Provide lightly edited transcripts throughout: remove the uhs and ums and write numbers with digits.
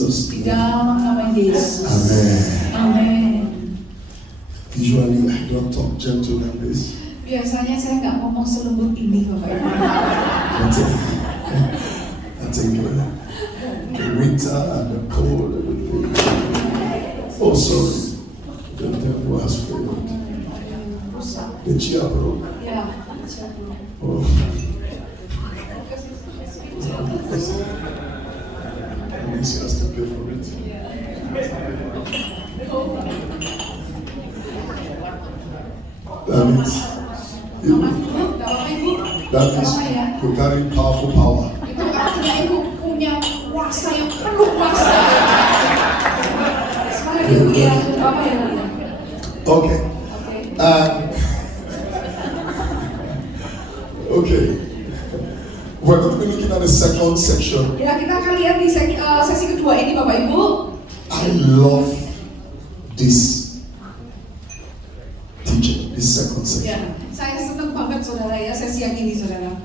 Jesus' Di name. dalam nama Yesus. Amen. Amin. Usually I don't talk gentle like this. Biasanya saya nggak ngomong selembut ini, Bapak Ibu. I think the winter and the cold and the thing. Oh, sorry. The devil has failed. The chair broke. Ya. Oh. And he has to pay for it. That means you're carrying powerful power. Itu artinya Ibu punya kuasa yang penuh kuasa. Semangat Ibu ya, apa ya? Okay. Okay. We're going to be looking at the second section. Ya, kita akan lihat di sesi kedua ini, Bapak Ibu. I love this teaching, this second section. Ya, saya senang banget saudara ya sesi yang ini saudara.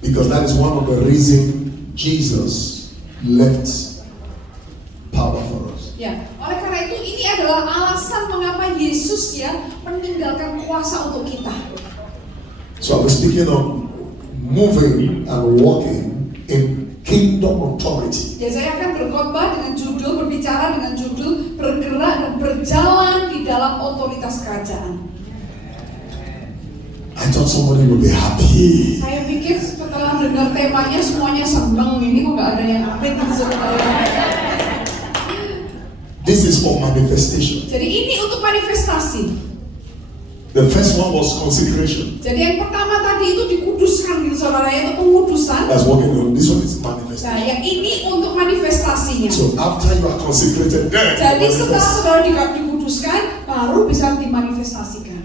Because that is one of the reasons Jesus left power for us. Ya, oleh karena itu ini adalah alasan mengapa Yesus ya meninggalkan kuasa untuk kita. So I was speaking of moving and walking in kingdom authority. Ya, saya akan berbicara dengan judul bergerak dan berjalan di dalam otoritas kerajaan. I thought somebody would be happy. Saya pikir setelah dengar temanya semuanya senang, ini kok nggak ada yang update gitu saudara. This is for manifestation. Jadi ini untuk manifestasi. The first one was consecration. Jadi yang pertama tadi itu dikuduskan gitu saudara, itu pengudusan. That's walking on. This one is Nah, manifestation. yang ini untuk manifestasinya. So after you are consecrated, then Jadi you setelah manifest. saudara dikuduskan, baru bisa dimanifestasikan.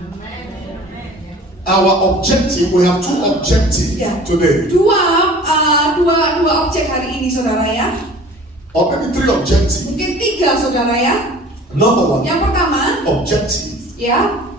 Our objective, we have two objectives today. Dua objek hari ini saudara ya. Or maybe three objectives. Mungkin tiga saudara ya. Number one, Yang pertama, objective. ya,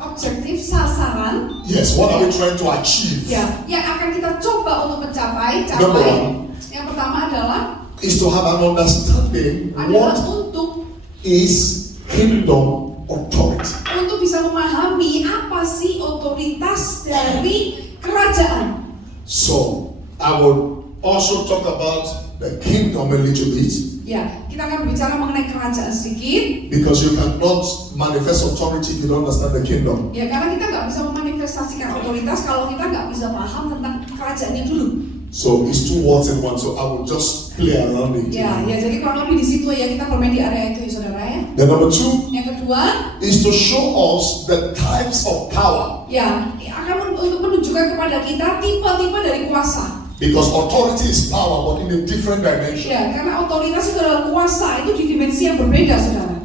objektif sasaran. Yes, what are we trying to achieve? Ya, yang akan kita coba untuk mencapai. Number one, Yang pertama adalah is to have an understanding what untuk is kingdom authority. Untuk bisa memahami apa sih otoritas dari kerajaan. So I will also talk about the kingdom a little bit. Ya, kita akan berbicara mengenai kerajaan sedikit. Because you cannot manifest authority if you don't understand the kingdom. Ya, karena kita nggak bisa memanifestasikan otoritas kalau kita nggak bisa paham tentang kerajaannya dulu. So it's two words in one. So I will just play around it. Ya, jadi kurang lebih di situ ya kita bermain di area itu ya saudara ya. The number two Yang kedua, is to show us the types of power. ya akan untuk menunjukkan kepada kita tipe-tipe dari kuasa. Because authority is power, but in a different dimension. Ya, karena otoritas itu adalah kuasa itu di dimensi yang berbeda saudara.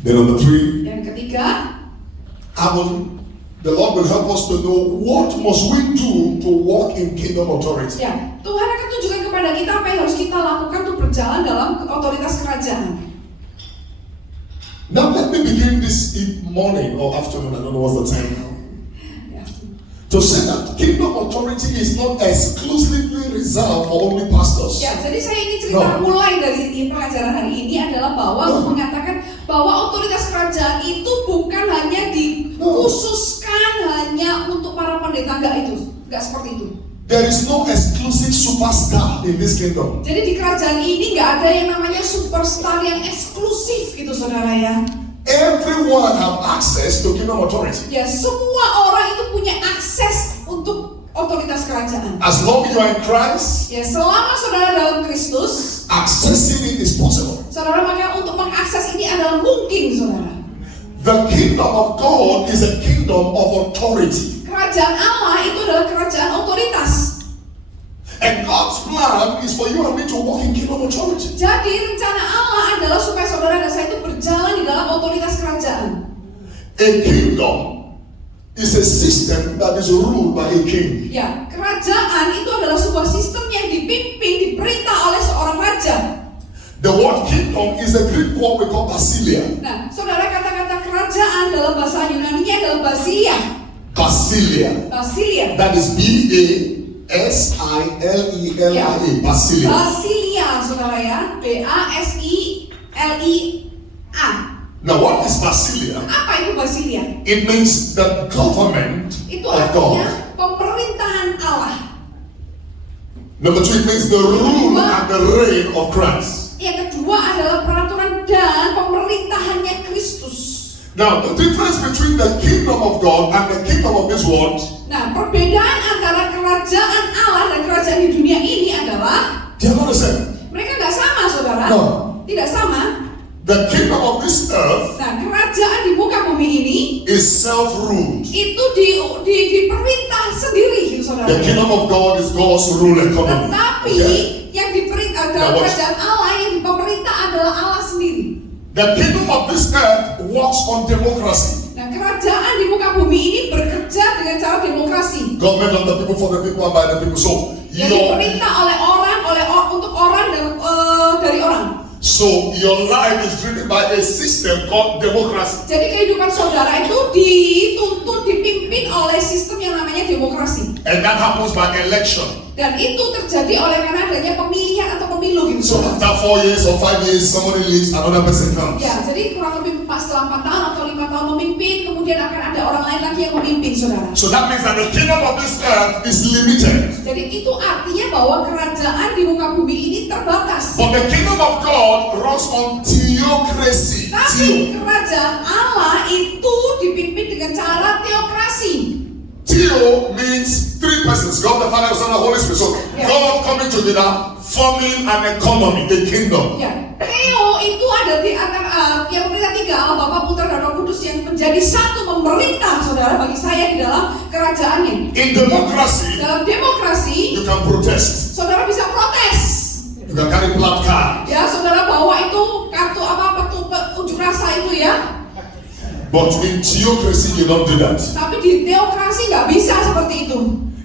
The number three, Yang ketiga, the Lord will help us to know what must we do to walk in kingdom authority. ya Tuhan akan tunjukkan kepada kita apa yang harus kita lakukan untuk berjalan dalam otoritas kerajaan. Now let me begin this morning or afternoon, I don't know what's the time now. To say that kingdom authority is not exclusively reserved for only pastors. Ya, jadi saya ingin cerita mulai dari pengajaran hari ini adalah bahwa mengatakan bahwa otoritas kerajaan itu bukan hanya dikhususkan hanya untuk para pendeta, enggak seperti itu. There is no exclusive superstar in this kingdom. Jadi di kerajaan ini nggak ada yang namanya superstar yang eksklusif gitu saudara ya. Everyone have access to kingdom authority. Ya, semua orang itu punya akses untuk otoritas kerajaan. As long as you are in Christ, Ya, selama saudara dalam Kristus, accessing it is possible. saudara maka untuk mengakses ini adalah mungkin saudara. The kingdom of God is a kingdom of authority. Kerajaan Allah itu adalah kerajaan otoritas. And God's plan is for you and me to walk in kingdom authority. Jadi rencana Allah adalah supaya saudara dan saya itu berjalan di dalam otoritas kerajaan. A kingdom is a system that is ruled by a king. Ya, kerajaan itu adalah sebuah sistem yang dipimpin, diperintah oleh seorang raja. The word kingdom is a Greek word we call basilia. Nah, saudara, kata-kata kerajaan dalam bahasa Yunani adalah basilia. Basilia. Basilia. That is B-A-S-I-L-I-A. Basilia. Basilia. Basilia, saudara ya. Basilia. Now, what is Basilia? Apa itu Basilia? It means the government Itu of artinya God. pemerintahan Allah. Number 2, it means the rule and the reign of Christ. Yang kedua adalah peraturan dan pemerintahannya Kristus. Now, the difference between the kingdom of God and the kingdom of this world, Nah, perbedaan antara kerajaan Allah dan kerajaan di dunia ini adalah they are not the same. mereka nggak sama, saudara. No. Tidak sama. The kingdom of this earth Nah, kerajaan di muka bumi ini is self-ruled. itu diperintah sendiri, gitu, saudara. The kingdom of God is God's rule economy. Tetapi Okay? yang diperintah dalam kerajaan Allah, yang dipemerintah adalah Allah sendiri. The kingdom of this earth works on democracy. Nah, kerajaan di muka bumi ini bekerja dengan cara demokrasi. Government of the people, for the people, and by the people. So, Yang diperintah oleh orang, untuk orang dan dari orang. So your life is driven by a system called democracy. Jadi kehidupan saudara itu dituntun, dipimpin oleh sistem yang namanya demokrasi. And that happens by election. Dan itu terjadi oleh karena adanya pemilihan atau pemilu, gitu. So after 4 years or 5 years, somebody leaves, another person comes. Ya, jadi kurang lebih setelah 4 tahun atau 5 tahun memimpin, kemudian akan ada orang lain lagi yang memimpin, saudara. So that means that the kingdom of this earth is limited. Jadi itu artinya bahwa kerajaan di muka bumi ini terbatas. But the kingdom of God runs on theocracy. Tapi kerajaan Allah itu dipimpin dengan cara teokrasi. Theo means 3 persons: God the Father, the Son, and the Holy Spirit. So God coming together, forming an economy, a kingdom. Ya, Theo itu ada di antara yang memerintah 3, Allah, Bapa, Putra, dan Roh Kudus, yang menjadi satu memerintah, saudara, bagi saya di dalam kerajaannya. In democracy, Dalam demokrasi, you can protest. saudara bisa protes. You can carry placard. Ya, saudara bawa itu kartu unjuk rasa itu ya. But in theocracy, you don't do that. Tapi di teokrasi nggak bisa seperti itu.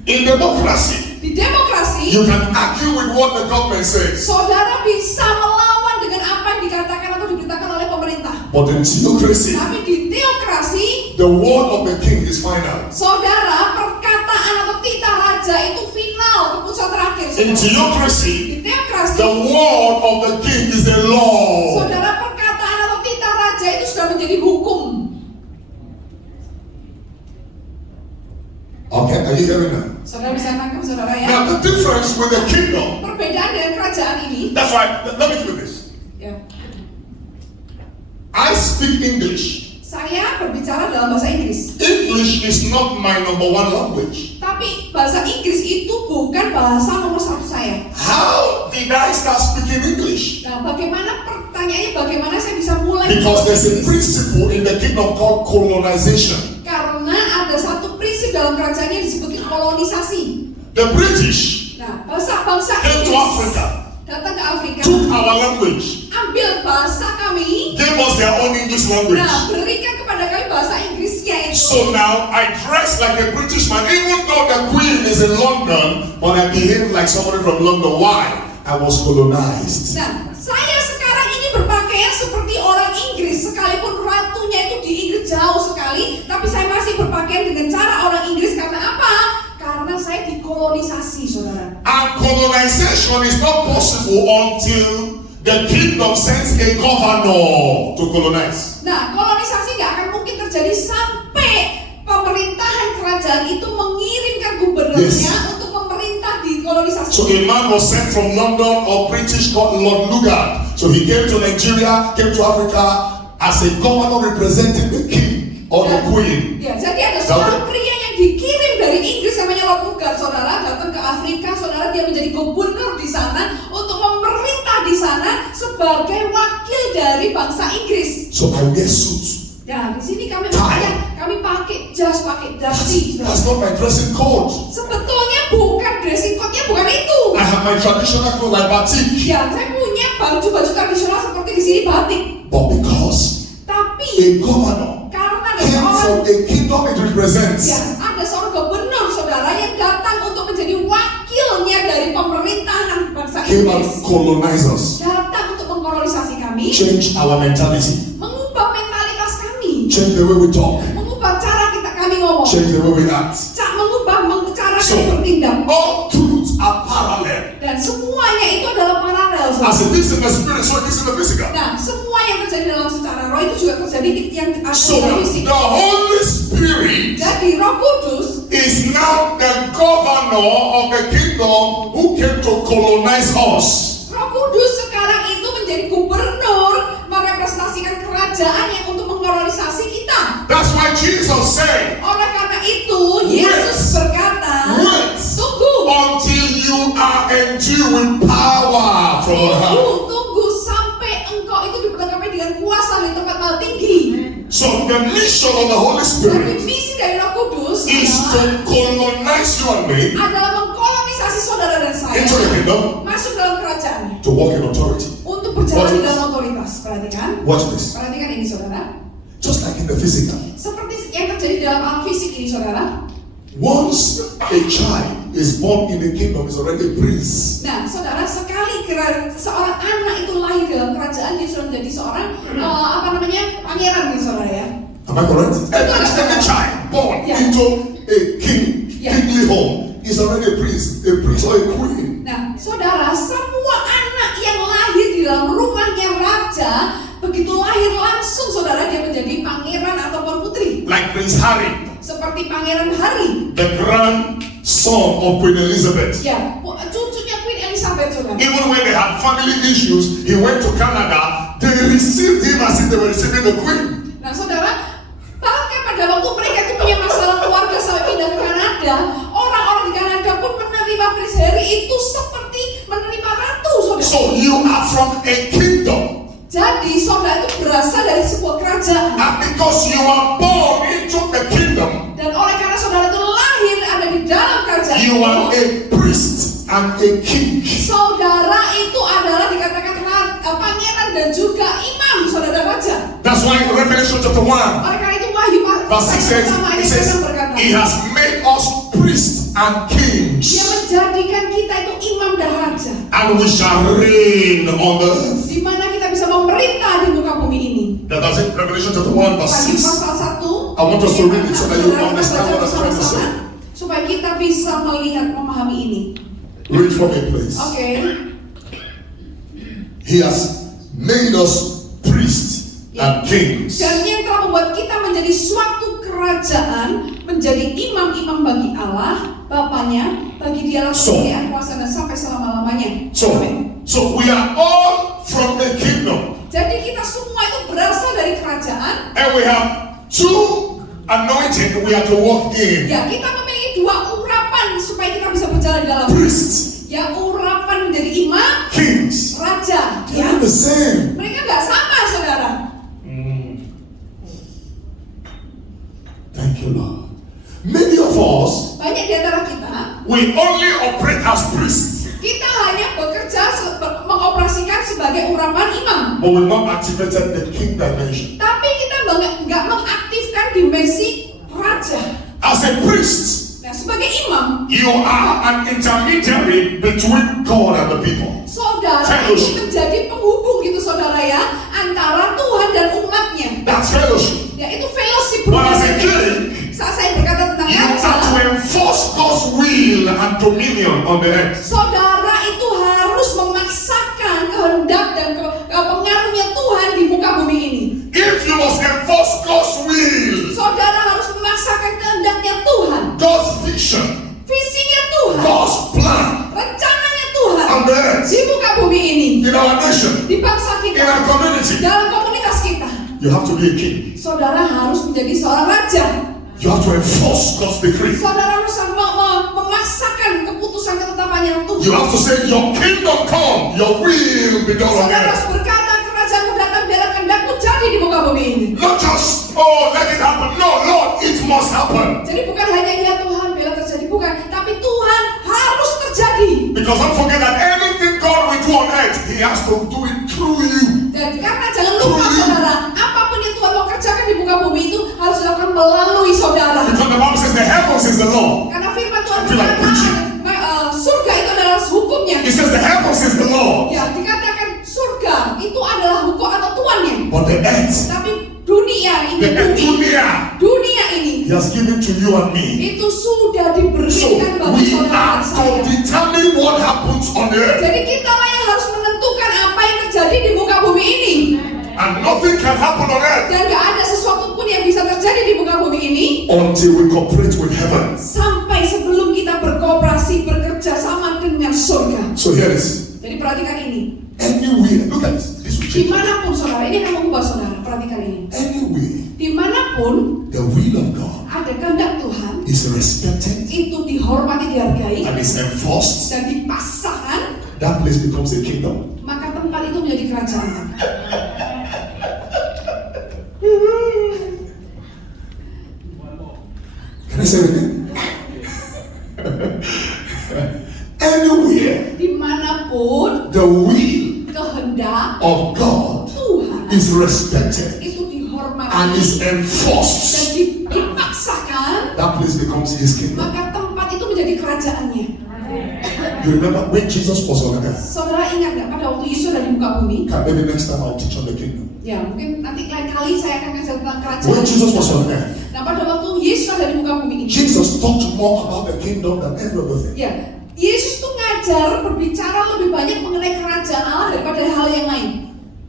In democracy, Di demokrasi, you can argue with what the government says. saudara bisa melawan dengan apa yang dikatakan atau diberitakan oleh pemerintah. But in theocracy, Tapi di teokrasi, the word of the king is final. saudara, perkataan atau titah raja itu final, keputusan terakhir. In Saudara. theocracy, Di teokrasi, the word of the king is a law. saudara, perkataan atau titah raja itu sudah menjadi hukum. Okay, are you hearing that? Saudara bisa nangkep, saudara ya. Now, the difference with the kingdom, Perbedaan dengan kerajaan ini. that's right, let me do this. Ya. I speak English. Saya berbicara dalam bahasa Inggris. English is not my number 1 language. Tapi bahasa Inggris itu bukan bahasa nomor 1 saya. How did I start speaking English? Nah, pertanyaannya bagaimana saya bisa mulai? Because there's a principle in the kingdom called colonization. Karena ada satu prinsip dalam kerajaan yang disebut kolonisasi. The British Nah, bangsa came to Inggris Africa, datang ke Afrika, took our language, ambil bahasa kami, gave us their own English language. nah berikan kepada kami bahasa Inggrisnya itu. So now I dress like a British man, even though the Queen is in London, but I behave like somebody from London. Why? I was colonized. Nah, saya sekarang ini berpakaian seperti orang Inggris, sekalipun ratunya itu di Inggris jauh sekali, tapi saya masih berpakaian dengan cara orang Inggris. Karena apa? Karena saya dikolonisasi, saudara. And colonization is not possible until the kingdom sends a governor to colonize. Nah, kolonisasi nggak akan mungkin terjadi sampai pemerintahan kerajaan itu mengirimkan gubernurnya untuk memerintah di kolonisasi. So a man was sent from London or British called Lord Lugard. So he came to Nigeria, came to Africa as a governor representing the king or the queen. Ya, jadi ada seorang pria yang dikirim dari Inggris namanya Lord Lugard, saudara, datang ke Afrika, saudara, dia menjadi gubernur di sana untuk memerintah di sana sebagai wakil dari bangsa Inggris. So I wear suit. Ya, di sini kami pakai jas, pakai dasi. That's not my dressing code. Sebetulnya bukan dressing code-nya, bukan itu. I have my traditional clothes like batik. Ya, saya punya baju-baju tradisional seperti di sini batik. But because Tapi a governor karena ada came from seorang, a kingdom it represents, ya, ada seorang gubernur, saudara, yang datang untuk menjadi wakilnya dari pemerintahan bangsa came and Inggris. colonize us, Datang untuk mengkolonisasi kami, change our mentality, mengubah mentalitas kami, change the way we talk, mengubah cara kami ngomong, change the way we act. mengubah cara So, kami bertindak. all through saudara. As it is in the spirit, so it is in the physical. Nah, semua yang terjadi dalam secara roh itu juga terjadi yang ada So dalam fisik. the Holy Spirit Jadi Roh Kudus is now the governor of the kingdom who came to colonize us. Roh Kudus sekarang itu menjadi gubernur merepresentasikan kerajaan yang untuk mengkolonisasi kita. That's why Jesus said, Oleh karena itu Yesus berkata, wait tunggu, until you are endued with power from on high. tunggu sampai engkau itu diperlengkapi dengan kuasa di tempat hal tinggi. So the mission of the Holy Jadi Spirit misi dari Roh Kudus is to colonize you and me adalah mengkolonisasi saudara dan saya into the kingdom, masuk dalam kerajaan to walk in authority. untuk berjalan di dalam otoritas. Perhatikan, Watch this. perhatikan ini saudara. Just like in the physical. Seperti yang terjadi dalam alam fisik ini saudara. Once a child is born in the kingdom, is already a prince. Nah, saudara, sekali seorang anak itu lahir dalam kerajaan, dia sudah menjadi seorang pangeran nih saudara ya. Am I correct? Every child born into a kingly home is already a prince or a queen. Nah, saudara, semua anak yang lahir di dalam rumahnya raja, begitu lahir langsung saudara dia menjadi pangeran ataupun putri. Like Prince Harry, Seperti Pangeran Harry, the grandson of Queen Elizabeth. ya, cucunya Queen Elizabeth saudara. Even when they had family issues, he went to Canada. They received him as if they were receiving the Queen. Nah, saudara, bahkan pada waktu mereka itu punya masalah keluarga sampai pindah ke Kanada, orang-orang di Kanada pun menerima Prince Harry itu seperti menerima ratu, saudara. So you are from a kingdom. Jadi saudara itu berasal dari sebuah kerajaan. And because you are born into the kingdom, Dan oleh karena saudara itu lahir ada di dalam kerajaan you itu, are a priest and a king. saudara itu adalah dikatakan pangeran dan juga imam, saudara raja. That's why in Revelation chapter 1, Oleh karena itu Wahyu verse 6 says, ayat it says, 6 berkata, He has made us priests and Dia kings, menjadikan kita itu imam dan raja, and we shall reign on the earth. di mana kita bisa memerintah di muka bumi ini. That's it, Revelation chapter 1, verse Wahyu 6. pasal 1. I want us to read it so that you Saudara, kita understand baca what I'm trying to say. bersama-sama, supaya kita bisa melihat, memahami ini. Read for me, please. Oke. He has made us priests and kings. Dan yang telah membuat kita menjadi suatu kerajaan, menjadi imam-imam bagi Allah, Bapaknya, bagi Dia langsung kuasa dan sampai selama-lamanya. So we are all from the kingdom. Jadi kita semua itu berasal dari kerajaan. And we have two anointing we have to walk in. Ya, kita memiliki dua urapan supaya kita bisa berjalan di dalam. Priests, Ya, urapan menjadi imam, kings. raja. They're Ya, not the same. mereka nggak sama, saudara. Thank you, Lord. Many of us, Banyak di antara kita, we only operate as priests, kita hanya bekerja mengoperasikan sebagai urapan imam. but we've not activated the king dimension. Tapi kita nggak mengaktifkan dimensi raja. As a priest, Nah, sebagai imam, you are an intermediary between God and the people. saudara Fellowship. itu menjadi penghubung gitu saudara ya, antara Tuhan dan umatnya. That's fellowship. Ya, itu fellowship. But as a king, Saat saya berkata tentang you have to raja, enforce God's will and dominion on the earth. saudara itu harus memaksakan kehendak dan pengaruhnya Tuhan di muka bumi ini. If you must enforce God's will, Saudara harus memaksakan kehendaknya Tuhan, God's vision, visinya Tuhan, God's plan rencananya Tuhan on the earth, di muka bumi ini, in our nation, di bangsa in kita, our community, dalam komunitas kita. you have to be a king. Saudara harus menjadi seorang raja. You have to enforce God's decree. Saudara harus memaksakan keputusan ketetapannya Tuhan. You have to say, your kingdom come, your will be done on Saudara harus earth. berkata, kerajaanmu datang, biarlah kehendakmu jadi di muka bumi ini. Not just, oh, let it happen. No, Lord, it must happen. Jadi bukan hanya ya Tuhan, biarlah terjadi, bukan, tapi Tuhan harus terjadi. Because don't forget that anything God will do on earth, He has to do it through you. Dan karena jangan lupa saudara, apapun yang Tuhan mau kerjakan di muka bumi itu harus dilakukan melalui saudara. Because the Bible says the heavens is the law. Karena firman Tuhan I feel like preaching. berkata, surga itu adalah hukumnya. It says the heavens is the law. Ya, dikatakan surga itu adalah hukum atau tuannya. But the earth, Tapi dunia ini, the dunia ini, He has given to you and me. itu sudah So diberikan bagi we saudara are dan saya. to determine what happens on the earth. Jadi kita lah yang harus menentukan terjadi di muka bumi ini. And nothing can happen on earth Dan gak ada sesuatu pun yang bisa terjadi di muka bumi ini until we cooperate with heaven. sampai sebelum kita berkooperasi, bekerja sama dengan surga. So here it is. Jadi perhatikan ini. Anywhere, look at this. This will change. Dimanapun saudara, ini akan mengubah saudara. Perhatikan ini. Anywhere, Dimanapun the will of God ada kehendak Tuhan, is respected itu dihormati, dihargai, and is enforced, dan dipasahkan, that place becomes a kingdom. maka tempat itu menjadi kerajaan. Can I say it again? Anywhere, Dimanapun the will kehendak of God Tuhan is respected itu dihormati and is dan enforced, dipaksakan, that place becomes his kingdom. maka tempat itu menjadi kerajaannya. You remember when Jesus was on earth? Saudara ingat nggak pada waktu Yesus ada di muka bumi? Maybe next time I'll teach on the kingdom. Ya mungkin nanti lain kali saya akan kasih tentang kerajaan. When Jesus was on earth, Nah pada waktu Yesus ada di muka bumi ini, Jesus talked more about the kingdom than every other thing. ya Yesus tuh ngajar, berbicara lebih banyak mengenai kerajaan Allah daripada hal yang lain.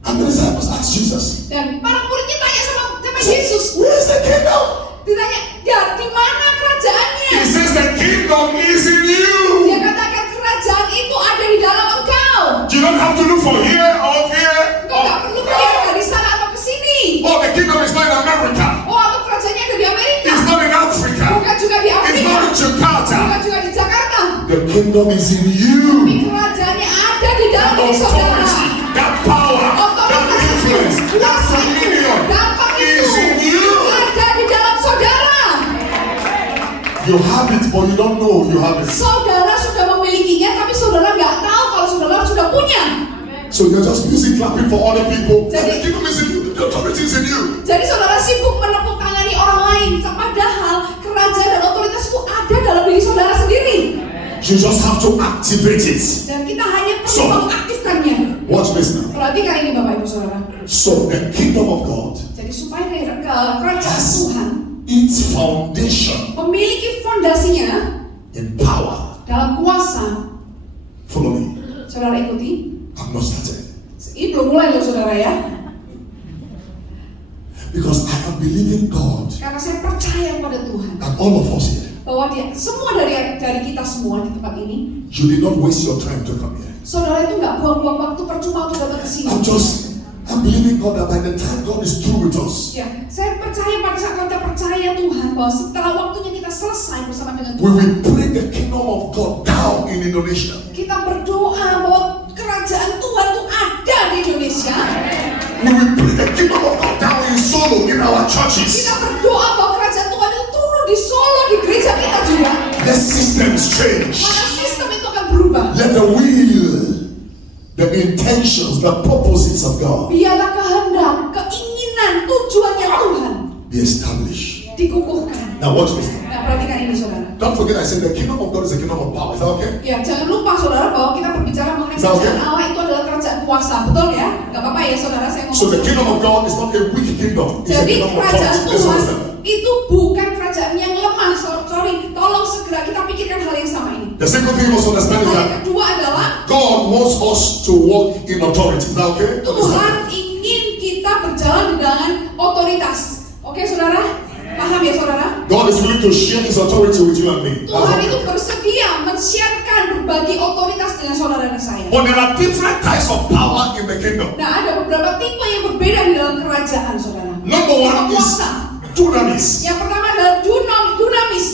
And the disciples asked Jesus, Dan para muridnya tanya sama Yesus, where is the kingdom? ditanya, ya di mana kerajaannya? He says the kingdom is in you. Dia katakan kerajaan itu ada di dalam engkau. You don't have to look for here or here. Engkau nggak perlu melihat dari sana atau ke sini. Oh, the kingdom is not in America. Oh, atau kerajaannya ada di Amerika. It's not in Africa. Bukan juga di It's Afrika. not in Jakarta. Bukan juga di Jakarta. The kingdom is in Tapi you. kerajaannya ada di dalam That diri saudara. authority, that power, that influence, that dominion Dampak is itu in you. ada di dalam saudara. You have it, but you don't know you have it. Saudara sudah memilikinya, tapi saudara nggak tahu kalau saudara sudah punya. So you're just busy clapping for other people. Jadi- The kingdom is in you. The authority is in you. Jadi saudara sibuk menepuk tangani orang lain, padahal kerajaan dan otoritas itu ada dalam diri saudara sendiri. You just have to activate it. Dan kita hanya perlu So- mengaktifkannya. Watch this now. Perhatikan ini Bapak Ibu Saudara. So the kingdom of God, Jadi supaya kerajaan Tuhan its foundation memiliki fondasinya in power. dalam kuasa. Follow me. Saudara ikuti. I'm not started. Ini belum mulai loh saudara ya. Because I am believing God Karena saya percaya pada Tuhan and all of us here. bahwa dia semua dari kita semua di tempat ini, You did not waste your time to come here. saudara itu nggak buang-buang waktu percuma untuk datang ke sini. I'm believing God that by the time God is through with us, Ya, saya percaya pada saat kita percaya Tuhan bahwa setelah waktunya kita selesai bersama dengan we Tuhan, will bring the kingdom of God down in Indonesia. kita berdoa bahwa kerajaan Tuhan itu ada di Indonesia. We will bring the kingdom of God down in Solo, in our Kita churches. berdoa bahwa kerajaan Tuhan itu turun di Solo, di gereja kita juga. Let systems change. Maka sistem itu akan berubah. Let the will, the intentions, the purposes of God Biarlah kehendak, keinginan, tujuannya Tuhan be established. dikukuhkan. Now watch this. Nah, perhatikan ini saudara. Don't forget I said the kingdom of God is a kingdom of power. Is that okay? Ya, jangan lupa saudara bahwa kita berbicara mengenai Sounds kerajaan good. Allah itu adalah kerajaan kuasa, betul ya? Gak apa-apa ya saudara, saya ngomong. So the kingdom of God is not a weak kingdom. It's a Jadi kingdom of kerajaan authority. Let's Tuhan understand. itu bukan kerajaan yang lemah. Sorry, tolong segera kita pikirkan hal yang sama ini. The second thing you must understand is Hal that yang kedua adalah God wants us to walk in authority. Is that okay? Tuhan Understand? ingin kita berjalan di dalam otoritas. Oke saudara? Paham ya saudara? God is willing to share His authority with you and me. That's Tuhan okay. itu bersedia men-sharekan berbagi otoritas dengan saudara dan saya. But there are different types of power in the kingdom. Nah, ada beberapa tipe yang berbeda di dalam kerajaan saudara. Number one is Penguasa. dunamis. Yang pertama adalah dunamis.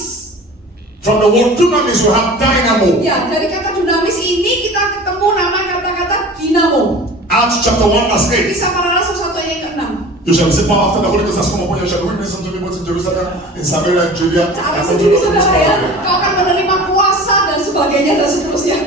From the word dunamis, we have dynamo. Ya, dari kata dunamis ini kita ketemu nama kata-kata dinamo. Acts chapter 1 verse 8. Kisah para rasul 1 ayat ke-6. You shall receive power after the Holy Ghost has come upon you. You shall be witness unto me both in Jerusalem, in Samaria, and Judea. Cara and sendiri unto the saudara ya, world. kau akan menerima kuasa dan sebagainya dan seterusnya.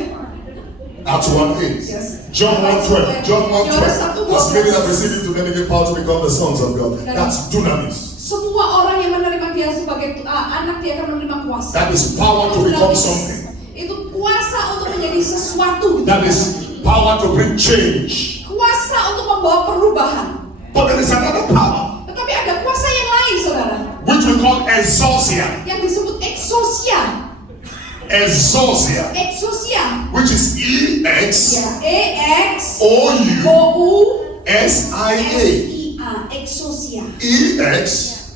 Acts 1:8. Yes. John 1:12. John 1:12. Yohanes 1:12. As many that receive him to them give power to become the sons of God. That's dunamis. Semua orang yang menerima dia sebagai anak, dia akan menerima kuasa. That is power to become Dunamis. something. Itu kuasa untuk menjadi sesuatu. That is power to bring change. Kuasa untuk membawa perubahan. But there is another power Tetapi ada kuasa yang lain saudara, which we call exousia. yang disebut exousia. Exousia, Exousia. which is E-X Ya, E-X O-U-S-I-A. O-U-S-I-A. Exousia. E-X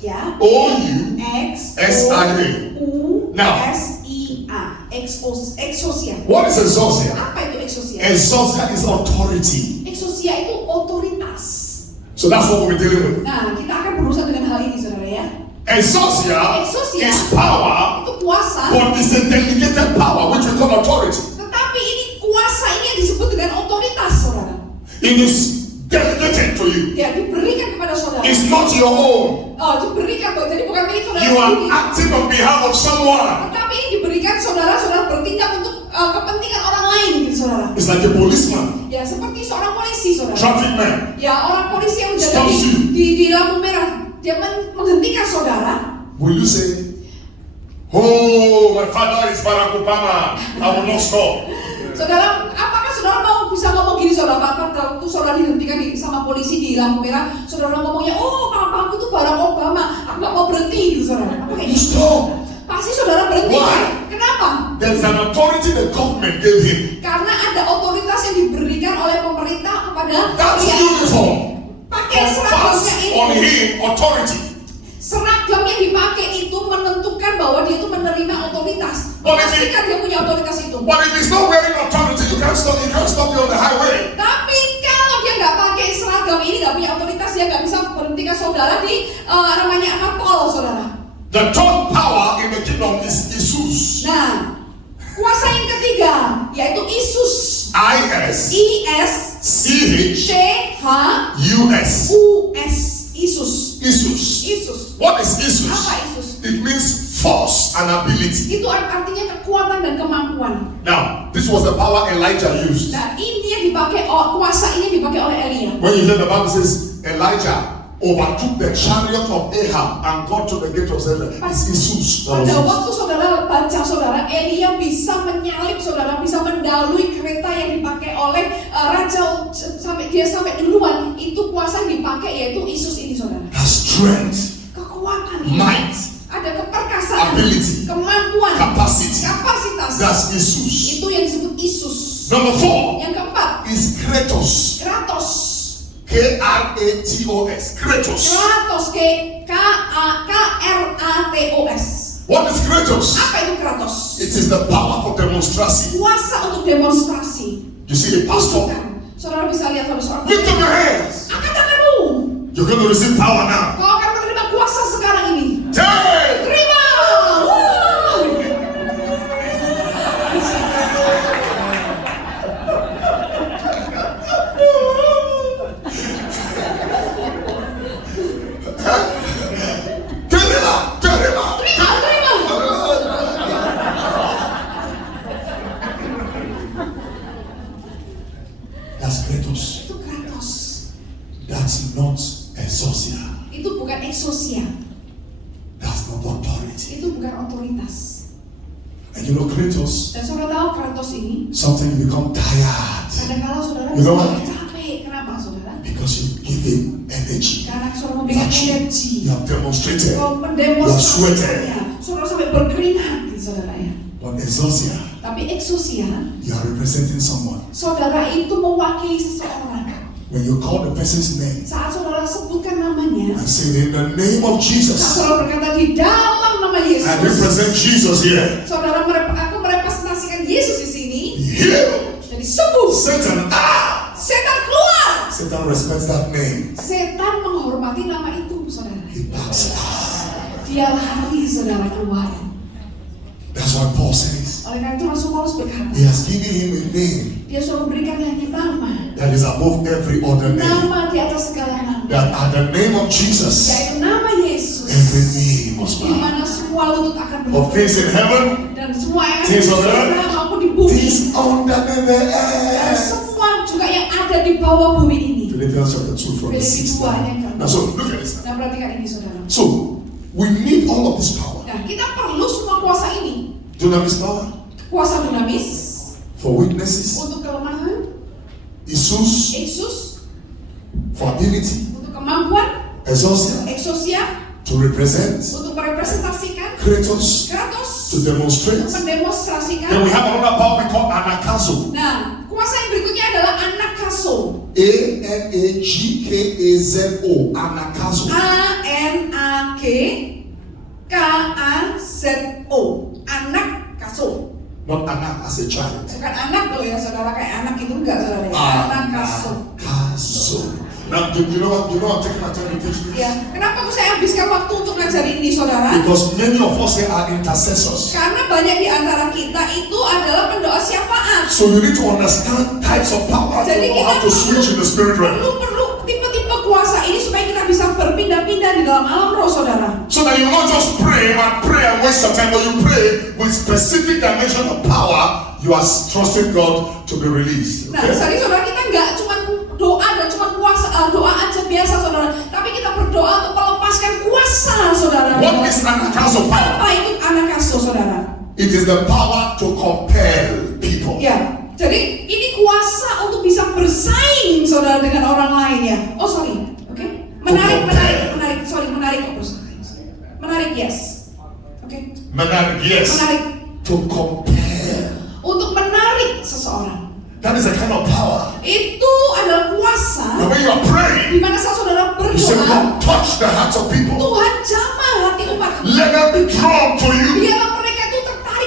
Ya. O-U-S-I-A. U-S-I-A. Exousia. What is exousia? Apa itu exousia? Exousia is authority. Exousia itu otoritas. So that's what we're dealing with. Nah, kita akan berurusan dengan hal ini, saudara ya. Exousia Exousia is power, itu kuasa, but it's a delegated power, which we call authority. tetapi ini kuasa ini yang disebut dengan otoritas, saudara. It is delegated to you. Ya, diberikan kepada saudara. It's not your own. Oh, diberikan, jadi bukan milik saudara You are sendiri. acting on behalf of someone. Tetapi ini diberikan saudara bertindak untuk kepentingan orang lain, gitu, saudara. It's like a policeman, Ya, seperti seorang polisi, saudara. traffic man. Ya, orang polisi yang menjaga Stops you. di lampu merah, dia menghentikan saudara. Will you say, "Oh, my father is Barack Obama. I will not stop"? Saudara, apakah saudara mau bisa ngomong gini, saudara? Pada waktu saudara dihentikan sama polisi di lampu merah, saudara ngomongnya, "Oh, papaku itu Barack Obama, aku gak mau berhenti," gitu, saudara. Apa You ini? stop. Pasti saudara berhenti. Why? Kenapa? There is an authority the government gave him. Karena ada otoritas yang diberikan oleh pemerintah kepada That dia. uniform Pakai seragamnya confers on itu. him authority. Seragam yang dipakai itu menentukan bahwa dia itu menerima otoritas. Boleh sih. Pastikan dia punya otoritas itu. But if he's not wearing authority, you can't stop you on the highway. Tapi kalau dia nggak pakai seragam ini, nggak punya otoritas, dia nggak bisa berhentikan saudara di namanya apa, tol, saudara. The third power in the kingdom is Isus. Nah, kuasa yang ketiga yaitu Isus. I-S I-S C-H C-H-U-S. U-S. Isus. Isus. Isus. What is Isus? Apa Isus? It means force and ability. Itu artinya kekuatan dan kemampuan. Now, this was the power Elijah used. Nah, ini yang dipakai, kuasa ini dipakai oleh Elia. When you hear the Bible says Elijah overtook the chariot of Ahab and got to the gate of Zedek. It's Isus. Pada waktu saudara baca, saudara, Elia bisa menyalip, saudara, bisa mendahului kereta yang dipakai oleh raja sampai duluan. Itu kuasa yang dipakai yaitu Isus ini, saudara. Strength, Kekuatan ini. might, Ada keperkasaan, ability, kemampuan, capacity. kapasitas. That's Isus. Itu yang disebut Isus. Number 4 Yang keempat, is Kratos. Kratos. K-R-A-T-O-S. Kratos. Kratos, K-R-A-T-O-S. What is Kratos? Apa itu Kratos? It is the power for demonstration. Kuasa untuk demonstrasi. You see a pastor? Saudara bisa lihat seorang Lift up your hands. angkat tanganmu. You're going to receive power now. Kau akan menerima kuasa sekarang ini. Take. Terima. Woo. Terima. Terima. That's Kratos. Itu Kratos. That's not Exousia. Itu bukan Exousia. That's not authority. Itu bukan otoritas. And you know Kratos, Dan saudara tahu Kratos ini, sometimes you become tired kadang-kala saudara You know bisa what? capek. Kenapa, saudara? because you give him energy. Karena saudara memberikan energi. You have demonstrated. Kau mendemonstrasikannya. Saudara sampai berkeringat, gitu, saudara ya. But Exousia, Tapi Exousia, you are representing someone. saudara itu mewakili seseorang. When you call the person's name Saat saudara sebutkan namanya, and say in the name of saat Jesus, saudara berkata di dalam nama I Yesus, represent Jesus here. saudara aku merepresentasikan Yesus di sini. Heal. Jadi sembuh. Satan, Setan keluar. Satan respects that name. Setan menghormati nama itu, saudara. He backs up. Dia lari, saudara, keluar. That's what Paul says. Oleh karena itu Rasul Paulus berkata, He has given him a name dia suruh berikan lagi nama. that is above every other name. Nama di atas segala nama. That at the name of Jesus, Yaitu nama Yesus. every knee must Di bow. mana semua lutut akan Of berlutut. things in heaven, Dan semua yang ada Things di on earth. surga maupun di bumi. things under the Dan earth. semua juga yang ada di bawah bumi ini. Philippians chapter 2 from the Filipi 6th. 2 ayat yang Now, so look at this. Nah, perhatikan ini, saudara. So, we need all of this power. Nah, kita perlu semua kuasa ini. Dunamis power Kuasa dinamis for weaknesses, untuk kelemahan, Isus Exus for ability, untuk kemampuan, Exousia Exousia to represent, untuk merepresentasikan, Kratos Kratos to demonstrate. mendemonstrasikan. Then we have another power we call anakazo. Nah, kuasa yang berikutnya adalah anakazo. ANAGKAZO. Anakazo. ANAKKAZO. Anakazo. Not anak as a child. Bukan anak loh ya saudara, kayak anak itu enggak saudara ya. Anakazo. Anakazo. Now, you know what? I'm taking my time to teach this. Ya, kenapa saya habiskan waktu untuk ngajarin ini saudara? Because many of us here are intercessors. Karena banyak di antara kita itu adalah pendoa syafaat. So you need to understand types of power to Jadi know kita how to switch in the spirit realm. perlu tipe-tipe kuasa ini supaya kita bisa berpindah-pindah di dalam alam roh saudara. So that you not just pray and waste your time, but you pray with specific dimension of power. You are trusting God to be released. Nah, Okay? jadi saudara kita nggak cuma doa dan cuma kuasa doa aja biasa saudara, tapi kita berdoa untuk melepaskan kuasa saudara. What is anakazo power? Apa itu anakazo saudara? It is the power to compel people. Ya, jadi ini kuasa untuk bisa bersaing saudara dengan orang lain ya. Oh sorry, oke. Menarik yes. Oke. Yes. Menarik. To compel. Untuk menarik seseorang. That is a kind of power. Itu adalah kuasa. And when you are praying, Di mana saat saudara you say, berdoa, God, touch the hearts of people. Tuhan jamah hati umat. Let them be drawn to you. Biarlah mereka itu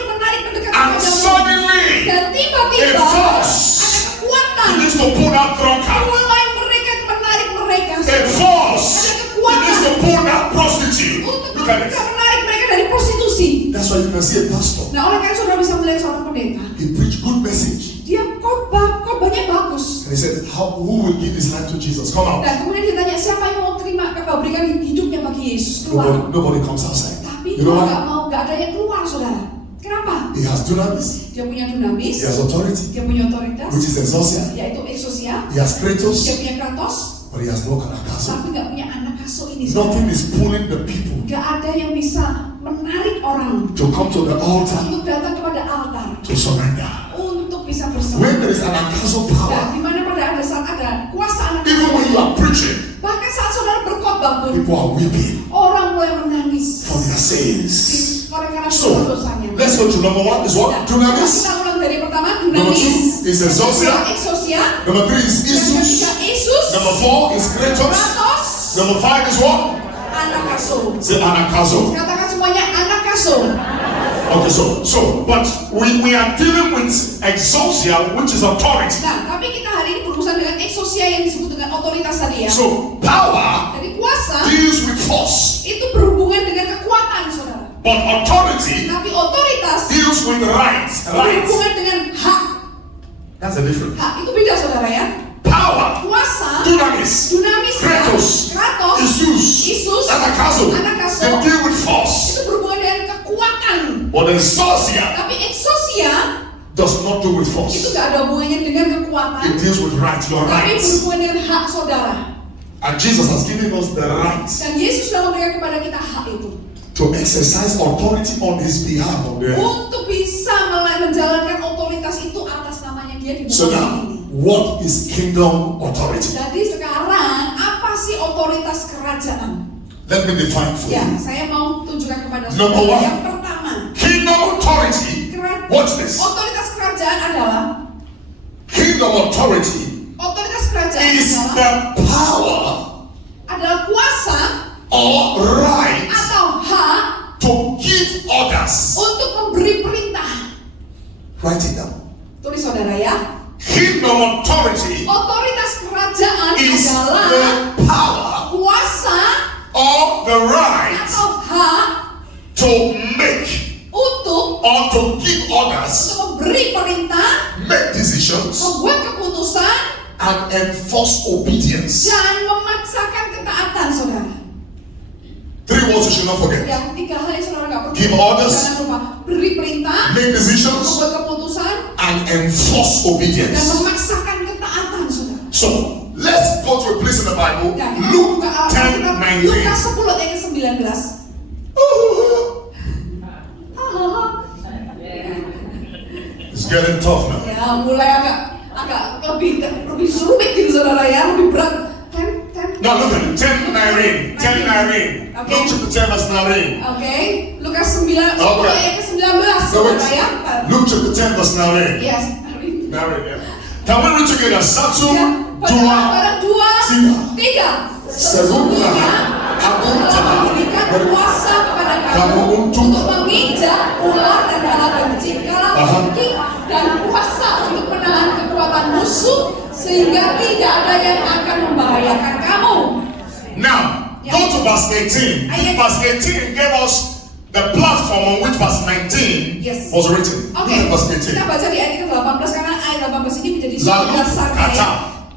menarik mendekat And kepadamu. suddenly, Dan tiba-tiba a force ada kekuatan begins to pull that drunkard. mulai mereka menarik mereka. A force Ada kekuatan begins to pull that prostitute. untuk Look at mereka it. menarik mereka dari prostitusi. That's why you can see a pastor. Nah, oleh karena saudara bisa melihat seorang pendeta, He preached good message. dia khotbahnya bagus. And he said, who will give his life to Jesus? Come out. Dan kemudian ditanya siapa yang mau berikan hidupnya bagi Yesus, keluar. Nobody comes outside. Tapi You know dia why? nggak ada yang keluar saudara. Kenapa? He has dunamis. Dia punya dunamis, He has authority, dia punya otoritas, which is exousia. yaitu eksosia, He has dia kratos, punya kratos, but he has no anakazo. tapi nggak punya anakazo ini. Saudara. Nothing is pulling the people Nggak ada yang bisa menarik orang to come to the altar untuk datang kepada altar, to surrender. untuk bisa When bersama. there is anakazo Dan power, di mana pada ada saat ada kuasa even when you anakazo, are preaching, bahkan saat saudara berkhotbah pun people are weeping orang mulai menangis for their sins. oleh karena So, dosanya. let's go to number one. Is what? Nah, Dunamis. kita ulang dari pertama Number dunamis. two is exousia. Eksosia. Number three is Yang isus. ketiga Yesus. Number four is kratos. Kratos. Number five is what? Anakazo. Say anakazo. Katakan semuanya anakazo. Okay, but we are dealing with exousia, which is authority. Nah, tapi kita hari ini berurusan dengan eksosia yang disebut dengan otoritas tadi ya. So power Jadi kuasa deals with force, itu berhubungan dengan kekuatan saudara. but authority Tapi otoritas deals with rights. berhubungan dengan hak. That's the difference. Hak itu beda saudara ya. Power, Kuasa, dunamis, dunamis, kratos, isus, anakazo. They deal with force, itu berhubungan dengan kekuatan. but exousia Tapi eksosia does not deal with itu force. gak ada hubungannya dengan kekuatan, It deals with rights, your tapi rights. berhubungan dengan hak saudara. And Jesus has given us the right Dan Yesus sudah memberikan kepada kita hak itu to exercise authority on His behalf on the earth. untuk bisa menjalankan otoritas itu atas namanya Dia di So bumi now, ini. what is kingdom authority? Jadi sekarang apa sih otoritas kerajaan? Let me define for Ya, you. saya mau tunjukkan kepada Number saudara. one. Yang pertama, Kingdom authority. Watch this. otoritas kerajaan adalah Kingdom authority otoritas kerajaan is adalah the power kuasa or right atau hak to give orders. untuk memberi perintah. Write it down. Tulis saudara ya. Kingdom authority Otoritas kerajaan is adalah the power kuasa or the right atau hak to make untuk or to give orders, memberi perintah, make decisions, membuat keputusan, and enforce obedience. dan memaksakan ketaatan saudara. Three words you should not forget. Yang tiga hal yang saudara nggak perlu. Give orders, Jangan lupa beri perintah, make decisions, membuat keputusan, and enforce dan obedience. memaksakan ketaatan saudara. So, let's go to a place in the Bible, Dan Luke buka 10:19. Lukas 10 ayat 19. It's getting tough now. Ya, mulai agak lebih rumit gitu saudara ya, lebih berat. Now look at it. 10:19. 10:19. Okay. Luke chapter 10 verse 19. Oke, Lukas 10 ayat ke-19. 19, saudara ya. Luke chapter 10 verse 9. Yes. Can we read together? Satu, dua, tiga. Sesungguhnya aku telah memberikan kuasa kepada kamu untuk menginjak ular dan bala bencikala dan kuasa untuk menahan kekuatan musuh sehingga tidak ada yang akan membahayakan kamu. Now, go to verse 18. Verse 18 gave us the platform on which verse 19 was written. Oke, kita baca di ayat ke-18 karena ayat 18 ini menjadi dasarnya.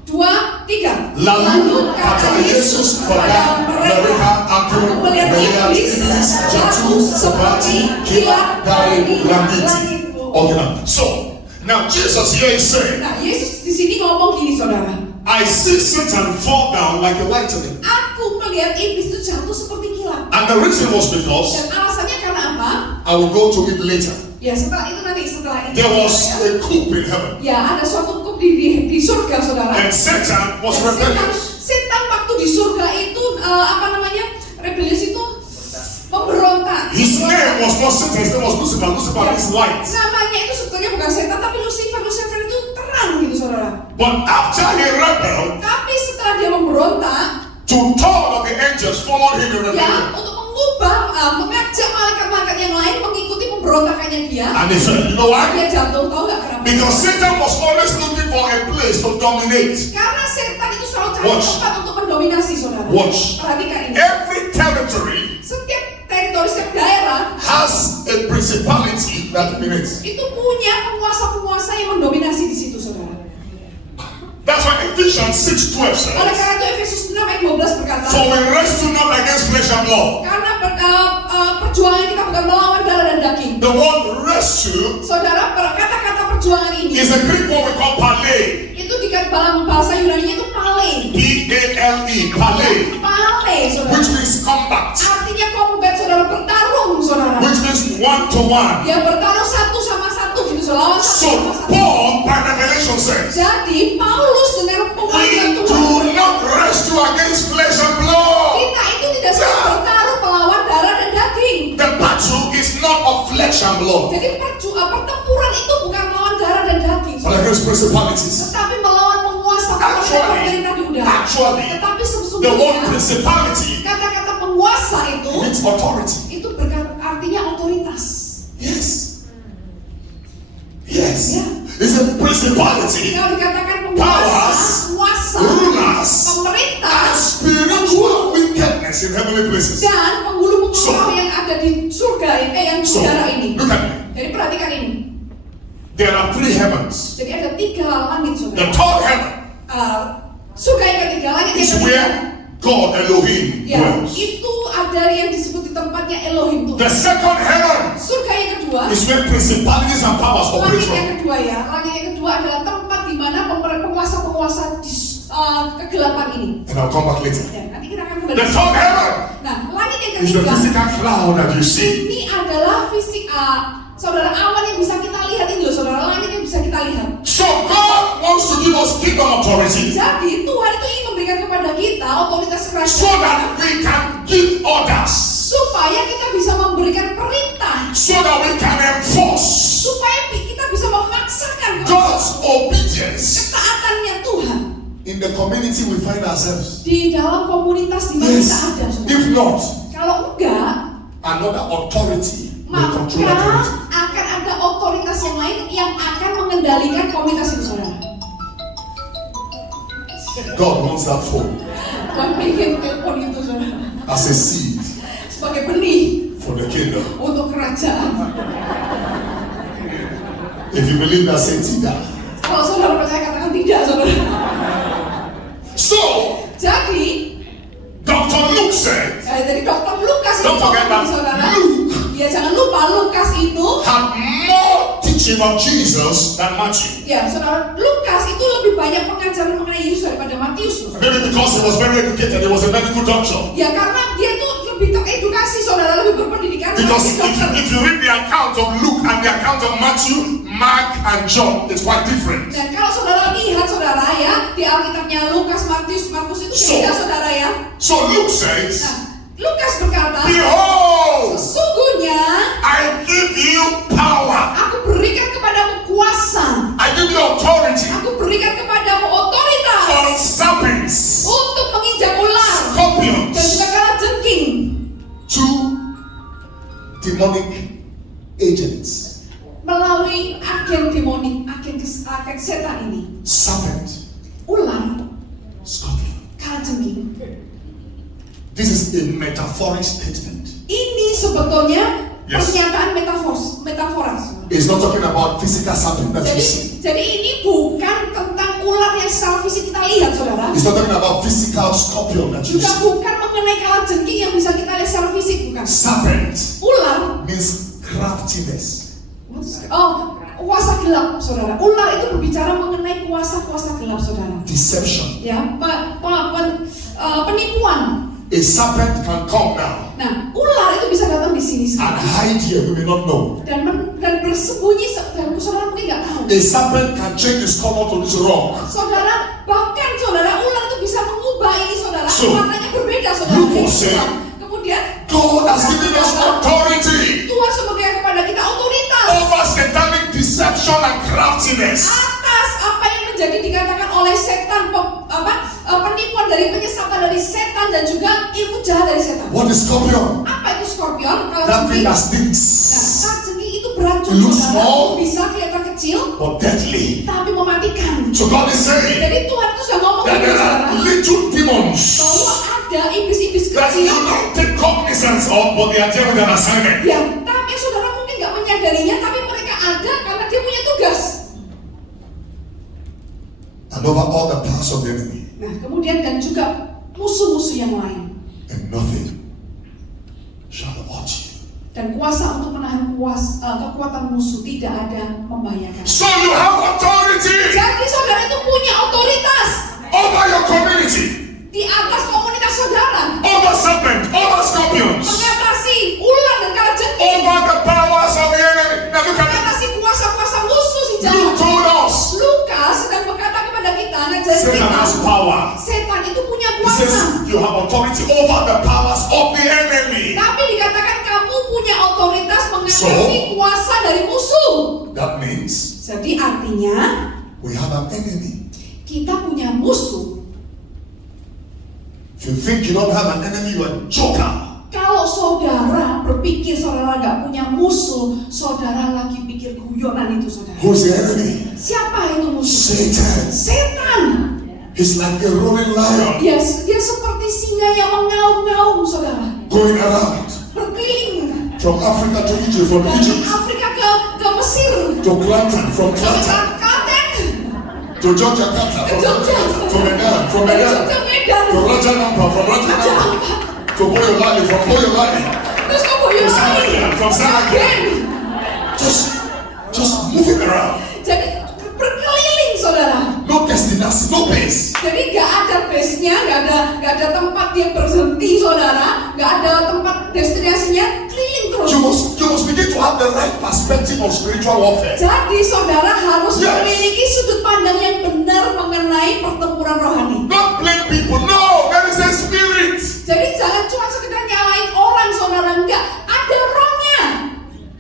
2, 3. Lalu kata Yesus kepada mereka, aku melihat iblis jatuh seperti kilat dari langit. Okay, now Jesus here is saying, nah, Yesus di sini ngomong gini, saudara. I see Satan fall down like a lightning. Aku melihat iblis itu jatuh seperti kilat. And the reason was because, dan alasannya karena apa? I will go to it later. Ya, setelah itu nanti setelah ini. There was a coup in heaven. Ya, ada suatu coup di surga, saudara. And Satan was rebellious. Setan waktu di surga itu rebellious itu memberontak. His name was not Satan, his name was Lucifer. Lucifer is light. Namanya itu sebetulnya bukan setan, tapi Lucifer. Lucifer itu terang gitu, saudara. But after he rebelled, tapi setelah dia memberontak, 2/3 of the angels followed him in rebellion. Ya, untuk mengajak malaikat-malaikat yang lain mengikuti pemberontakannya dia. And they said, you know why? Dia jatuh, tahu nggak kenapa? Because Satan was always looking for a place to dominate. Karena setan itu selalu cari tempat untuk mendominasi, saudara. Watch. Perhatikan ini. Every territory, setiap teritori, setiap daerah has a principality that dominates. Itu punya penguasa-penguasa yang mendominasi di situ, saudara. That's why Ephesians 6:12 says, oleh karena itu Efesus 6 ayat 12 berkata, for we wrestle not against flesh and blood. Karena perjuangan kita bukan melawan darah dan daging. The word wrestle, saudara, kata-kata perjuangan ini is a Greek word we call pale. Itu dalam bahasa Yunani itu pale. P-A-L-E, pale. Pale, saudara. Which means combat. Artinya combat, saudara, bertarung, saudara. Which means 1-to-1. Yang bertarung satu sama satu gitu, lawan satu So sama satu. Paul by revelation says, jadi Paulus dengan pengajaran we Tuhan, do not wrestle against flesh and blood. kita itu tidak sedang bertarung melawan darah dan daging. The battle is not of flesh and blood. Jadi pertempuran itu bukan melawan darah dan daging, But against principalities. tetapi melawan penguasa pemerintah di udara. Actually, Tetapi the word sesungguhnya principality kata-kata penguasa itu means authority. itu artinya otoritas. Yes. Yes. Ya. It's a principality, Kalau dikatakan powers, penguasa, rulers, pemerintah, and spiritual wickedness in heavenly places. dan penghulu-penghulu yang ada di surga yang di udara ini. Look at me. Jadi perhatikan ini. There are 3 heavens. Jadi ada 3 langit, The saudara. third heaven Surga yang ketiga, langit yang is ketiga. where God Elohim Ya, dwells. itu ada yang disebut di tempatnya Elohim Tuhan. The second heaven Surga yang kedua, is where principalities and powers operate langit yang from. kedua ya. Langit yang kedua adalah tempat di mana penguasa-penguasa di kegelapan ini. And I'll come back later. Ya, nanti kita akan kembali. The third heaven Nah, langit yang is the ketiga physical cloud that you see. ini adalah fisik, saudara, awan yang bisa kita lihat ini loh, saudara, langit yang bisa kita lihat. So God wants to give us kingdom authority Jadi Tuhan itu ingin memberikan kepada kita otoritas so kerajaan that we can give orders, supaya kita bisa memberikan perintah, so that we can enforce supaya kita bisa memaksakan God's obedience ketaatannya Tuhan in the community we find ourselves. di dalam komunitas di mana kita ada, saudara. If not, Kalau enggak, another authority will control that maka community. akan ada otoritas yang lain yang akan mengendalikan komunitas itu, saudara. God wants that phone Tuhan ingin telepon itu, saudara, as a seed sebagai benih for the kingdom. untuk kerajaan. If you believe that, say tidak. Kalau saudara percaya, katakan tidak, saudara. So, Jadi, Dr. Luke said, jadi Dr. Lukas don't forget that saudara. Luke Ya, jangan lupa Lukas itu, had more teaching of Jesus than Matthew. ya, saudara, Lukas itu lebih banyak pengajaran mengenai Yesus daripada Matius, loh. Maybe because he was very educated, he was a medical doctor. Ya, karena dia tuh lebih teredukasi, saudara, lebih berpendidikan. Because sebagai dokter. if you read the account of Luke and the account of Matthew, Mark and John, it's quite different. Dan kalau saudara lihat, saudara, ya, di Alkitabnya Lukas, Markus itu beda, saudara, ya. So Luke says, Nah, Lukas berkata, behold, sesungguhnya I give you authority Aku berikan kepadamu otoritas on serpents, untuk menginjak ular dan scorpions, juga kalajengking. two demonic agents. Melalui agen demonik, agen setan ini, Serpent, ular, scorpion. kalajengking. This is a metaphoric statement. Ini sebetulnya Yes. pernyataan metafora. It's not talking about physical serpent that you see. Jadi ini bukan tentang ular yang secara fisik kita lihat, saudara. It's not talking about physical scorpion that you Juga see. bukan mengenai kalajengking yang bisa kita lihat secara fisik, bukan. Serpent Ular, means craftiness. kuasa gelap, saudara. Ular itu berbicara mengenai kuasa-kuasa gelap, saudara. Deception. Ya, penipuan. A serpent can come now Nah, ular itu bisa datang di sini and sekarang. hide here. We may not know. Dan bersembunyi, dan saudara mungkin nggak tahu. A serpent can change its color to this rock. Saudara, bahkan saudara, ular itu bisa mengubah ini, saudara. So, Warnanya berbeda, saudara. you will say, Kemudian God has given us authority Tuhan sebagai kepada kita otoritas over satanic deception and craftiness. atas apa yang menjadi dikatakan oleh setan, penipuan dari penyesatan dari setan dan juga ilmu jahat dari setan. What is scorpion? Apa itu skorpion? That thing Kalajengking. that stings, Kalajengking itu beracun, It looks saudara. small. Bisa kelihatan kecil, but deadly. tapi mematikan. So God is saying Jadi Tuhan itu sudah ngomong that kepada there saudara are little demons bahwa ada iblis-iblis that you kecil. don't take cognizance of, but they are there with an assignment. Ya, tapi saudara mungkin nggak menyadarinya, tapi mereka ada karena dia punya tugas. And over all the powers of the enemy, Nah, kemudian dan juga musuh-musuh yang lain and nothing shall hurt you. dan kuasa untuk menahan kekuatan musuh tidak ada membahayakan. So you have authority Jadi saudara itu punya otoritas over your community, di atas komunitas saudara, over serpent, over scorpions, mengatasi ular dan kalajengking, over the powers of the enemy. Now look at it. mengatasi kuasa-kuasa musuh si You jahat. told us Lukas sedang berkata kepada kita, ngajarin Satan kita, has power. setan itu punya He kuasa. says you have authority over the powers of the enemy. Tapi dikatakan kamu punya otoritas mengatasi So? kuasa dari musuh. That means Jadi artinya we have an enemy. kita punya musuh. If you think you don't have an enemy, you are a joker. Kalau saudara berpikir saudara nggak punya musuh, saudara lagi pikir guyonan itu, saudara. Who's the enemy? Siapa itu musuh? Satan. Setan. He's like a roaring lion Dia seperti singa yang mengaum-ngaum, saudara. going around Berkeliling from Africa to Egypt, from dari Egypt Afrika ke Mesir, to Clanton, from ke Clanton Klaten, to Yogyakarta, ke Jogja, to Medan, from dari Medan Jogja Medan, to Raja Ampat, from Raja Raja Ampat Ampat, to Boyolali, from Boyolali. terus ke Boyolali, From Sarajevo. Sragen. Just moving around. Jadi berkeliling, saudara. No destination, no base. Jadi nggak ada base-nya, nggak ada tempat yang berhenti, saudara. Nggak ada tempat destinasinya, keliling terus. You must begin to have the right perspective of spiritual warfare. Jadi saudara harus Yes. memiliki sudut pandang yang benar mengenai pertempuran rohani. Don't blame people. No, there is a spirit. Jadi jangan cuma sekedar nyalain orang, saudara. Enggak, ada rohnya.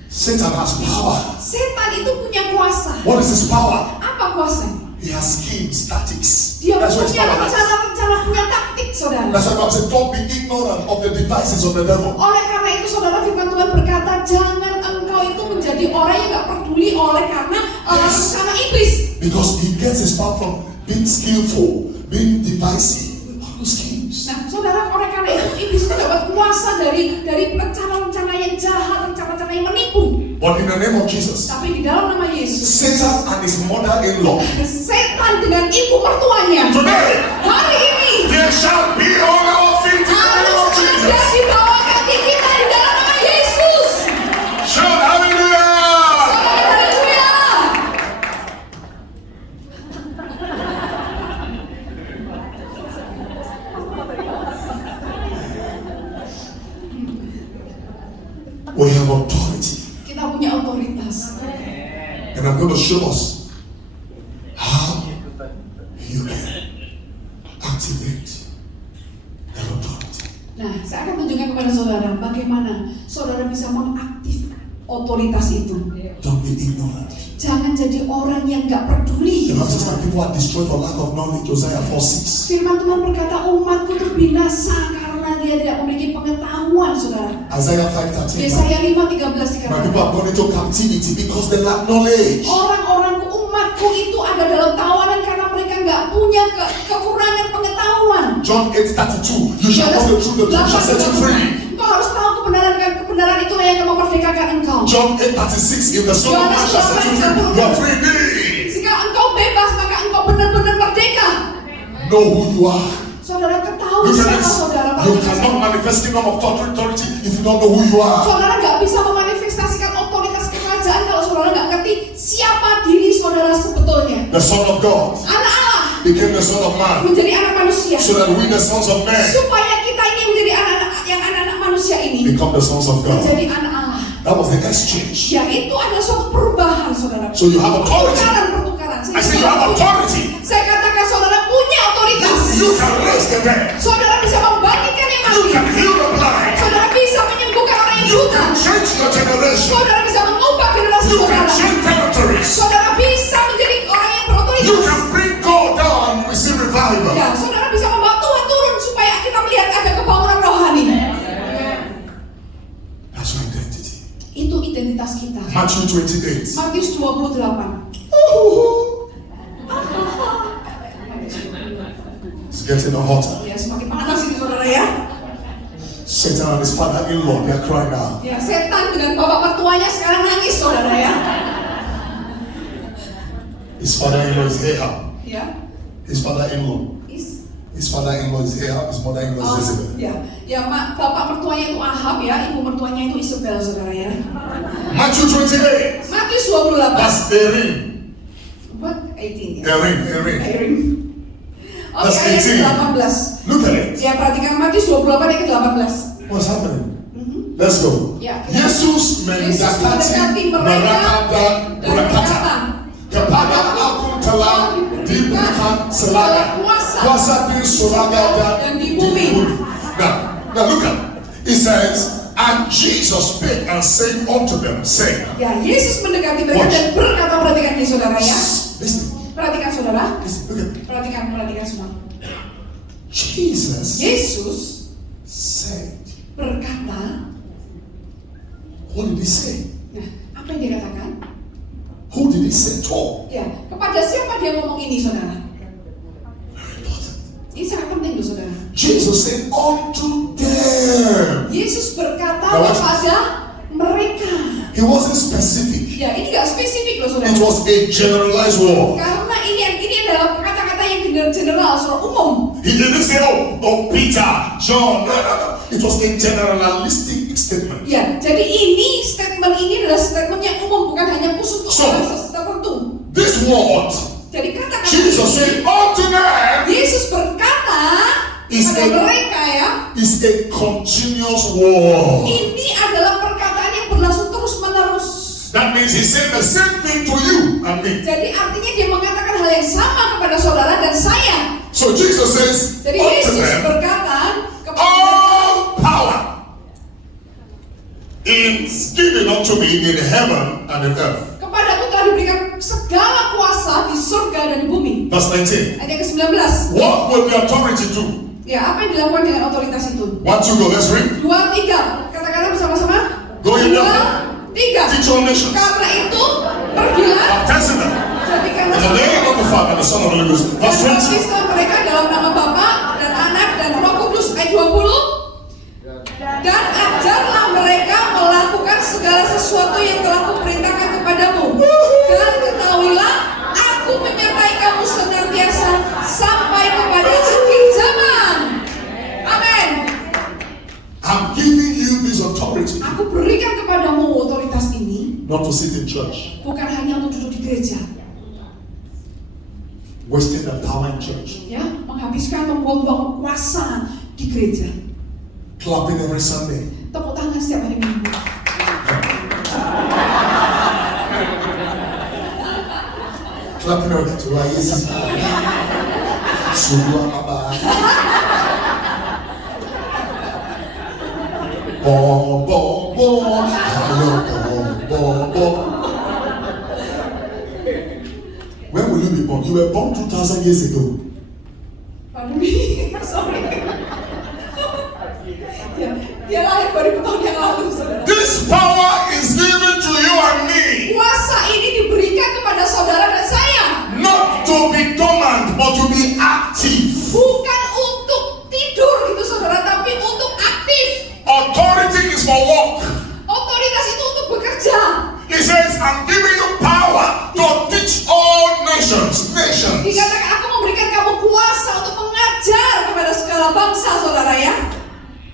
Satan has power. Setan itu punya kuasa. What is his power? Apa kuasanya? He has schemes, tactics. Dia That's what his punya power is. rencana-rencana, punya taktik, saudara. That's why I'm saying don't be ignorant of the devices of the devil. Oleh karena itu, saudara, firman Tuhan berkata, jangan engkau itu menjadi orang yang gak peduli oleh karena rencana iblis. Because he gets his power from being skillful, being divisive. All those schemes. Nah, saudara, oleh karena itu iblis itu dapat kuasa dari rencana-rencana yang jahat, rencana-rencana yang menipu. But in the name of Jesus, Tapi di dalam nama Yesus, Satan and his mother-in-law, setan dengan ibu mertuanya today, hari ini there shall be on our feet in the name of harus ada Jesus. di bawah kaki kita di dalam nama Yesus. Shout hallelujah! Haleluya. We have authority. Kita punya otoritas. And I'm going to show us how you can activate that authority. Nah, saya akan tunjukkan kepada saudara bagaimana saudara bisa mengaktifkan otoritas itu. Don't be ignorant. Jangan jadi orang yang gak peduli. The Bible says that people are destroyed for lack of knowledge. Isaiah 4:6. Firman Tuhan berkata umatku itu binasa karena dia tidak memiliki pengetahuan, saudara. Isaiah 5:13. Yesaya 5:13 My dikatakan, people have gone into captivity because they lack knowledge. orang-orangku, umatku itu ada dalam tawanan karena mereka nggak punya kekurangan pengetahuan. John 8:32. You shall know the truth, the truth shall set you free. Engkau harus tahu kebenaran, dan kebenaran itulah yang akan memerdekakan engkau. John 8:36. If the Son of Man shall set you free, you are free indeed. Jika engkau bebas, maka engkau benar-benar merdeka. Know who you are. Saudara ketahui Look at siapa this. saudara. You cannot manifest kingdom of authority if you don't know who you are. Saudara nggak bisa memanifestasikan otoritas kerajaan kalau saudara nggak ngerti siapa diri saudara sebetulnya. The Son of God Anak Allah became the Son of Man, menjadi anak manusia. so that we, the sons of man, Supaya kita ini menjadi anak-anak manusia ini become the sons of God. menjadi anak Allah. That was the exchange. Ya, itu adalah suatu perubahan, saudara. So you have authority. Pertukaran. I say you have authority. Saya katakan saudara punya otoritas. You can raise the dead. Saudara bisa membangkitkan yang You mati. can heal the blind. Saudara bisa menyembuhkan orang yang You buta. can change your generation. Saudara bisa mengubah generasi You can saudara. change territories. Saudara bisa menjadi orang yang You berotoritas. can bring God down and receive revival. Ya, saudara bisa membawa Tuhan turun supaya kita melihat ada kebangunan rohani. That's your identity. Itu identitas kita. Matthew 28. Matius 28. It's getting hotter. Ya, semakin panas ini saudara ya. Satan and his father-in-law, they are crying out. Ya, setan dengan bapak mertuanya sekarang nangis saudara ya. His father-in-law is Ahab. Ya, His father-in-law. His father-in-law is Ahab. His mother-in-law is Jezebel. ya, bapak mertuanya itu Ahab ya, ibu mertuanya itu Isabel saudara ya. Matthew 28. Matius 28. That's Erin. What? 18 ya. Erin. Erin. Oke, That's ayat 18. ke-18. Look at it. Ya, perhatikan Matius 28 ayat ke-18. What's happening? Let's go. Ya. Yesus mendekati mereka dan berkata, kepada aku telah diberikan selada kuasa di surga dan di bumi. Now look at it. It says, and Jesus spake and said unto them, saying. Ya, Yesus mendekati mereka dan berkata, perhatikan ini saudara ya. Listen. Perhatikan saudara. Listen. Look at it. Perhatikan semua. Jesus Yesus said. berkata. What did he say? Nah, apa yang dia katakan? Who did he say to? Ya, kepada siapa dia ngomong ini saudara? Very important. Ini sangat penting loh saudara. Jesus said unto them. Yesus berkata Now, kepada mereka. He wasn't specific. Ya, ini gak spesifik loh saudara. It was a generalized word. Karena ini adalah kata-kata yang general, saudara, umum. He didn't say, oh, Peter, John. No. It was a generalistic statement. Ya, jadi statement ini adalah statement yang umum, bukan hanya khusus untuk orang tertentu. This word, Jadi kata-kata Jesus said unto them, Yesus berkata kepada mereka ya, is a continuous word. ini adalah perkataan yang berlangsung terus-menerus. That means he said the same thing to you and me. Jadi artinya dia mengatakan hal yang sama kepada saudara dan saya. So Jesus says Jadi unto Yesus them, berkata kepada all power is given unto me in heaven and in earth. kepadaku telah diberikan segala kuasa di surga dan di bumi. Verse 19. Ayat ke-19. What will the authority do? Ya, apa yang dilakukan dengan otoritas itu? 1, 2, go, let's read. 2, 3. Katakanlah bersama-sama. Go in 2, there. 3. Teach all nations. Karena itu pergilah. Baptizing them Jadikanlah in the name of the Father and the Son of the Holy Ghost. Verse 20. baptislah mereka dalam nama Bapa dan Anak dan Roh Kudus. Ayat 20. Dan ajarlah mereka melakukan segala sesuatu yang telah kuperintahkan kepadamu. Dan ketahuilah, aku menyertai kamu senantiasa sampai kepada akhir zaman. Amin. I'm giving you this authority Aku berikan kepadamu otoritas ini, not to sit in church, bukan hanya untuk duduk di gereja, wasting the power in church, ya, menghabiskan, membuang-buang kuasa di gereja. clapping every Sunday. Tepuk tangan setiap hari Minggu. Clapping every Tuhan Yesus. Sungguh apa? Bom, bom, bom. Ayo, bom. When will you be born? You were born 2,000 years ago. Pardon me, sorry. Ya, dia lahir 2000 tahun yang lalu, saudara. This power is given to you and me. Kuasa ini diberikan kepada saudara dan saya. Not to be dormant, but to be active. Bukan untuk tidur gitu saudara, tapi untuk aktif. Authority is for work. Otoritas itu untuk bekerja. He says, I'm giving you power to teach all nations. Dikatakan aku memberikan kamu kuasa untuk mengajar kepada segala bangsa, saudara ya.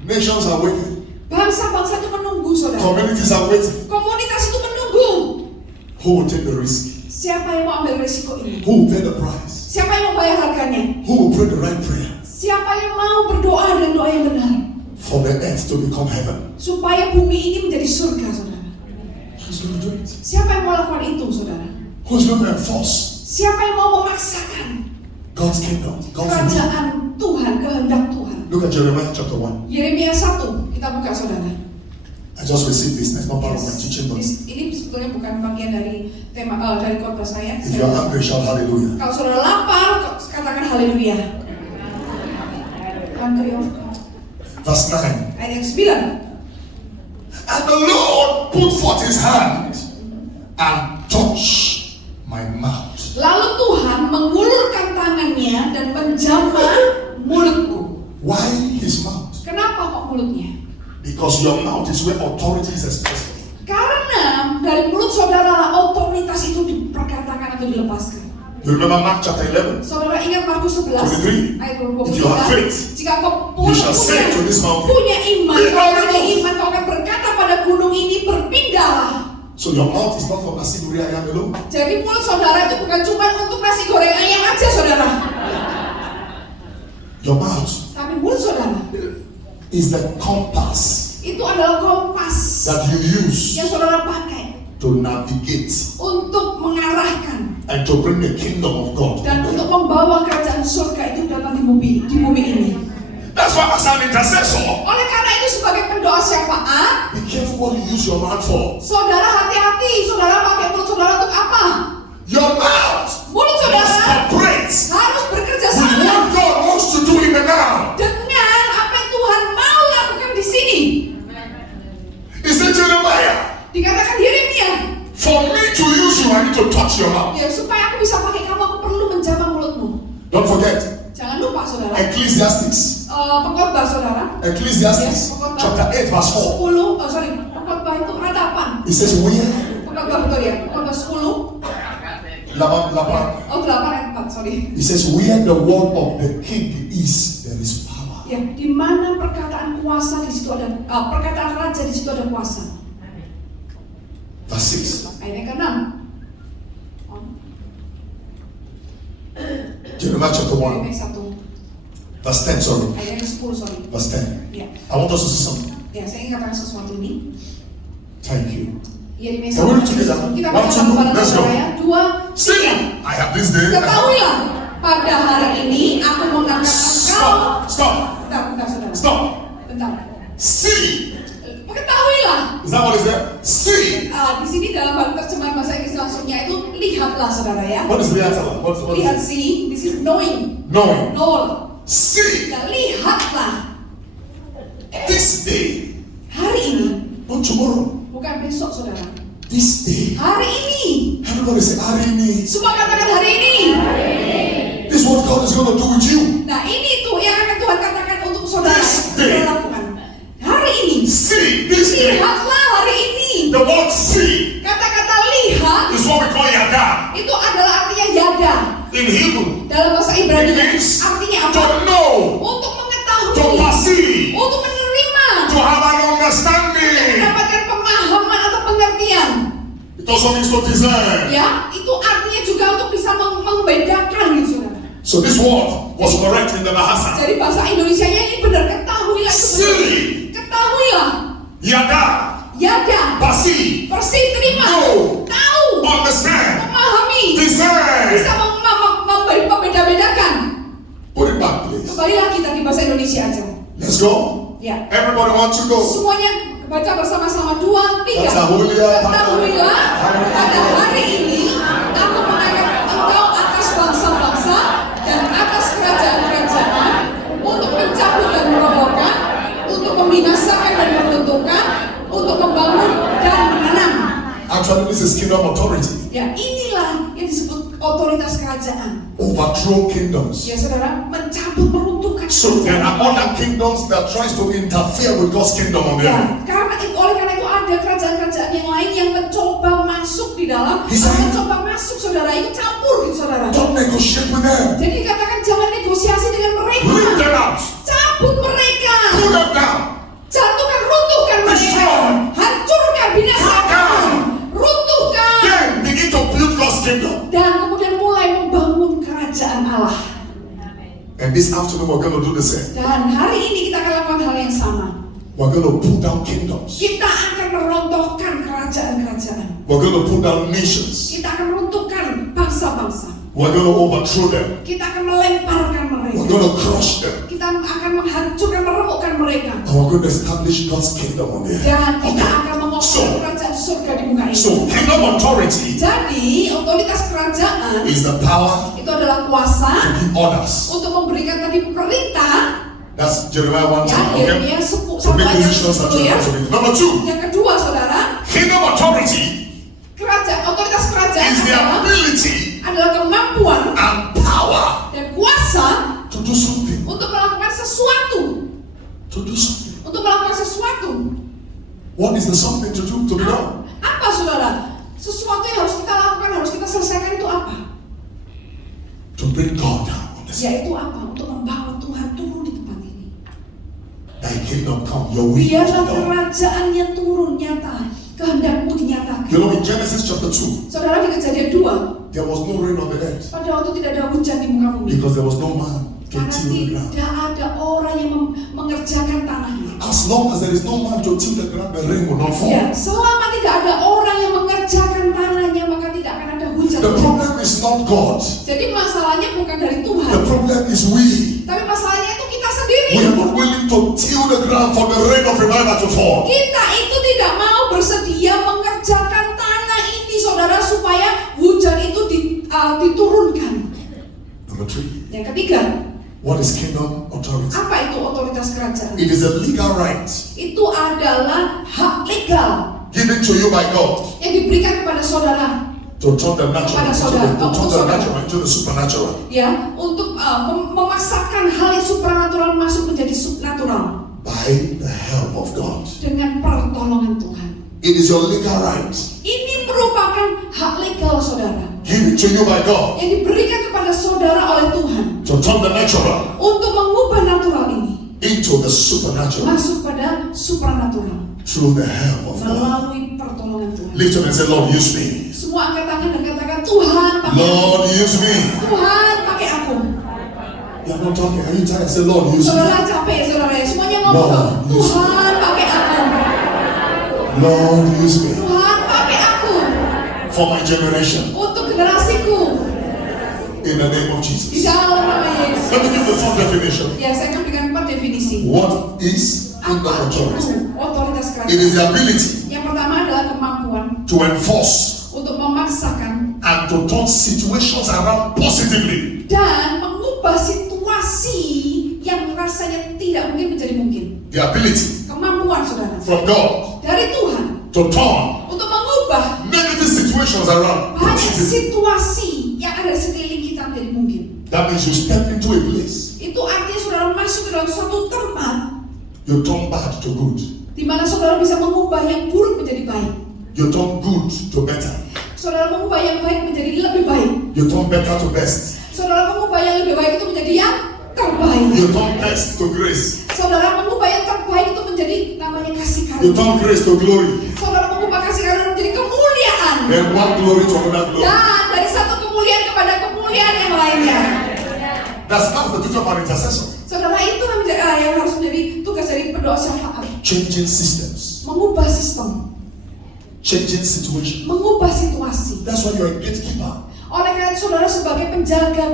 Nations are waiting. Bangsa-bangsa itu menunggu, saudara. Communities are waiting. Komunitas itu menunggu. Who will take the risk? Siapa yang mau ambil risiko ini? Who will pay the price? Siapa yang mau bayar harganya? Who will pray the right prayer? Siapa yang mau berdoa dengan doa yang benar? For the earth to become heaven. Supaya bumi ini menjadi surga, saudara. Who's going to do it? Siapa yang mau lakukan itu, saudara? Who's going to enforce Siapa yang mau memaksakan God's kingdom? God's will. kerajaan Tuhan, kehendak Tuhan? Look at Jeremiah chapter 1. Yeremia 1, kita buka, saudara. I just received this. That's not part of my teaching, but if Ini sebetulnya bukan bagian dari tema dari khotbah saya. you are hungry, shout hallelujah. Kalau saudara lapar, katakan haleluya. Hungry of God. Verse 9. Ayat yang 9. And the Lord put forth his hand and touched my mouth. Lalu Tuhan mengulurkan tangannya dan menjamah mulutku. Why his mouth? Kenapa kok mulutnya? Because your mouth is where authority is expressed. Karena dari mulut saudara otoritas itu diperkatakan atau dilepaskan. You remember Mark chapter 11? Saudara ingat Markus 11 ayat 23. If you have faith, Jika kau you shall say to this mountain, punya iman, be thou kau punya removed. iman, kau akan berkata pada gunung ini berpindahlah. So your mouth is not for nasi goreng ayam alone. Jadi mulut saudara itu bukan cuma untuk nasi goreng ayam aja, saudara. Your mouth Tapi mulut saudara is the compass itu adalah kompas that you use yang saudara pakai to navigate untuk mengarahkan and to bring the kingdom of God. dan untuk membawa kerajaan surga itu datang di bumi ini. That's why as an intercessor, Oleh karena itu sebagai pendoa syafaat, be careful what you use your mouth for. saudara hati-hati, saudara pakai mulut saudara untuk apa? Your mouth Mulut must saudara cooperate harus bekerja with sama what God wants to do in the now. dengan apa yang Tuhan mau lakukan di sini. He said Jeremiah, Dikatakan Yeremia, for me to use you, I need to touch your mouth. ya supaya aku bisa pakai kamu, aku perlu menjamah mulutmu. Don't forget, Jangan lupa, saudara. Ecclesiastes. Pengkhotbah, saudara. Ecclesiastes chapter 8 verse 4. 10, pengkhotbah itu ratapan. It says where Pengkhotbah betul ya. Pengkhotbah 10. 8. 8 ayat 4, sorry. It says where the word of the king is, there is power. Ya, di mana perkataan kuasa di situ ada perkataan raja di situ ada kuasa. Verse 6. Ayat yang ke-6. Jeremiah chapter 1 Yeremia 1 verse 10, sorry. ayat yang ke-10, sorry. Verse 10. Ya. I want us to see something. Ya, saya ingin katakan sesuatu ini. Thank you. Yeremia Can we read 1 together? kita 1, baca 2, sama-sama, let's go. saudara ya. 2, See, 3. I have this day. Ketahuilah, pada hari ini aku mengangkat engkau. Stop. Bentar, saudara. Stop. Bentar. See. Ketahuilah. Is that what is there? See. Di sini dalam terjemahan bahasa Inggris langsungnya itu lihatlah, saudara ya. What is the answer? What Lihat is it? see, this is knowing. Knowing. Know. See. Dan lihatlah This day. hari ini, Not tomorrow. bukan besok, saudara. This day. Hari ini. Everybody say, hari ini. Semua katakan hari ini. This is what God is going to do with you. Nah, ini tuh yang akan Tuhan katakan untuk saudara. This day. Saudara lakukan. Hari ini. See. This day. Lihatlah hari ini. The word see Kata-kata lihat is what we call yada. itu adalah artinya yada. In Hebrew, Dalam bahasa it Ibrani means artinya to apa? know, Untuk to mengetahui, perceive, untuk menerima, to have an understanding. mendapatkan pemahaman atau pengertian. It also means to discern. Ya, itu artinya juga untuk bisa membedakan, gitu, saudara. So this word was correct in the Bahasa. Jadi bahasa Indonesianya ini benar, ketahuilah itu benar. See, Ketahuilah, yada, yada, perceive, percaya, terima, know, tahu, understand, memahami, discern. bisa membeda-bedakan. Put it back, please. Kembali lagi tadi bahasa Indonesia aja. Let's go. Ya. Everybody wants to go. Semuanya baca bersama-sama 2, 3. Ketahuilah, Ketahuilah menentukan, untuk membangun dan menanam. Actually, this is kingdom authority. Ya, inilah yang disebut otoritas kerajaan. Overthrow kingdoms. Ya, saudara, mencabut, meruntuhkan. So there are other kingdoms that tries to interfere with God's kingdom on the earth. Ya, oleh karena itu ada kerajaan-kerajaan yang lain yang mencoba masuk di dalam, mencoba masuk, saudara, itu campur gitu, saudara. Don't negotiate with them. Jadi katakan jangan negosiasi dengan mereka. Root them out. Cabut mereka. Pull them down. Jatuhkan, runtuhkan mereka. Destroy. Hancurkan, binasakan. Runtuhkan. Then begin to build God's kingdom. Dan kemudian mulai membangun kerajaan Allah. And this afternoon we're going to do the same. Dan hari ini kita akan lakukan hal yang sama. We're going to put down kingdoms. Kita akan merontohkan kerajaan-kerajaan. We're going to put down nations. Kita akan meruntuhkan bangsa-bangsa. We're going to overthrow them. Kita akan melemparkan mereka. We're going to crush them. Kita akan menghancurkan, meremukkan mereka. And we're going to establish God's kingdom on the earth. Dan kita akan mengokohkan kerajaan surga di muka ini. So kingdom authority Jadi otoritas kerajaan is the power itu adalah kuasa to give orders. untuk memberikan tadi perintah. That's Jeremiah 1:10. Ya, Okay. Yeremia 10 To make sampai ayat decisions and 10 ya. Number 2, Yang kedua, saudara, kingdom authority otoritas kerajaan is the ability adalah kemampuan and power dan kuasa to do something. untuk melakukan sesuatu. To do something. Untuk melakukan sesuatu. What is the something to do to be done? Apa, saudara? Sesuatu yang harus kita lakukan, harus kita selesaikan itu apa? To bring God down on this. Yaitu apa? Untuk membawa Tuhan turun di tempat ini. Thy kingdom come, your will be Biarlah done. kerajaannya turun nyata, kehendakmu dinyatakan. You know, in Genesis chapter 2, Saudara, di Kejadian 2, there was no rain on the earth pada waktu tidak ada hujan di muka bumi. because there was no man to Karena till the ground. tidak ada orang yang mengerjakan tanahnya. As long as there is no man to till the ground, the rain will not fall. Ya, selama tidak ada orang yang mengerjakan tanahnya, maka tidak akan ada hujan. The problem is not God. Jadi masalahnya bukan dari Tuhan, The problem is we. tapi masalahnya itu kita sendiri. We are not willing to till the ground for the rain of revival to fall. Kita itu tidak mau bersedia mengerjakan tanah ini, saudara, supaya hujan itu diturunkan. Number 3, Yang ketiga, what is kingdom authority? apa itu otoritas kerajaan? It is a legal right Itu adalah hak legal given to you by God yang diberikan kepada saudara, to turn the natural into the supernatural. ya, untuk memaksakan hal yang supranatural masuk menjadi supernatural By the help of God. dengan pertolongan Tuhan. It is your legal right Ini merupakan hak legal, saudara, given to you by God yang diberikan kepada saudara oleh Tuhan to turn the natural untuk mengubah natural ini into the supernatural masuk pada supranatural through the help of God. melalui pertolongan Tuhan. Lift up and say, Lord, use me. Semua angkat tangan dan katakan, Tuhan pakai aku. Lord, use me. Tuhan pakai aku. You're not talking. Are you tired? Say, Lord, use me. Saudara capek, saudara, semuanya ngomong. Lord, use me. Tuhan pakai aku. Lord, use me. Tuhan pakai aku For my generation. untuk generasiku. In the name of Di Jesus. dalam nama Yesus. Let me give the full definition. Ya, saya akan berikan 4 definisi. What is kingdom Apa authority? itu otoritas It kerajaan? is the ability Yang pertama adalah kemampuan to enforce untuk memaksakan and to turn situations around positively. dan mengubah situasi yang rasanya tidak mungkin menjadi mungkin. The ability Kemampuan, saudara, from God dari Tuhan to turn untuk mengubah negative situations around banyak positively. situasi yang ada di sekeliling kita menjadi mungkin. That means you step into a place, Itu artinya saudara masuk ke dalam suatu tempat you turn bad to good. di mana saudara bisa mengubah yang buruk menjadi baik. You turn good to better. Saudara mengubah yang baik menjadi lebih baik. You turn better to best. Saudara mengubah yang lebih baik itu menjadi yang terbaik. You turn best to grace. Saudara mengubah yang terbaik itu menjadi namanya kasih You karunia. turn grace to glory. Saudara mengubah kasih karunia menjadi kemuliaan. Then one glory to another glory. Dan dari satu kemuliaan kepada kemuliaan yang lainnya. That's the duty of our intercessor. Saudara, itu yang harus menjadi tugas dari pendoa syafaat. Changing systems. Mengubah sistem, Changing situation. mengubah situasi. That's why you're a gatekeeper. Oleh karena itu, saudara sebagai penjaga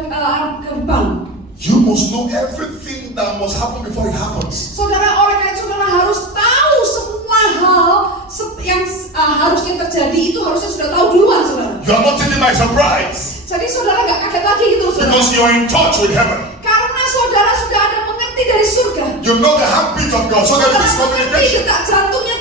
gerbang, You must know everything that must happen before it happens. saudara, oleh karena itu saudara harus tahu semua hal yang harusnya terjadi itu harusnya sudah tahu duluan, saudara. You are not taken by surprise Jadi saudara nggak kaget lagi gitu, saudara. because you are in touch with heaven. Karena saudara sudah ada mengerti dari surga. You know the heartbeat of God, so that it is Saudara mengerti communication. detak jantungnya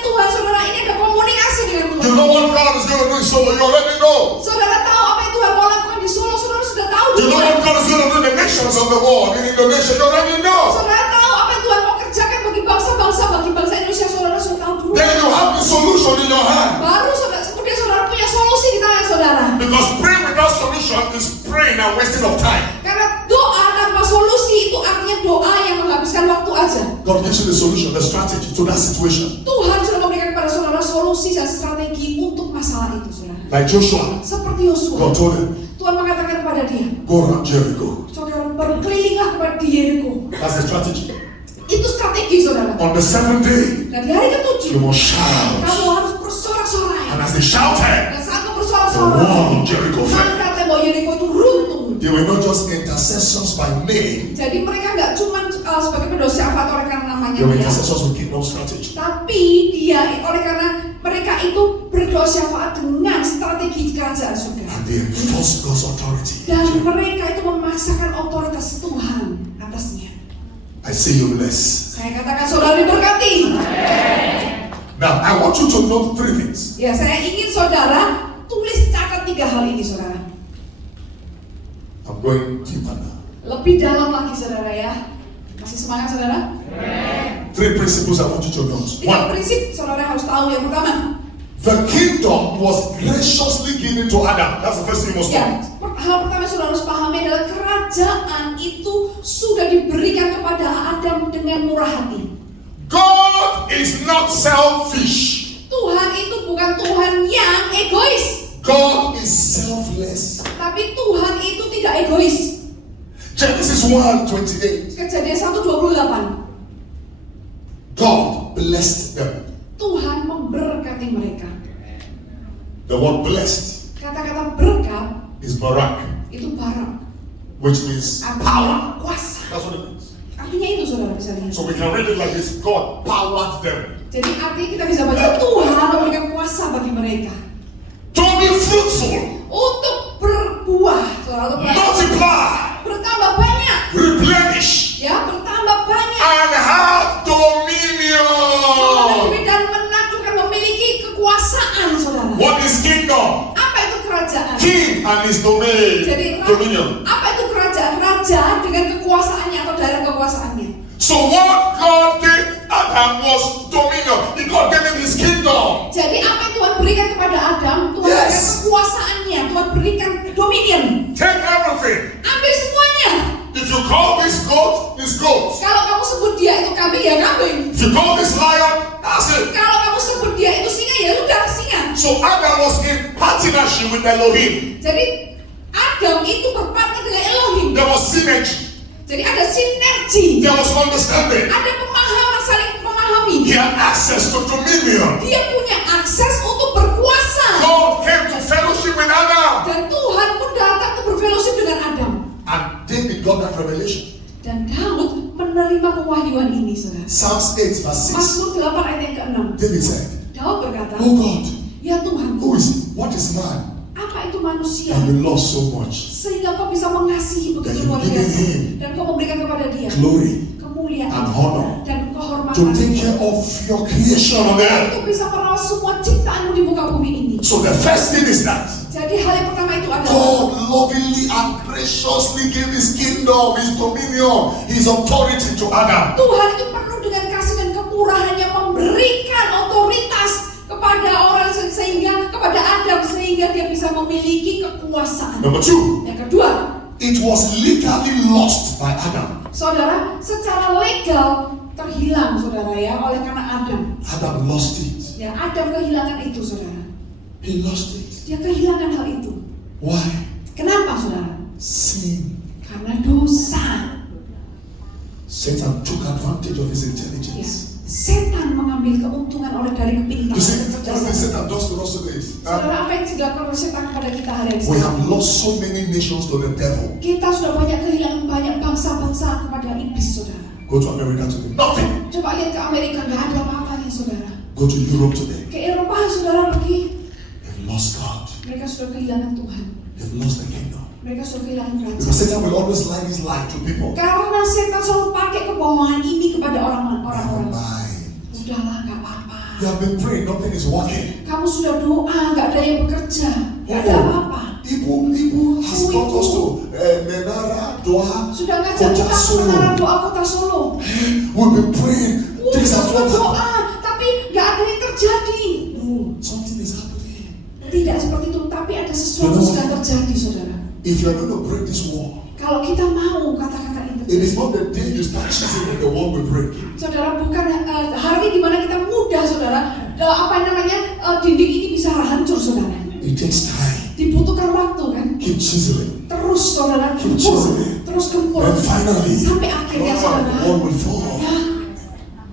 in Solo? You already know. Saudara tahu apa yang Tuhan mau lakukan di Solo, saudara sudah tahu. You know what God is going to do in the nations of the world, in Indonesia, you already know. Saudara tahu apa yang Tuhan mau kerjakan bagi bangsa-bangsa, bagi bangsa Indonesia, saudara sudah tahu dulu. Then you have the solution in your hand. Baru kemudian saudara punya solusi di tangan saudara. Because praying without solution is praying and wasting of time. Karena doa tanpa solusi itu artinya doa yang menghabiskan waktu aja. God gives you the solution, the strategy to that situation. Tuhan sudah memberikan kepada saudara solusi dan strategi untuk masalah itu, saudara. Like Joshua, Seperti Yosua, God told him, Tuhan mengatakan kepada dia, go around Jericho. saudara berkelilinglah kepada Jericho. That's the strategy. Itu strategi, saudara. On the 7th day, Dan di hari ke-7, you must shout. kamu harus bersorak-sorai. And as they shouted, Dan saat kamu the bersorak-sorai, wall of Jericho fell. maka tembok Jericho itu runtuh. They were not just intercessors by name, Jadi mereka nggak cuma sebagai pendosa oleh karena namanya they were dia, intercessors with kingdom strategy. tapi dia oleh karena mereka itu berdoa syafaat dengan strategi kerajaan surga. And they enforced God's authority. Dan mereka itu memaksakan otoritas Tuhan atasnya. I say you blessed. Saya katakan saudara diberkati. Now, I want you to note 3 things. Ya, saya ingin saudara tulis catat 3 hal ini, saudara. I'm going deeper now. Lebih dalam lagi, saudara ya. Masih semangat, saudara? 3 principles I want you to note. 3 1, prinsip saudara harus tahu. Yang pertama, the kingdom was graciously given to Adam. That's the first thing you must ya, know. hal pertama yang saudara harus pahami adalah kerajaan itu sudah diberikan kepada Adam dengan murah hati. God is not selfish. Tuhan itu bukan Tuhan yang egois, God is selfless. tapi Tuhan itu tidak egois. Genesis 1:28. Kejadian 1:28. God blessed them. Tuhan memberkati mereka. The word blessed Kata-kata berkat is barak, itu barak, which means artinya kuasa. that's what it means. Artinya itu saudara bisa lihat. So we can read it like this: God powered them Jadi artinya kita bisa baca Tuhan memberikan kuasa bagi mereka to be fruitful, untuk berbuah, saudara, untuk multiply, bertambah banyak, replenish, ya, bertambah banyak, and have dominion. dan menaklukkan, memiliki kekuasaan, saudara. What is kingdom? Apa itu kerajaan? King and his domain. Jadi Dominion. apa itu kerajaan? Raja dengan kekuasaannya atau daerah kekuasaannya. So what God gave Adam was dominion. God gave him his kingdom. Jadi apa yang Tuhan berikan kepada Adam? Tuhan berikan kekuasaannya. Tuhan berikan dominion. Take everything. Ambil semuanya. If you call this goat, this goat. Kalau kamu sebut dia itu kambing, ya kambing. If you call this lion, that's it. Kalau kamu sebut dia itu singa, ya udah singa. So Adam was in partnership with Elohim. Jadi Adam itu berpartner dengan Elohim. There was synergy. Jadi ada sinergi. There was understanding. Ada pemahaman, saling memahami. He had access to dominion. Dia punya akses untuk berkuasa. God came to fellowship with Adam. Dan Tuhan pun datang untuk berfellowship dengan Adam. And David got that revelation. Dan Daud menerima pewahyuan ini, saudara. Psalms 8 verse 6. Mazmur 8 ayat yang ke-6. David said, Daud berkata, oh God, ya Tuhan, who is it? What is man? apa itu manusia? And you love so much. Sehingga kau bisa mengasihi begitu luar biasa. Dan kau memberikan kepada dia Glory kemuliaan and honor. dan kehormatan. To take care of your creation on earth. Untuk bisa merawat semua ciptaanmu di muka bumi ini. So the first thing is that Jadi hal yang pertama itu adalah God lovingly and graciously gave his kingdom, his dominion, his authority to Adam. Tuhan itu penuh dengan kasih dan kemurahannya memberikan otoritas kepada orang sehingga kepada Adam sehingga dia bisa memiliki kekuasaan. Number 2, Yang kedua, it was legally lost by Adam. saudara, secara legal terhilang, saudara, ya, oleh karena Adam. Adam lost it. Ya, Adam kehilangan itu, saudara. He lost it. Dia kehilangan hal itu. Why? Kenapa, saudara? Sin. Karena dosa. Satan took advantage of his Ya, intelligence. setan mengambil keuntungan oleh dari You see, kepintaran. that's what Satan does to us today. Saudara, apa yang dilakukan oleh setan kepada kita hari ini? We have lost so many nations to the devil. Kita sudah banyak kehilangan banyak bangsa-bangsa kepada iblis, saudara. Go to America today. Nothing. Coba lihat ke Amerika, nggak ada apa-apanya, saudara. Go to Europe today. Ke Eropa, saudara, pergi. They've lost God. Mereka sudah kehilangan Tuhan. They've lost the kingdom. Mereka sudah kehilangan Because kerajaan. Satan will always lie his lie to people. Karena setan selalu pakai kebohongan ini kepada orang-orang. Never mind. Udahlah, nggak apa-apa. You have been praying, nothing is working. Kamu sudah doa, nggak ada yang bekerja, nggak ada apa-apa. Ibu has brought us to Menara Doa Sudah ngajak Kota kita ke Solo. Menara Doa Kota Solo. We've been praying. Things have Sudah not doa, happened. tapi nggak ada yang terjadi. No, something is happening. Tidak seperti itu, tapi ada sesuatu sedang terjadi, saudara. If you are going to break this wall, Kalau kita mau kata-kata itu it is terjadi, not the day you start choosing the wall will break. saudara, bukan hari di mana kita mudah, saudara. Dinding ini bisa hancur, saudara. It takes time. Dibutuhkan waktu, kan? Keep chiseling. Terus, saudara, Keep gempur, chiseling. terus gempur, And finally, sampai akhirnya, the saudara, wall will fall. ya,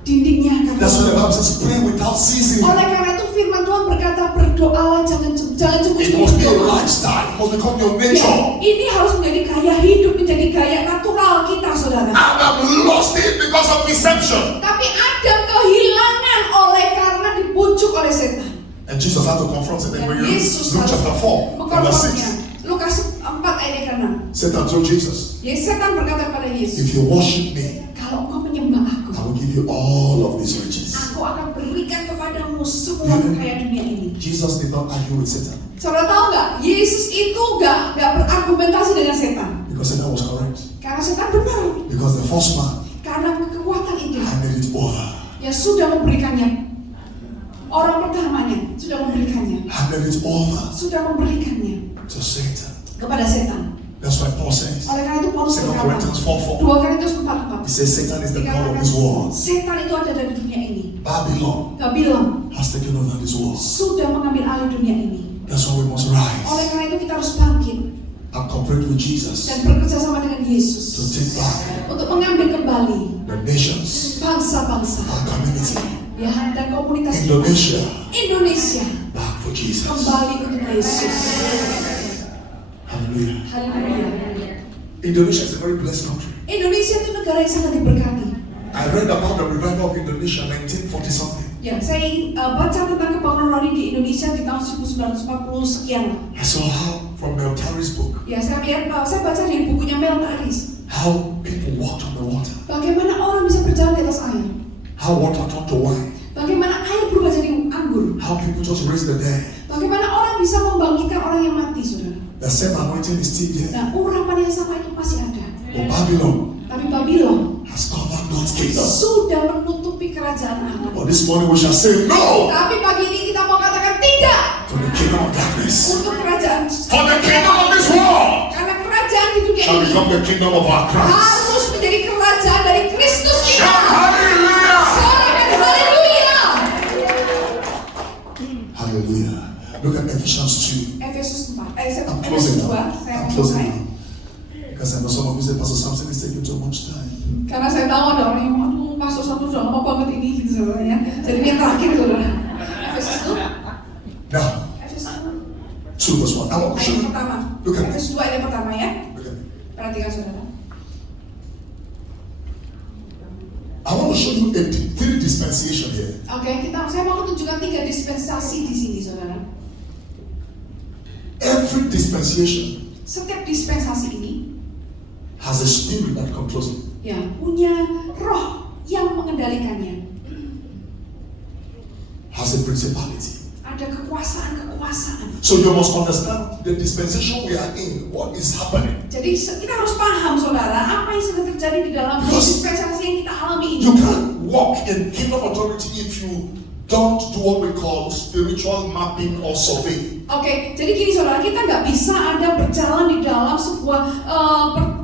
dindingnya akan That's why the runtuh. Bible says pray without ceasing. Oleh karena itu firman Tuhan berkata, berdoalah jangan It cuma must be a berdoa. lifestyle. It must become your Ya, nature. ini harus menjadi gaya hidup, menjadi gaya natural kita, saudara. Adam lost it because of deception. Tapi Adam kehilangan oleh karena dibujuk oleh setan. And Jesus had to confront it. Dan When you read Yesus Luke harus chapter 4, verse 6, mengkonfrontnya. Lukas 4 ayat yang ke-6. Satan told Jesus, Setan berkata kepada Yesus, if you worship me, kalau engkau menyembah aku, I will give you all of these riches. aku akan berikan kepadamu semua kekayaan dunia ini. Jesus did not argue with Satan Saudara tahu nggak? Yesus itu nggak berargumentasi dengan setan, because Satan was correct. karena setan benar. Because the first man Karena kekuatan itu handed it over. yang sudah memberikannya. Orang pertamanya sudah memberikannya, Handed it over sudah memberikannya to Satan. kepada setan. That's why Paul says, Oleh karena itu Paulus 2 berkata, Corinthians 4:4. 2 Korintus 4:4. He says Satan is the God of Dikatakan, this world. setan itu ada di dunia ini. Babylon Babylon has taken over this world. sudah mengambil alih dunia ini. That's why we must rise Oleh karena itu kita harus bangkit and cooperate with Jesus dan bekerja sama dengan to Yesus take back untuk mengambil kembali the nations, bangsa-bangsa, our community, ya, dan komunitas kita. Indonesia, Indonesia back for Jesus. kembali untuk Yesus. Hallelujah. Haleluya. Indonesia is a very blessed country. Indonesia itu negara yang sangat diberkati. I read about the revival of Indonesia 1940 something. Ya, saya baca tentang kebangunan rohani di Indonesia di tahun 1940 sekian. I saw how from Mel Tarry's book, Ya, saya baca di bukunya Mel Taris. how people walked on the water, Bagaimana orang bisa berjalan di atas air? how water turned to wine, Bagaimana air berubah jadi anggur? how people just raised the dead. Bagaimana orang bisa membangkitkan orang yang mati, saudara? The same anointing is still there. Nah, urapan yang sama itu masih ada. But Babylon Tapi Babylon has covered God's kingdom. sudah menutupi kerajaan Allah. But this morning we shall say no Tapi pagi ini kita mau katakan tidak to the kingdom of darkness. untuk kerajaan. For the kingdom of this world Karena kerajaan di dunia shall ini become the kingdom of our Christ. harus menjadi kerajaan dari Kristus kita. Shout hallelujah! Sorakan haleluya. Hallelujah. Look at Ephesians 2. Efesus 4. Efesus I'm closing 2. now. Saya I'm mau closing mulai. now. Because I know some of you say, Pastor Samson is taking too much time. Karena saya tahu ada orang yang aduh pastor satu udah lama banget ini gitu saudara ya. Jadi yang terakhir saudara. Efesus 2. Now, Efesus 2 verse 1. I want to show ayat you. pertama. Look at me. Efesus 2 ayat pertama ya. Look at me. Perhatikan saudara. I want to show you three dispensation here. Oke, saya mau tunjukkan 3 dispensasi di sini saudara. Every dispensation Setiap dispensasi ini has a spirit that controls it. ya punya roh yang mengendalikannya. Has a principality. Ada kekuasaan-kekuasaan. So you must understand the dispensation we are in, what is happening. Jadi kita harus paham saudara, apa yang sedang terjadi di dalam Because dispensasi yang kita alami ini. You can't walk in kingdom authority if you don't do what we call spiritual mapping or survey. Oke, jadi gini saudara, kita nggak bisa ada berjalan di dalam sebuah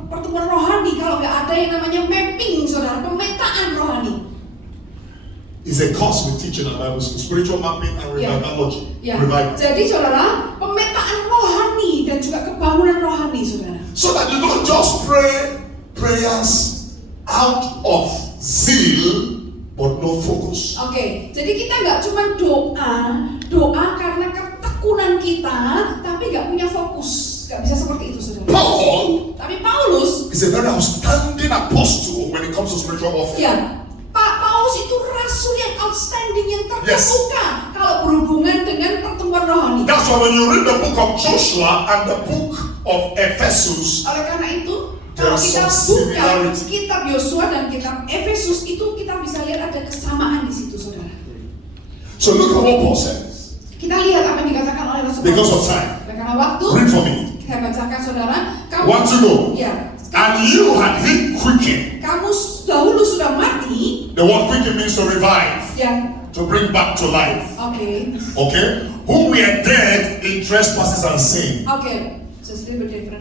pertemuan rohani kalau nggak ada yang namanya mapping saudara, pemetaan rohani. It's a course we teach in our Bible school, spiritual mapping and revivalology. Ya, Revival. jadi saudara, pemetaan rohani dan juga kebangunan rohani saudara. So that you don't just pray prayers out of zeal but no focus. Oke, jadi kita nggak cuma doa karena ketekunan kita, tapi nggak punya fokus, nggak bisa seperti itu saudara. Paul Tapi Paulus, is a very outstanding apostle when it comes to spiritual warfare. ya, Paulus itu rasul yang outstanding, yang terkemuka kalau berhubungan dengan pertemuan rohani. That's why when you read the book of Joshua and the book of Ephesus, Oleh karena itu, there kalau are kita some buka similarity. kitab Yosua dan kitab Efesus itu kita bisa lihat ada kesamaan di situ, saudara. So look at what Paul says. Kita lihat apa yang dikatakan oleh Rasul Because Paulus. of time. Karena waktu, Read for me. saya bacakan saudara. Kamu, Want to know? ya, And you had him quicken. kamu dahulu sudah mati. The word quicken means to revive, Ya, to bring back to life. oke. Okay? Who were dead in trespasses and sin. Oke, just a little bit different.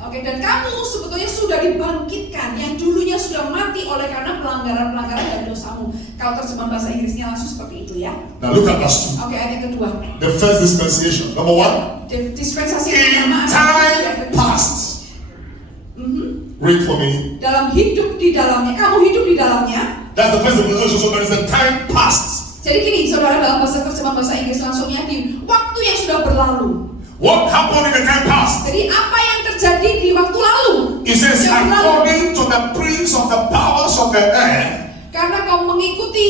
Oke, dan kamu sebetulnya sudah dibangkitkan yang dulunya sudah mati oleh karena pelanggaran-pelanggaran dan dosamu. Kalau terjemahan bahasa Inggrisnya langsung seperti itu ya. Now look at verse 2. Oke, ayat yang kedua. The first dispensation. Number 1. Dispensasi In pertama adalah time ayat kedua. past. Read for me. Dalam hidup di dalamnya, kamu hidup di dalamnya. That's the first dispensation. So there is a time past. Jadi gini, saudara, dalam bahasa terjemahan bahasa Inggris langsungnya di waktu yang sudah berlalu. What happened in the time past? Jadi apa yang terjadi di waktu lalu? It says, Yang lalu. according to the prince of the powers of the air, Karena kau mengikuti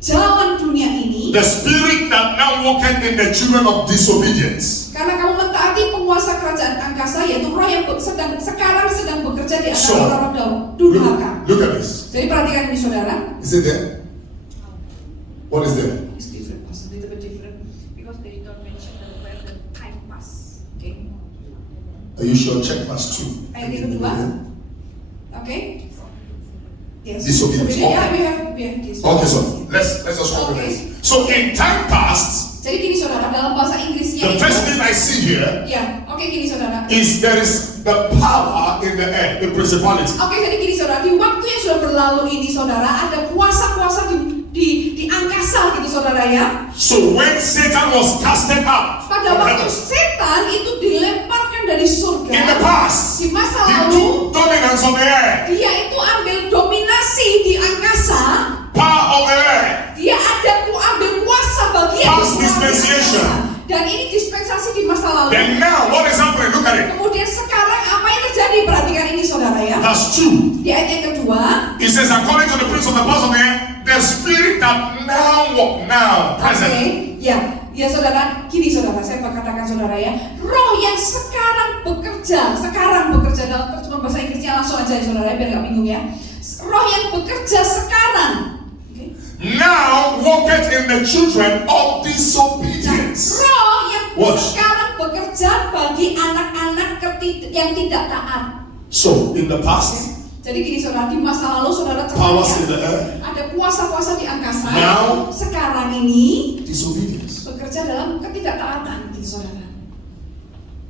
jalan dunia ini, the spirit that now walketh in the children of disobedience. karena kamu mentaati penguasa kerajaan angkasa, yaitu roh yang sekarang sedang bekerja di antara So, orang durhaka. look at this. Jadi perhatikan ini, saudara. Is it there? What is there? It's different, a little bit different, because they don't mention where the time pass. Okay. Are you sure? Check verse 2. Ayat yang kedua. Okay. Yes. Disobedience. So, yeah, we have this. Okay, so let's just go with Okay. this. So in time past, Jadi gini, saudara, dalam bahasa Inggrisnya the first thing I see here ya, oke, gini, saudara. is there is the power in the air, the principality. Oke, jadi gini, saudara, di waktu yang sudah berlalu ini, saudara, ada kuasa-kuasa di angkasa gitu, saudara ya. So when Satan was casted out Pada from waktu heaven, setan itu dilemparkan dari surga, in the past, di masa he lalu, took dominance of the air, dia itu ambil dominasi di angkasa. power of the air. Dia ambil kuasa bagian Past di dispensation. angkasa. Dan ini dispensasi di masa lalu. Then now, what is happening? Look at it. Kemudian sekarang apa yang terjadi? Perhatikan ini, saudara ya. Verse 2. Di ayat yang kedua, It says, according to the prince of the powers of the air, the spirit that now walk now present. oke, ya saudara, gini saudara, saya katakan saudara ya, roh yang sekarang bekerja dalam terjemahan bahasa Inggrisnya langsung aja ya saudara, biar nggak bingung ya. Roh yang bekerja sekarang, Now walketh in the children of disobedience. roh yang Watch. sekarang bekerja bagi anak-anak yang tidak taat. So in the past, Jadi gini saudara, di masa lalu saudara powers in terlihat the air, ada kuasa-kuasa di angkasa. Now. Sekarang ini disobedience. bekerja dalam ketidaktaatan, gitu saudara.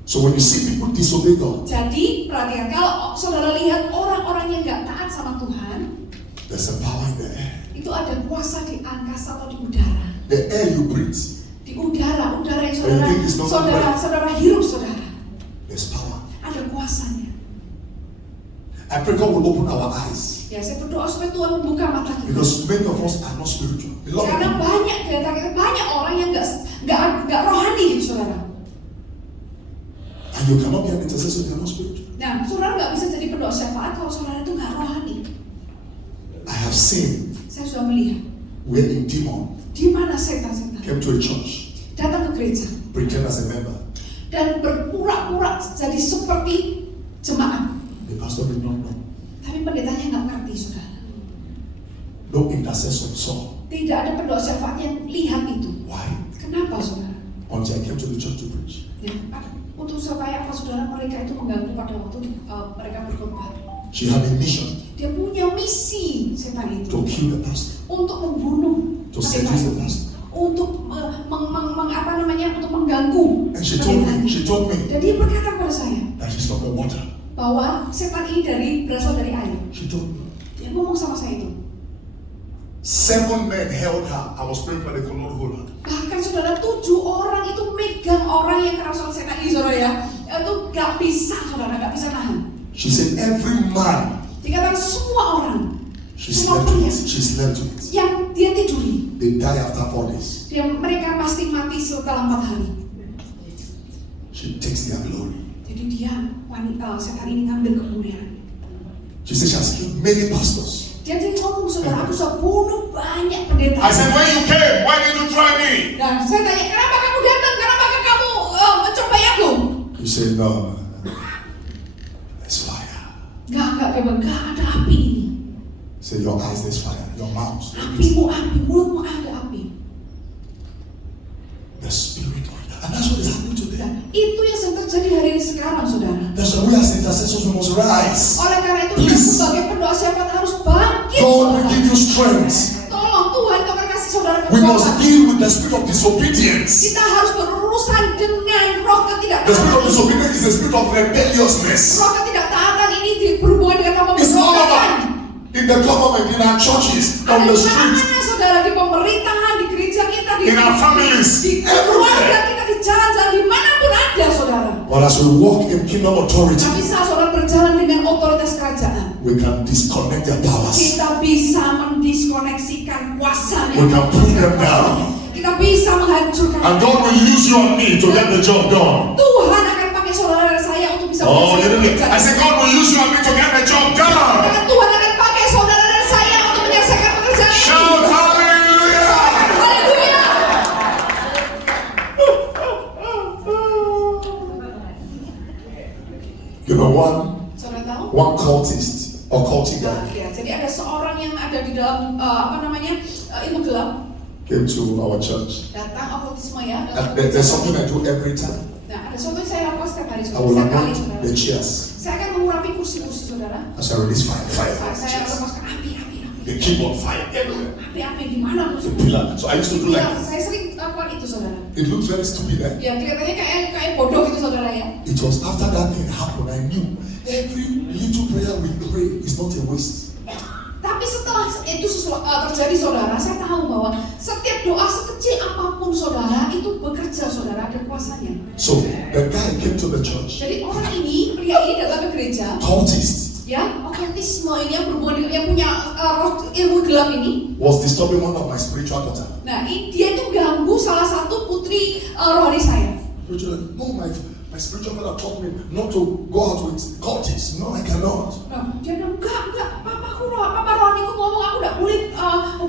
So when you see people disobey God, Jadi perhatikan, kalau saudara lihat orang-orang yang nggak taat sama Tuhan, there's a power in the air. itu ada kuasa di angkasa atau di udara. The air you breathe, Di udara yang I think it's not saudara hirup, saudara. there's power. Ada kuasanya. I pray God will open our eyes, Ya, saya berdoa supaya Tuhan membuka mata kita. because many of us are not spiritual. A lot of Karena people. banyak di antara kita, banyak orang yang nggak rohani, gitu saudara. And you cannot be an intercessor if you're not spiritual. Nah, saudara nggak bisa jadi pendoa syafaat kalau saudara itu nggak rohani. I have seen Saya sudah melihat where a demon di mana setan-setan came to a church, datang ke gereja pretend as a member. dan berpura-pura jadi seperti jemaat. The pastor did not know. Tapi pendetanya nggak ngerti, saudara. No intercessor saw. Tidak ada pendoa syafaat yang lihat itu. Why? Kenapa, saudara? Until I came to the church to preach. Ya, untuk supaya apa, saudara? Mereka itu mengganggu pada waktu mereka berkhotbah. She had a mission Dia punya misi, setan itu, to kill the pastor, untuk membunuh to pendeta seduce the itu, pastor. untuk untuk mengganggu And she told pendetanya. me Dan dia berkata kepada saya that she's from the water. bahwa setan ini berasal dari air. She told me. Dia ngomong sama saya itu. 7 men held her. I was praying for the could not hold her. Bahkan saudara, 7 orang itu megang orang yang kerasukan setan ini, saudara ya. Itu gak bisa, saudara, gak bisa nahan. She said every man Dikatakan semua orang, she semua slept pria with, she slept with, yang dia tiduri, they die after 4 days. mereka pasti mati setelah 4 hari. She takes their glory. Jadi dia, setan ini ngambil kemuliaan. She said she has killed many pastors. Dia jadi ngomong, saudara, aku sudah bunuh banyak pendeta. I said, when you came, why did you try me? Dan saya tanya, kenapa kamu datang? Kenapa kamu mencobai aku? He said, no, there's fire. Enggak ada api ini. He said, your eyes, there's fire. Your mouth. Apimu api, mulutmu ada api. intercessors, we must rise. Oleh karena itu kita sebagai pendoa syafaat harus bangkit. God will give you strength. Tolong Tuhan akan kasih saudara We must kekuatan. deal with the spirit of disobedience. Kita harus berurusan dengan roh The spirit of ketidaktaatan. disobedience is the spirit of rebelliousness. Roh ketidaktaatan ini berhubungan dengan It's all pemberontakan. about in the government, in our churches, on Ada the di streets, mana saudara, di pemerintahan, di gereja kita, di in our families, di keluarga everywhere. kita, di jalan-jalan, dimanapun ada saudara. But as we walk in kingdom authority, Tapi saat saudara berjalan dengan otoritas kerajaan, we can disconnect their powers. kita bisa mendiskoneksikan We kuasanya. can put them down. Kita bisa menghancurkan. And God will use you and me to get the job done. Tuhan akan pakai saudara dan saya untuk bisa Oh, you menyelesaikan didn't. I pekerjaan. said God will use you and me to get the job done. Dan Tuhan akan pakai saudara dan saya untuk menyelesaikan pekerjaan ini. Shout hallelujah! Haleluya. You know, Saudara tahu? one cultist or cultic guy Ya, jadi ada seorang yang ada di dalam ilmu gelap came to our church. datang okultisme ya. And there's something I do every time. Nah, ada sesuatu yang saya lakukan setiap hari I saudara. will Setiap kali anoint saudara. the chairs Saya akan mengurapi kursi-kursi saudara. as I release fire, fire, Saya fire. lepaskan api. They keep on fire everywhere. Api di mana pun. The pillar. So I used to do like Ya, this. saya sering lakukan itu saudara. It looks very stupid, eh? Ya, kelihatannya kayak bodoh gitu saudara ya. It was after that thing happened, I knew every little prayer we pray is not a waste. Tapi setelah itu terjadi saudara, saya tahu bahwa setiap doa sekecil apapun saudara itu bekerja saudara, ada kuasanya. So the guy came to the church, Jadi orang ini, pria ini datang ke gereja, cultist, ya, okultisme ini yang berhubungan dengan yang punya roh ilmu gelap ini. was disturbing one of my spiritual daughter. Nah, dia itu ganggu salah satu putri rohani saya. Spiritual, no, my spiritual father taught me not to go out with cultists. No, I cannot. Nah, dia bilang enggak, papa rohaniku ngomong aku enggak boleh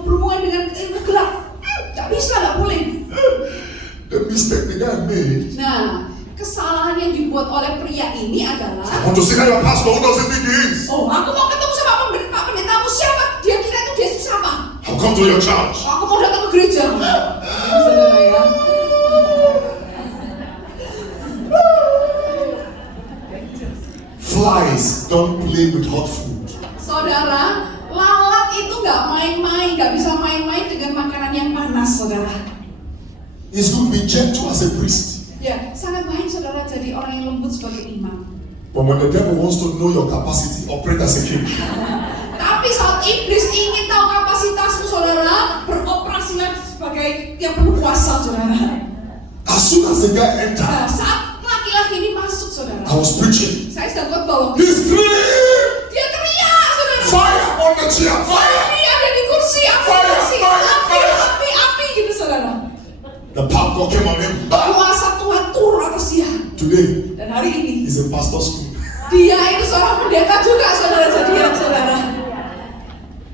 berhubungan dengan ilmu gelap. Enggak bisa, enggak boleh. The mistake the guy made. Nah, kesalahan yang dibuat oleh pria ini adalah, I want to see how your pastor, who does it think he is? oh, aku mau ketemu sama Pak Pendetamu, siapa? Dia kira itu dia siapa? I'll come to your church. Aku mau datang ke gereja. Saudara ya. Flies don't play with hot food. Saudara, lalat itu nggak main-main, nggak bisa main-main dengan makanan yang panas, saudara. It's good to be gentle as a priest. Ya, sangat baik saudara jadi orang yang lembut sebagai imam. But when the devil wants to know your capacity, operate as a king. Tapi saat iblis ingin tahu kapasitasmu, saudara, beroperasilah sebagai yang penuh kuasa, saudara. As soon as the guy entered, Nah, saat laki-laki ini masuk, saudara, I was preaching. saya sedang khotbah waktu He's itu. screaming! Dia teriak, saudara. Fire on the chair! Fire! Api ada di kursi, api, Fire, kursi, fire, fire. api, gitu, saudara. The power came on him. Kuasa Tuhan turun atas dia. Today, Dan hari ini he's a pastor school. dia itu seorang pendeta juga, saudara.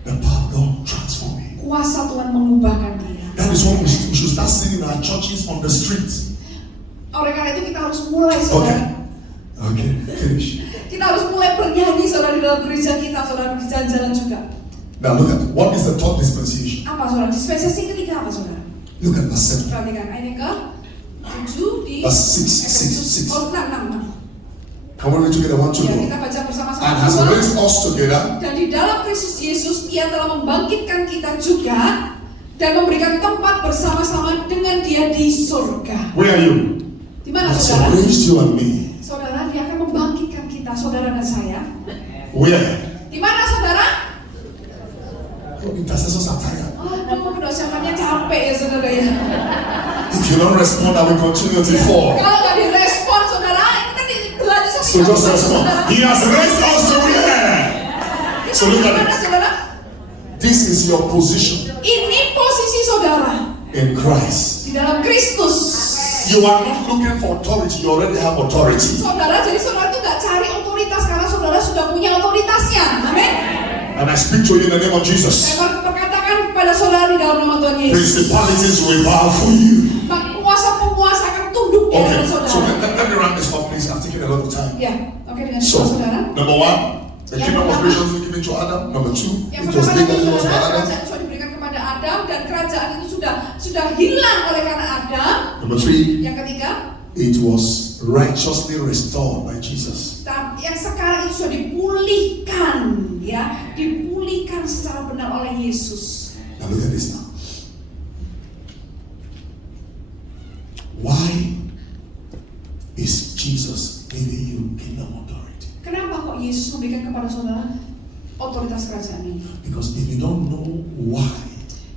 The power of God transform him. Kuasa Tuhan mengubahkan dia. That is what we should start seeing in our churches on the streets. Oleh karena itu kita harus mulai, saudara. Okay, finish. Kita harus mulai bernyanyi, saudara, di dalam gereja kita, saudara, di jalan-jalan juga. Now look at what is the third dispensation. Apa, saudara? Dispensasi ketiga apa, saudara? Look at verse 7. Perhatikan, ayat ke 7 di Verse 6. Oh, 6. Can we read together? 1, 2, Ya, 3. kita baca bersama-sama. And has raised us together. Dan di dalam Kristus Yesus, Ia telah membangkitkan kita juga dan memberikan tempat bersama-sama dengan Dia di surga. Where are you? Di mana, Has saudara? raised you and me. Saudara, Dia akan membangkitkan kita, saudara dan saya. Where? Di mana, saudara? Oh, intercessors are tired. Aduh, pendosakannya capek ya, saudara ya. If you don't respond, I will continue till 4. Kalau nggak direspon, saudara, ini tadi belajar sampai So just jam respond. saudara. He has raised us to where? So look at Gimana, it. saudara? This is your position Ini posisi saudara in Christ. di dalam Kristus. You are not looking for authority, you already have authority. Saudara, jadi saudara itu nggak cari otoritas karena saudara sudah punya otoritasnya. Amin. And I speak to you in the name of Jesus. Saya berkatakan kepada saudara di dalam nama Tuhan Yesus. Principalities will bow for you. Penguasa-penguasa akan tunduk di Okay, hadapan so saudara. let me run this up, please. I'm taking a lot of time. Ya, oke, dengan So, saudara. number 1, the kingdom of creation was given to Adam. Number 2, Yang it was pertama itu legalized by saudara, Adam. kerajaan sudah diberikan kepada Adam dan kerajaan itu sudah hilang oleh karena Adam. Number 3, Yang ketiga, it was righteously restored by Jesus. yang sekarang itu sudah dipulihkan, ya, dipulihkan secara benar oleh Yesus. Now look at this now. Why is Jesus giving you kingdom authority? Kenapa kok Yesus memberikan kepada saudara otoritas kerajaan ini? Because if you don't know why,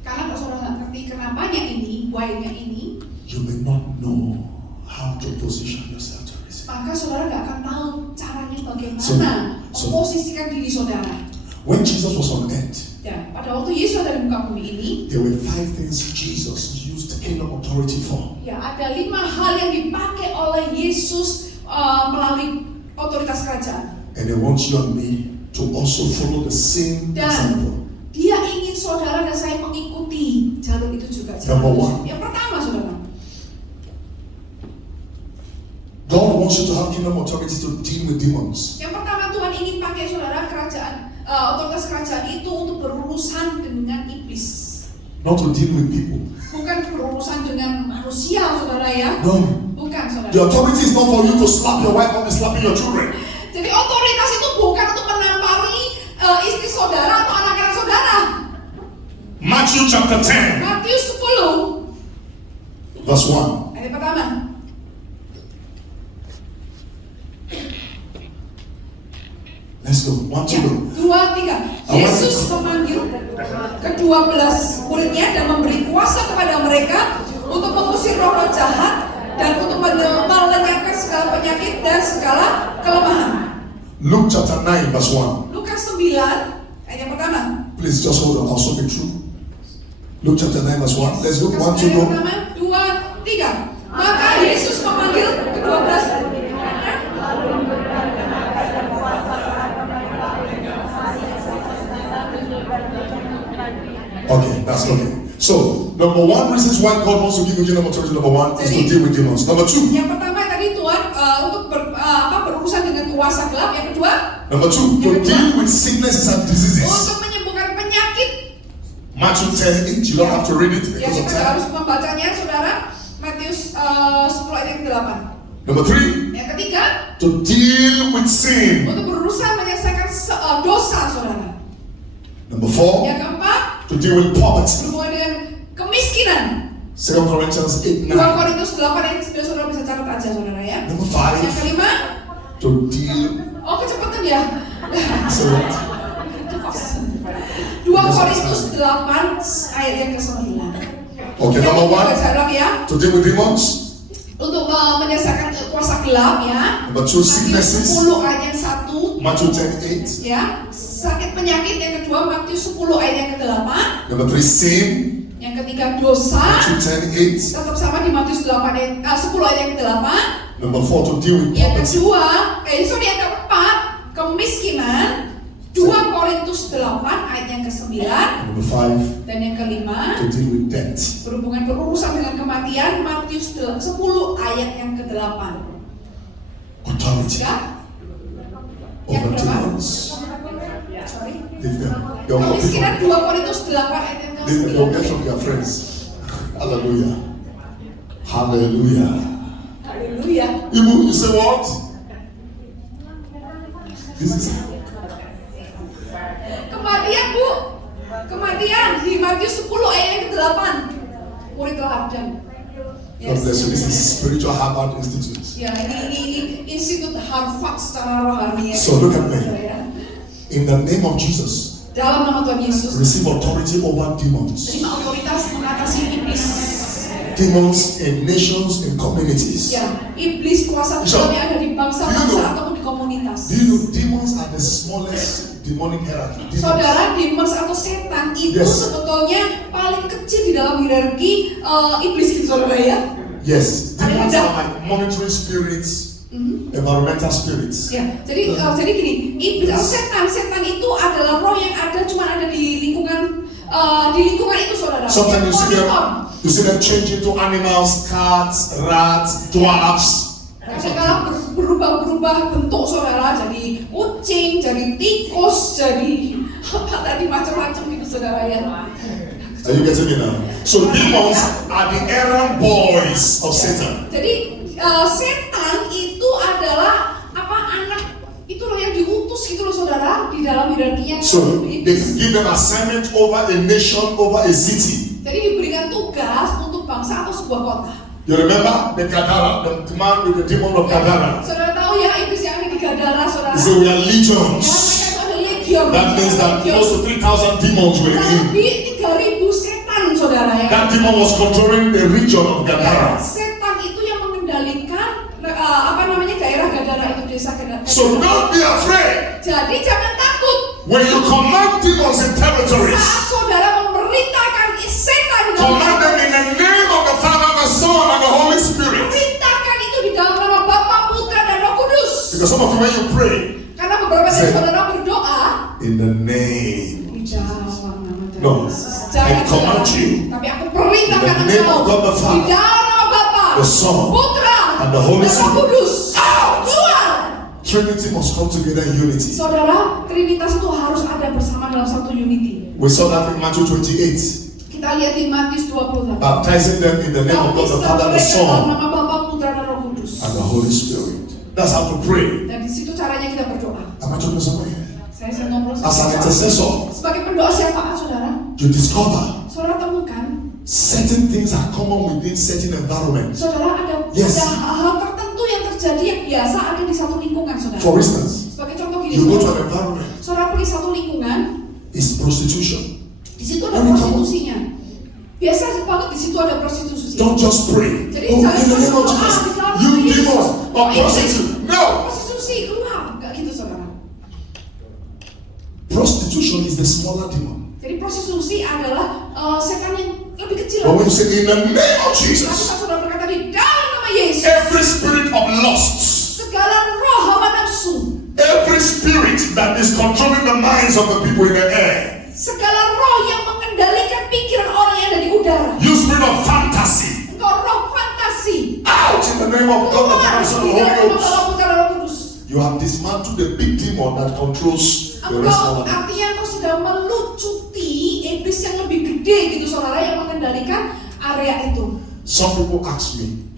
Karena kalau saudara nggak ngerti kenapanya ini, why-nya ini, you may not know how to position yourself to receive. maka saudara nggak akan tahu caranya bagaimana So- memposisikan diri saudara. When Jesus was on earth, Ya, pada waktu Yesus ada di muka bumi ini, there were 5 things Jesus used kingdom authority for. ya ada 5 hal yang dipakai oleh Yesus melalui otoritas kerajaan. And He wants you and me to also follow the same Dan example. Dia ingin saudara dan saya mengikuti jalur itu juga. Number one. Yang pertama, saudara, God wants you to have kingdom authority to deal with demons. yang pertama Tuhan ingin pakai saudara otoritas kerajaan itu untuk berurusan dengan iblis. Not to deal with people. Bukan berurusan dengan manusia, saudara ya. No. Bukan, saudara. The authority is not for you to slap your wife or be slapping your children. Jadi otoritas itu bukan untuk menampari istri saudara atau anak-anak saudara. Matthew chapter 10, Matius 10 verse 1. ayat pertama. Let's go. 1, 2, go. 2, 3. Yesus memanggil ke-12 muridnya dan memberi kuasa kepada mereka untuk mengusir roh-roh jahat dan untuk melenyapkan segala penyakit dan segala kelemahan. Luke chapter 9, verse 1. Lukas 9 ayat yang pertama. Please just hold on. I'll show it through. Luke chapter 9, verse 1. Let's go. Lukas 1, 2, 9 go. pertama, 2, 3. Maka Yesus memanggil ke-12 Okay, that's okay. So, number 1 reasons why God wants to give you kingdom authority, number 1 is to deal with demons. Number 2. Yang pertama tadi Tuhan untuk berurusan dengan kuasa gelap. Yang kedua, Number 2, to deal with sicknesses and diseases. untuk menyembuhkan penyakit. Matthew 10, 8. You don't have to read it Ya, because of kita time. harus membacanya, saudara. Matius 10 ayat yang ke-8. Number 3, Yang ketiga, to deal with sin. untuk berurusan menyelesaikan dosa, saudara. Number 4, Yang keempat, to deal with poverty. berhubungan dengan kemiskinan. 2 Corinthians 8, 2 9. Korintus 8 ayat 9, saudara bisa catat aja, saudara ya. Number Yang 5, kelima, to deal. kecepatan ya. So what? 2 Korintus 8 ayat yang ke-9. Okay, number 1, Saudara ya, to deal with demons. untuk menyelesaikan kuasa gelap ya. Number 2, sicknesses. 10 ayat yang 1 Matthew 10, 8. ya. Sakit penyakit yang kedua Matius 10 ayat yang ke-8. Number 3, sin. Yang ketiga dosa. Matthew 10, 8. Tetap sama di Matius 10 ayat yang ke-8. Number 4, to deal with Yang poverty. kedua, yang keempat, kemiskinan. 2 Korintus 8 ayat yang ke-9. Number 5, Dan yang kelima, to deal with death. berhubungan berurusan dengan kematian. Matius 10 ayat yang ke-8. Authority Ya? over Yang berapa? demons. Sorry. Leave them. They'll copy Kemiskinan from 2 Korintus 8 ayat yang Leave them. They'll ke-9. get from their friends. Hallelujah. Hallelujah. Haleluya. Ibu, you say what? This is Kematian, Bu. Kematian di Matius 10 ayat yang ke-8. Murid teladan. God bless you. This is Spiritual Harvard Institute. Ya, ini Institut Harvard secara rohani ya. So look at me. Ya. In the name of Jesus, Dalam nama Tuhan Yesus, receive authority over demons. terima otoritas mengatasi iblis. Demons in nations and communities. Ya, iblis kuasa So, gelap yang ada di bangsa-bangsa do you know- ataupun di komunitas. Do you know demons are the smallest demonic hierarchy? Demons. Saudara, demons atau setan itu Yes. sebetulnya paling kecil di dalam hierarki iblis gitu, saudara ya. Yes, demons Ada. are like monitoring spirits, environmental spirits. Ya, jadi gini, iblis atau setan itu adalah roh yang ada di lingkungan itu, saudara. Sometimes Yang you see them change into animals, cats, rats, dwarfs. kadang-kadang berubah bentuk, saudara, jadi kucing, jadi tikus, jadi apa tadi macam-macam gitu, saudara ya. Are you getting me now? So demons are the errand boys of Satan. Jadi setan itu adalah anak itu gitu loh saudara di dalam hierarkinya. So they give them assignment over a nation, over a city. Jadi diberikan tugas untuk bangsa atau sebuah kota. You remember the Gadara, the man with the demon of Gadara? Saudara tahu ya iblis yang ada di Gadara, saudara? He said we are Ya, legions. mereka itu ada legion. That means that close to 3,000 demons were in him. Lebih 3.000 setan saudara ya. That demon was controlling the region of Gadara. Setan itu yang mengendalikan daerah Gadara itu, desa Gadara. So don't be afraid. Jadi jangan takut. When you command demons in territories, Saat saudara memerintahkan setan di dalam command them in the name of the Father, the Son, and the Holy Spirit. perintahkan itu di dalam nama Bapa, Putra, dan Roh Kudus. Because some of you when you pray, Karena beberapa dari saudara berdoa in the name, di dalam nama no, Yesus. I command you, Tapi aku perintahkan in the name of God the di Father, dalam nama Bapa, the Son, Putra, and the Holy dan Roh Spirit. Kudus. Out! Keluar. Trinity must come together in unity. Saudara, Trinitas itu harus ada bersama dalam satu unity. We saw that in Matthew 28, Kita lihat di Matius 28. baptizing them in the name of God the Father, the dalam Son, nama Bapa, Putra, dan Roh Kudus. and the Holy Spirit. That's how to pray. Dan di situ caranya kita berdoa. Am I talking to somebody here? Saya ngobrol As an intercessor, sebagai pendoa syafaat saudara, you discover saudara temukan, certain things are common within certain environments. saudara ada Yes. hal tertentu yang terjadi yang biasa ada di satu lingkungan saudara. For instance, Sebagai contoh gini, you go to saudara, an environment, saudara pergi satu lingkungan, it's prostitution. di situ ada prostitusinya. Biasa banget di situ ada prostitusi. Don't just pray. Jadi Oh, jangan in the name of berdoa, Jesus, di dalam you nama Yesus. demons Oh, or prostitute. No! Prostitusi keluar, enggak gitu saudara. Prostitution is the smaller demon. Jadi prostitusi adalah setan yang lebih kecil. But when you say in the name of Tapi Jesus, saudara berkata di dalam nama Yesus, every spirit of lust, segala roh hawa nafsu, every spirit that is controlling the minds of the people in the air, segala roh yang mengendalikan pikiran orang yang ada di udara, you spirit of fantasy, engkau roh fantasi, out in the name of God the keluar Father, Son, di and the dalam Holy nama Ghost. Bapa, Putra, dan Roh Kudus. You have dismantled the big demon that controls the rest Engkau of the artinya engkau sudah melucuti iblis yang lebih gede gitu saudara yang mengendalikan area itu. Some people ask me,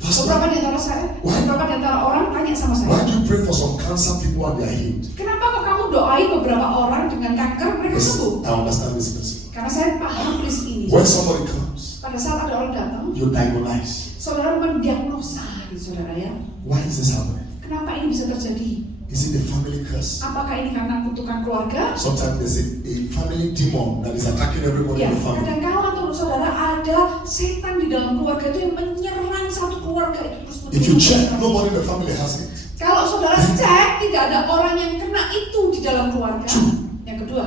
Pastor, Beberapa di antara saya, beberapa di antara orang tanya sama why saya, do you pray for some cancer people and they are healed? kenapa kok kamu doain beberapa orang dengan kanker mereka sembuh? Yes, I understand this principle. Karena saya paham prinsip ini. When somebody comes, Pada saat ada orang datang, you diagnose. saudara mendiagnosa gitu saudara ya. Why is this happening? Kenapa ini bisa terjadi? Is it a family curse? Apakah ini karena kutukan keluarga? Sometimes there's a family demon that is attacking everybody Ya, in the family. kadang-kala tuh saudara ada setan di dalam keluarga itu yang menyerang satu keluarga itu terus If you check, menerus. nobody in the family has it. Kalau saudara cek, tidak ada orang yang kena itu di dalam keluarga. Yang kedua,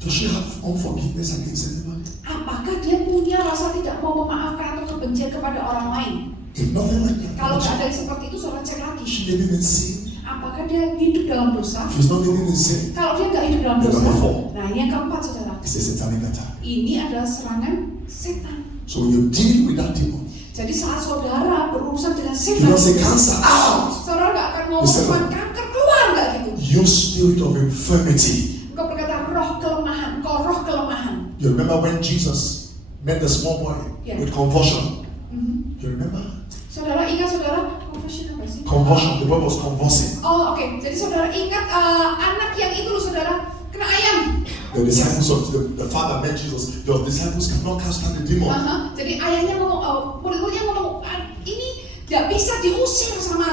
Does she have unforgiveness against anybody? apakah dia punya rasa tidak mau memaafkan atau kebencian kepada orang lain? If nothing like that, Kalau nggak ada yang seperti itu, saudara cek lagi. she living in sin. Apakah dia hidup dalam dosa? If she's not living in sin, Kalau dia nggak hidup dalam dosa, Number 4. nah ini yang keempat saudara. it's a satanic attack. Ini adalah serangan setan. So when you deal with that demon, Jadi saat saudara berurusan dengan you setan, don't say cancer out. saudara nggak akan ngomong Bisa. cuma kanker keluar nggak gitu. You spirit of infirmity. Engkau berkata roh kelemahan, engkau roh kelemahan. You remember when Jesus met the small boy Yeah. with convulsion? Mhm. You remember? Saudara ingat saudara conversion apa sih? Convulsion. The boy was convulsing. Oh oke, jadi saudara ingat anak yang itu loh saudara kena ayam. The disciples of the father met Jesus. Your disciples cannot cast out the demon. Jadi ayahnya ngomong, murid-muridnya ngomong, ini tidak bisa diusir sama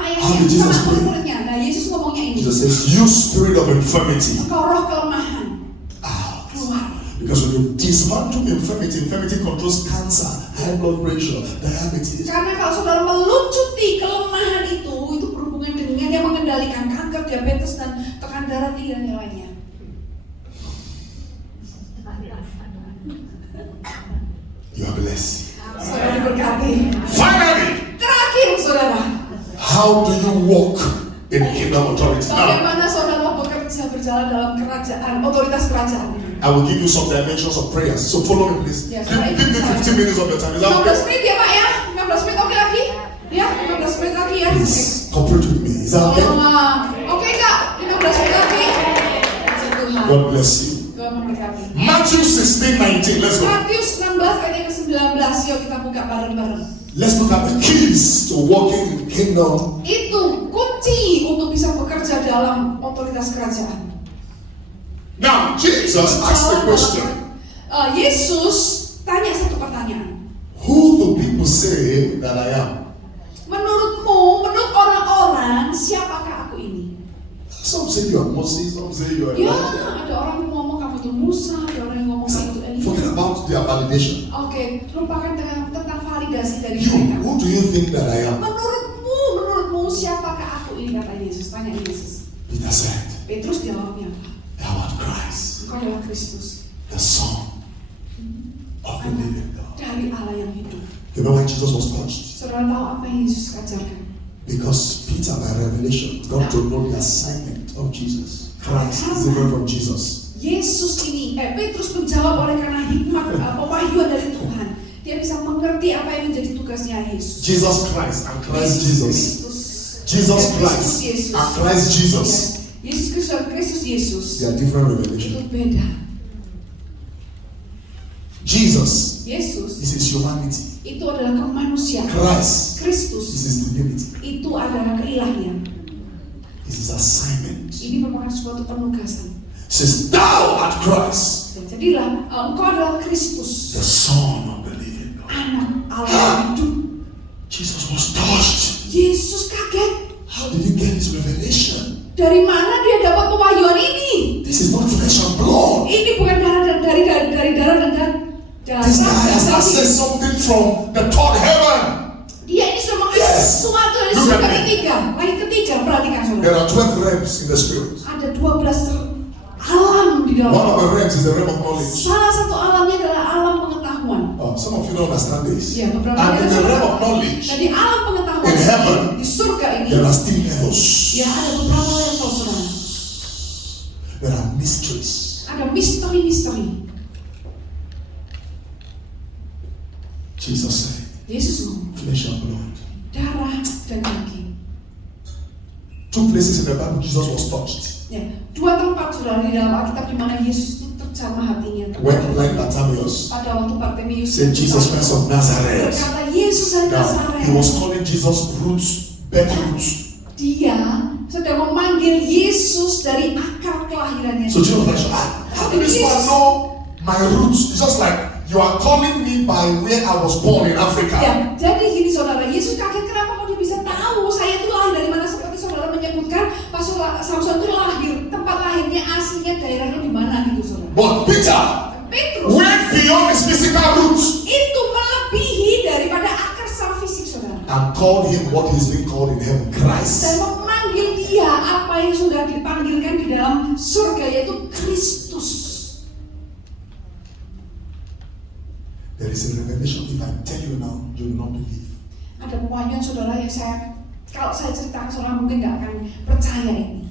ayahnya, How did Jesus sama pray? murid-muridnya. Nah Yesus ngomongnya ini, Jesus says, you spirit of infirmity, engkau roh kelemahan, out. keluar. Because when you dismantle infirmity, infirmity controls cancer, high blood pressure, diabetes. Karena kalau saudara melucuti kelemahan itu berhubungan dengan yang mengendalikan kanker, diabetes, dan tekanan darah tinggi dan yang lainnya. You are blessed. Saudara diberkati. Finally, Terakhir saudara, how do you walk in kingdom authority? Now, bagaimana saudara bekerja berjalan dalam kerajaan, otoritas kerajaan? I will give you some dimensions of prayers. So follow me, please. Yes, Give me 15 minutes of your time. Is that 15 okay? menit ya Pak ya? 15 menit oke lagi? Ya, 15 menit lagi ya? Please cooperate with me. Is that okay? Oke enggak? 15 menit lagi? Puji Tuhan. God bless you. Tuhan memberkati. Matthew 16:19. Let's go. Matius 16 ayat ke-19. Yuk kita buka bareng-bareng. Let's look at the keys to walking in kingdom. Itu kunci untuk bisa bisa bekerja dalam otoritas kerajaan. Now, Jesus asked the question. Yesus tanya satu pertanyaan. Who do people say that I am? Menurutmu, menurut orang-orang, siapakah aku ini? Some say you are Moses, some say you are Ya, Elijah. ada orang yang ngomong kamu itu Musa, ada orang yang ngomong kamu itu Elia. Forget about their validation. Oke, lupakan tentang validasi dari You, mereka. who do you think that I am? Menurutmu, siapakah aku ini, kata Yesus? Tanya Yesus. Peter said, Petrus jawabnya apa? thou art Christ, Engkau adalah Kristus, the Son of the living God. dari Allah yang hidup. You know why Jesus was touched? Saudara tahu apa yang Yesus ajarkan? Because Peter, by revelation, got to know the assignment of Jesus. Christ is different from Jesus. Yesus ini, Petrus menjawab oleh karena hikmat pewahyuan dari Tuhan. Dia bisa mengerti apa yang menjadi tugasnya Yesus. Jesus Christ and Christ Jesus. Jesus Christ and Christ Jesus. Yesus Kristus dan Kristus Yesus. They are different Itu revelation. beda. Jesus Yesus is his humanity. itu adalah kemanusiaan. Christ Kristus is his divinity. itu adalah keilahian. It's his assignment. Ini merupakan suatu penugasan. Says, thou art Christ, Dan jadilah engkau adalah Kristus, the Son of the living God. anak Allah yang hidup. Jesus was touched. Yesus kaget. How did he get his revelation? Dari mana dia dapat pewahyuan ini? This is not flesh and blood. Ini bukan dari darah dan daging. This guy has accessed something from the third heaven. Dia ini sudah mengakses Yes. sesuatu dari Look surga at me. ketiga. Langit ketiga, perhatikan saudara. There are 12 realms in the spirit. Ada 12 alam di One of dalam. the realms is the realm of knowledge. Salah satu alamnya adalah alam pengetahuan. Some of you don't understand this. Ya, beberapa And in dari the realm saudara. of knowledge, Nah, di alam pengetahuan in heaven, di surga ini, there are still levels. ya ada beberapa level saudara. There are mysteries. Ada misteri-misteri. Jesus said, Yesus ngomong, flesh and blood. darah dan daging. Two places in the Bible Jesus was touched. Ya, dua tempat saudara di dalam Alkitab di mana Yesus itu terjamah hatinya. When blind Bartimaeus Pada waktu Bartimeus said, Jesus Christ of Nazareth. berkata, Yesus dari Now, he was Nazaret. calling Jesus roots, bed roots. Dia sedang memanggil Yesus dari akar kelahirannya. So Jesus was like, how did this man know my roots? It's just like, you are calling me by where I was born in Africa. Ya, jadi gini saudara, Yesus kaget kenapa kok dia bisa tahu saya itu lahir dari mana, seperti saudara menyebutkan pas Samson itu lahir, tempat lahirnya aslinya daerahnya di mana gitu saudara. But Peter Petrus went beyond his physical roots itu melebihi daripada akar secara fisik saudara. and called him what he's been called in heaven, Dan Christ. memanggil dia apa yang sudah dipanggilkan di dalam surga, yaitu Kristus. There is a revelation. If I tell you now, you will not believe. Ada pewahyuan saudara yang kalau saya ceritakan saudara mungkin gak akan percaya ini.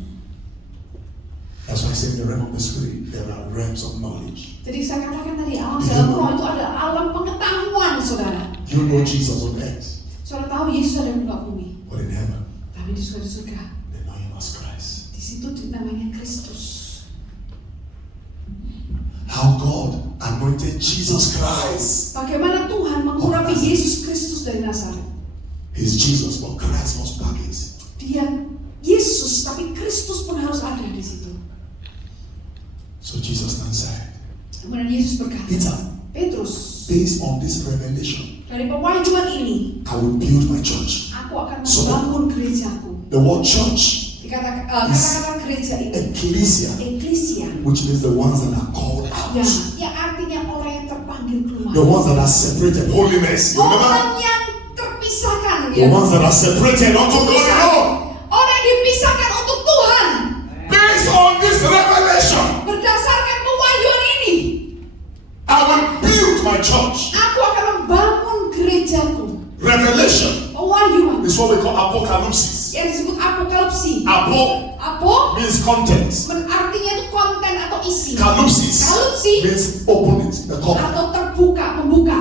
That's why I say in the realm of the spirit, there are realms of knowledge. Jadi saya katakan tadi alam dalam roh itu ada alam pengetahuan saudara. You know Jesus on earth, Saudara tahu Yesus ada di muka bumi, but in heaven, tapi di surga they know him as Christ. di situ namanya Kristus. How God anointed Jesus Christ. Bagaimana Tuhan mengurapi Yesus Kristus dari Nazaret. He's Jesus, but Christ must back it. Dia Yesus, tapi Kristus pun harus ada di situ. So Jesus answered, Kemudian Yesus berkata, Peter, Petrus, based on this revelation, dari pewahyuan ini, I will build my church. aku akan membangun gerejaku. The word church, Kata-kata gereja itu, ecclesia, eklesia, which means the ones that are called out. ya, yang artinya orang yang terpanggil keluar. The ones that are separated, holiness. You remember? Orang yang terpisahkan, The ones that are separated unto God alone. orang yang dipisahkan untuk Tuhan. Based on this revelation, Berdasarkan pewahyuan ini, I will build my church. aku akan membangun gerejaku. Revelation Pewahyuan is what we call apocalypse. yang disebut apokalipsi. Apo Apo means content. artinya itu konten atau isi. Calypsis Kalupsi means open it, the cup. atau terbuka, membuka.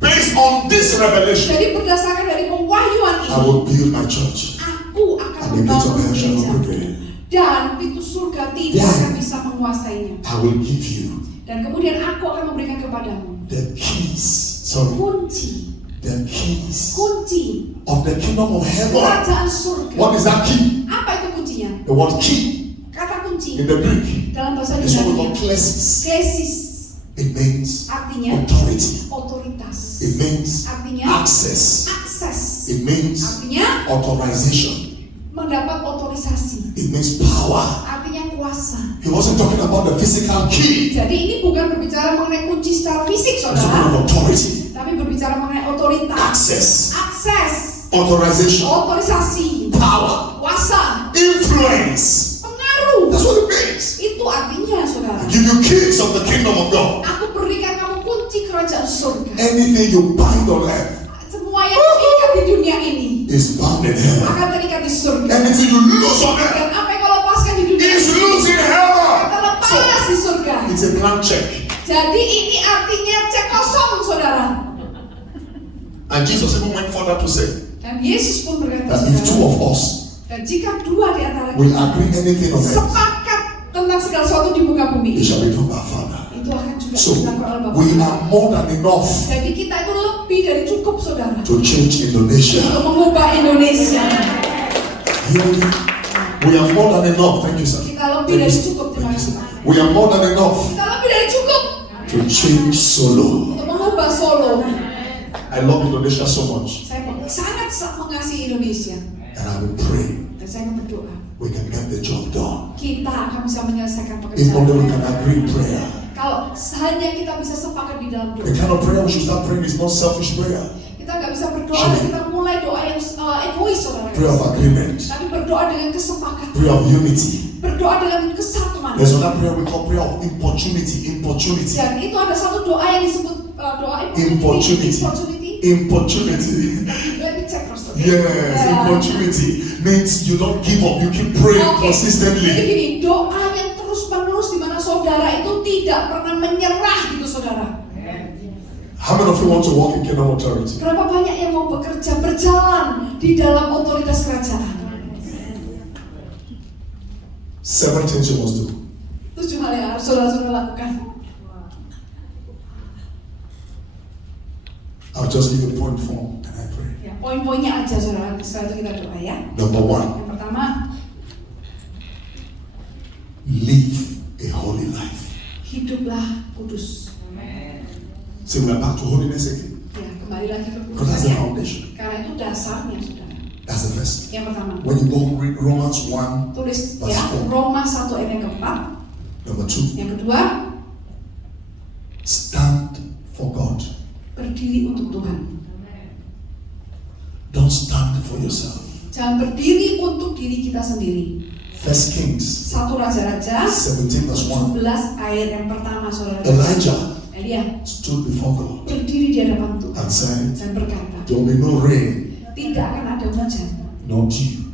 Based on this revelation, Jadi berdasarkan dari pewahyuan I ini, will build my church. aku akan And the gates of membangun hell shall not gerejaku. prevail. Dan pintu surga tidak Dan akan bisa menguasainya. I will give you Dan kemudian aku akan memberikan kepadamu the keys kunci of the kingdom of heaven. kerajaan surga. What is that key? Apa itu kuncinya? The word key Kata kunci in the Greek dalam bahasa is what we Yunani, call klesis. klesis, It means artinya authority. otoritas, It means artinya access. akses, It means artinya authorization. mendapat otorisasi, It means power. artinya kuasa. He wasn't talking about the physical key. Jadi ini bukan berbicara mengenai kunci secara fisik, It's talking saudara, about authority, tapi berbicara mengenai otoritas, access, akses, authorization, otorisasi, power, kuasa, influence. pengaruh. That's what it means. Itu artinya, saudara, I give you keys of the kingdom of God. aku berikan kamu kunci kerajaan surga. Anything you bind on earth Semua yang terikat di dunia ini is bound in heaven. akan terikat di surga. Anything you lose on earth Dan apa yang kau lepaskan di dunia is ini loose in heaven. terlepas So di surga. it's a blank check. Jadi ini artinya cek kosong, saudara. And Jesus even went further to say Dan Yesus pun berkata, that if two saudara, of us dan jika dua di antara will kita agree anything on earth, sepakat tentang segala sesuatu di muka bumi, it shall be done by Father. itu akan juga So dilakukan oleh Bapa. we are more than enough Jadi kita itu lebih dari cukup, saudara, to change Indonesia. untuk mengubah Indonesia. Hear me? We are more than enough. Thank you, sir. Kita lebih dari cukup, terima kasih. We are more than enough Kita lebih dari cukup to change Solo. untuk mengubah Solo. I love Indonesia so much, Saya sangat mengasihi Indonesia, and I will pray dan saya akan berdoa we can get the job done. kita akan bisa menyelesaikan If only we pekerjaan. can agree in prayer. Kalau hanya kita bisa sepakat di dalam The doa, kind of prayer we should start praying is not selfish prayer, kita nggak bisa berdoa dan kita mulai doa yang egois, saudara. prayer of agreement, Tapi berdoa dengan kesepakatan, prayer of unity. berdoa dengan kesatuan. There's another prayer we call prayer of importunity. Importunity. Dan itu ada satu doa yang disebut doa Importunity. Importunity. Importunity. Let me check first. Okay? Yes, importunity means you don't give up, you keep praying Oke. Jadi consistently. gini, doa yang terus-menerus di mana saudara itu tidak pernah menyerah gitu, saudara. How many of you want to walk in kingdom authority? Berapa banyak yang mau bekerja berjalan di dalam otoritas kerajaan? 7 things you must do. 7 hal yang harus saudara-saudara lakukan. I'll just give you point form and I pray. Ya, poin-poinnya aja, saudara. Setelah itu kita doa ya. Number 1, Yang pertama, live a holy life. hiduplah kudus. See, we are back to holiness again. Ya, kembali lagi ke Because that's the kudusannya. foundation. Karena itu dasarnya, saudara. That's the first. Yang pertama, When you go read Romans 1, tulis Verse ya, 4. Roma 1 ayat yang keempat. number 2, Yang kedua, stand for God. berdiri untuk Tuhan. Don't stand for yourself. Jangan berdiri untuk diri kita sendiri. First Kings 1 Raja-Raja 17 verse 1. 11 ayat yang pertama, saudara. Elijah Elia stood before God berdiri di hadapan Tuhan and said, dan berkata, there will be no rain, tidak akan ada hujan. no dew,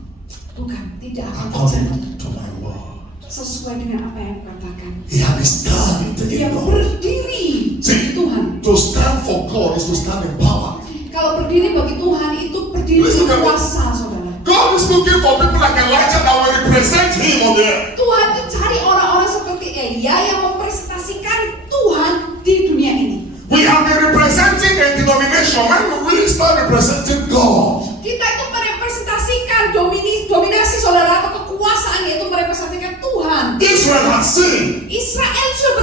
Bukan, tidak akan according terjadi to my word. sesuai dengan apa yang kukatakan. He had a stand Dia in God. berdiri bagi Tuhan. To stand for God is to stand in power. Kalau berdiri bagi Tuhan itu berdiri Listen, di kuasa, saudara. God is looking for people like Elijah that will represent Him on the earth. Tuhan itu cari orang-orang seperti Elia yang mempresentasikan Tuhan di dunia ini. We have been representing a denomination. When we really start representing God, Kita itu merepresentasikan dominasi, saudara, atau kekuasaan, yaitu merepresentasikan Tuhan. Israel had sinned. Israel sudah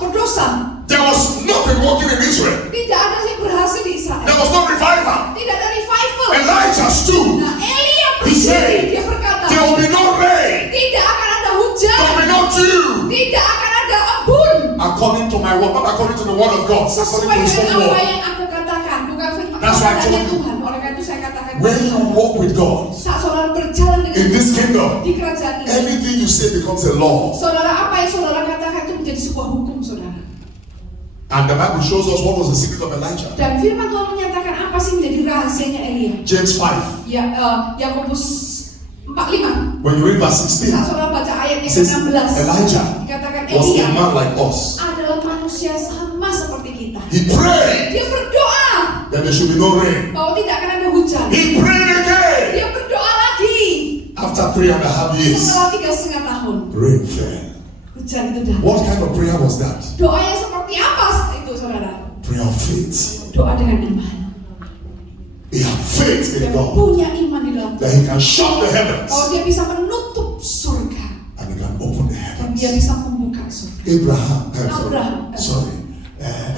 berdosa. There was nothing working in Israel. Tidak ada yang berhasil di Israel. There was no revival. Tidak ada revival. Elijah stood. Nah, Elia He said, berdiri, dia berkata, there will be no rain. tidak akan ada There will hujan, be no dew. tidak akan ada embun. According to my word, not according to the word of God. Sesuai According to His dengan own apa word. yang aku katakan, bukan firman That's why I Tuhan. told you. Tuhan. Oleh karena itu saya katakan, When you walk with God saat saudara berjalan dengan in this Tuhan kingdom, di kerajaan ini, anything you say becomes a law. saudara, apa yang saudara katakan itu menjadi sebuah hukum, saudara. And the Bible shows us what was the secret of Elijah. Dan firman Tuhan menyatakan apa sih menjadi rahasianya Elia. James 5. Ya, Yakobus 4:5. When you read verse 16, Saat saudara baca ayat it yang says ke-16, Elijah dikatakan was a Elia man like us. adalah manusia sama seperti kita. He prayed Dia berdoa that there should be no rain. bahwa tidak akan ada hujan. He prayed again. Dia berdoa lagi. After 3.5 years, Setelah 3,5 tahun, rain fell. hujan itu datang. What kind of prayer was that? Doa yang seperti apa itu, saudara? Prayer of faith. Doa dengan iman. He had faith Dia in God punya iman di dalam that Tuhan. He can shut the heavens Kalau dia bisa menutup surga Dia bisa membuka surga.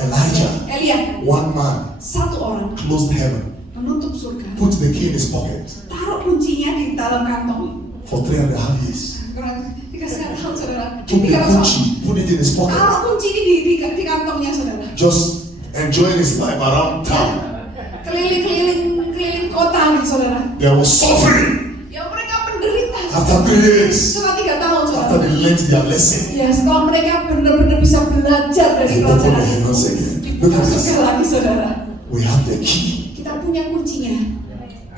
Elijah, Elia, one man, satu orang closed heaven, menutup surga, put the key in his pocket taruh kuncinya di dalam kantong. for 3.5 years. Kurang 3,5 tahun, saudara. Took the key, put it in his pocket, Taruh kunci ini di kantongnya, saudara. just enjoying his life around town. Keliling kota, gitu, saudara. There was suffering Ya, mereka menderita. after 3 years, Setelah 3 tahun, after saudara. they learned their lesson. Ya, setelah mereka benar-benar bisa belajar dari They opened the pelajaran heavens itu, again. Look dibuka at this. surga lagi, saudara. We have the key. Kita punya kuncinya.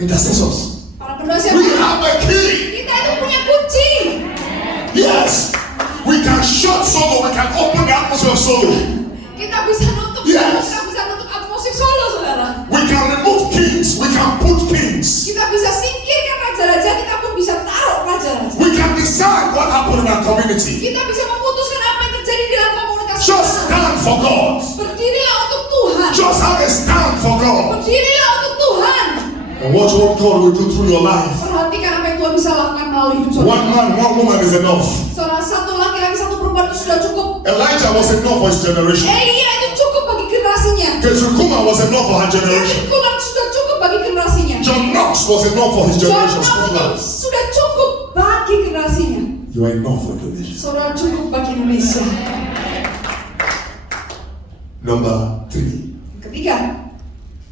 Intercessors. Para pendoa We siapa? have a key. Kita itu punya kunci. Yes. We can shut Solo. We can open the atmosphere of Solo. Kita bisa nutup, Yes. kita bisa nutup atmosfer Solo, saudara. We can remove kings. We can put kings. Kita bisa singkirkan raja-raja, kita pun bisa taruh raja-raja. We can decide what happened in our community. Kita bisa memutuskan apa yang terjadi di dalam komunitas Just kita. stand for God. Berdirilah untuk Tuhan. Just have a stand for God. Berdirilah untuk Tuhan. And watch what God will do through your life. Perhatikan apa yang Tuhan bisa lakukan melalui hidup saudara. One man, one woman is enough. Saudara, satu laki-laki, satu perempuan itu sudah cukup. Elijah was enough for his generation. Elia itu cukup bagi generasinya. Kejukuma was enough for her generation. Kulan sudah cukup bagi generasinya. John Knox was enough for his John generation. Knox Scotland. itu sudah cukup bagi generasinya. You are enough for the nation. Saudara, cukup bagi Indonesia. Number 3. Ketiga,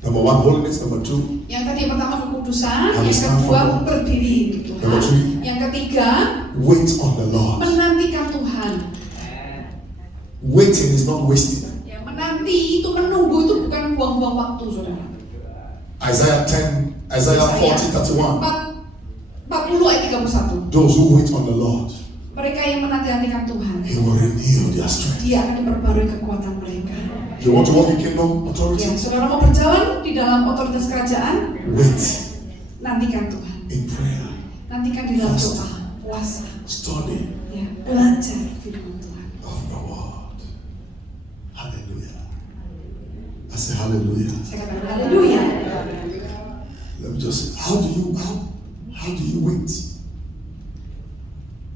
Number 1, holiness. Number 2, yang tadi yang pertama kekudusan, Harus yang stand kedua for God. berdiri untuk Number Tuhan. 3, Yang ketiga, wait on the Lord. menantikan Tuhan. Waiting is not wasting. Ya, menanti itu, menunggu itu bukan buang-buang waktu, saudara. Isaiah 40:31. 40 ayat 31. Those who wait on the Lord, Mereka yang menanti-nantikan Tuhan, He will renew their strength. Dia akan memperbarui kekuatan mereka. You want to walk in kingdom authority? Ya, saudara mau berjalan di dalam otoritas kerajaan, Wait nantikan Tuhan. in prayer, Nantikan di dalam doa, puasa, study ya, belajar firman Tuhan. of the word. Hallelujah. I say hallelujah. Saya katakan haleluya. Let me just say, how do you wait?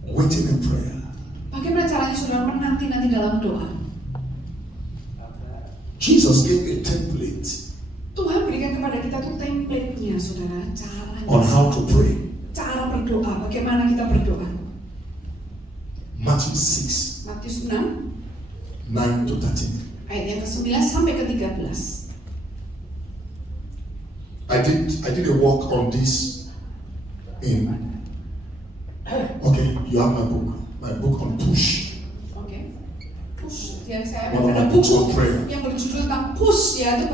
Waiting in prayer. Bagaimana caranya saudara menanti-nanti dalam doa? Jesus gave a template Tuhan berikan kepada kita tuh template-nya, saudara, caranya. on how to pray. Cara berdoa, bagaimana kita berdoa. Matthew 6, Matius 6 9 to 13. ayat yang ke-9 sampai ke-13. I did a walk on this in. Okay, you have my book on push. Oke. Push. Ya, saya One of ada my books buku on prayer. yang berjudul tentang push, ya, itu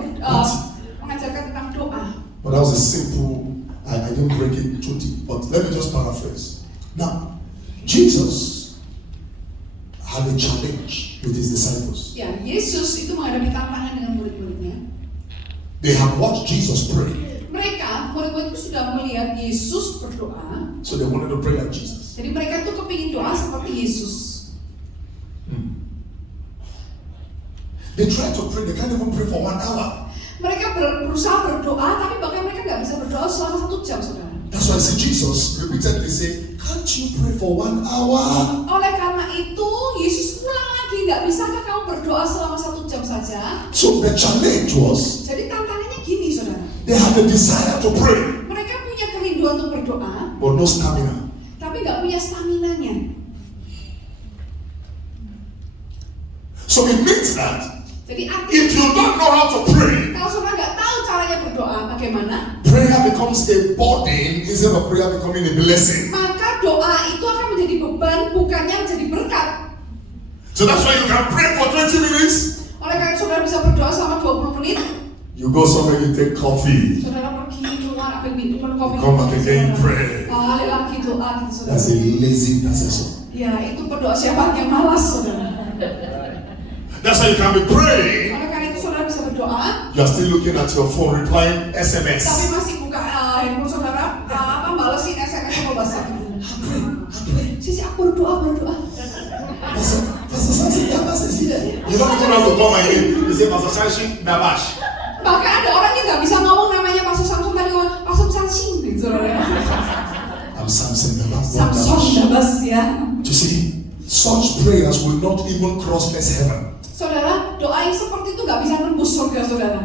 mengajarkan tentang doa. But that was a simple. I didn't break it too deep. But let me just paraphrase. Now, Jesus had a challenge with his disciples. Ya, Yesus itu menghadapi tantangan dengan murid-muridnya. They had watched Jesus pray, Mereka, murid-murid itu sudah melihat Yesus berdoa. so they wanted to pray like Jesus. Jadi mereka itu kepingin doa seperti Yesus. They tried to pray. They can't even pray for 1 hour. Mereka berusaha berdoa, tapi bahkan mereka nggak bisa berdoa selama 1 jam, saudara. That's why I see Jesus repeatedly say, "Can't you pray for 1 hour?" Oleh karena itu, Yesus ulang lagi, nggak bisakah kamu berdoa selama 1 jam saja? So the challenge was Jadi tantangannya gini, saudara. they had the desire to pray, Mereka punya kerinduan untuk berdoa, but no stamina. tapi nggak punya staminanya. So it means that Jadi if artinya, you don't know how to pray, kalau saudara nggak tahu caranya berdoa bagaimana, prayer becomes a burden instead of prayer becoming a blessing. maka doa itu akan menjadi beban, bukannya menjadi berkat. So that's why you can pray for 20 minutes. Oleh karena saudara bisa berdoa selama 20 menit, You go somewhere, you take coffee. saudara pergi keluar ambil minum kopi, Come back again, saudara. pray. Balik lagi doa gitu, saudara. That's a lazy intercessor. Ya, itu berdoa siapa yang malas, saudara. That's how you can be praying. Oleh karena itu saudara bisa berdoa, You are still looking at your phone, replying tapi SMS. masih buka handphone saudara, balesin SMS sama WhatsApp. Sisi aku berdoa. Pastor Samson Dabash is here. You don't even have to call my name. You say Pastor Samson Dabash. Bahkan ada orang yang nggak bisa ngomong namanya Pastor Samson, tapi ngomong Pastor Samson gitu, saudara. I'm Samson Dabash. Samson Dabash, ya. You see? such prayers will not even cross first heaven. Saudara, doa yang seperti itu nggak bisa nembus surga, saudara.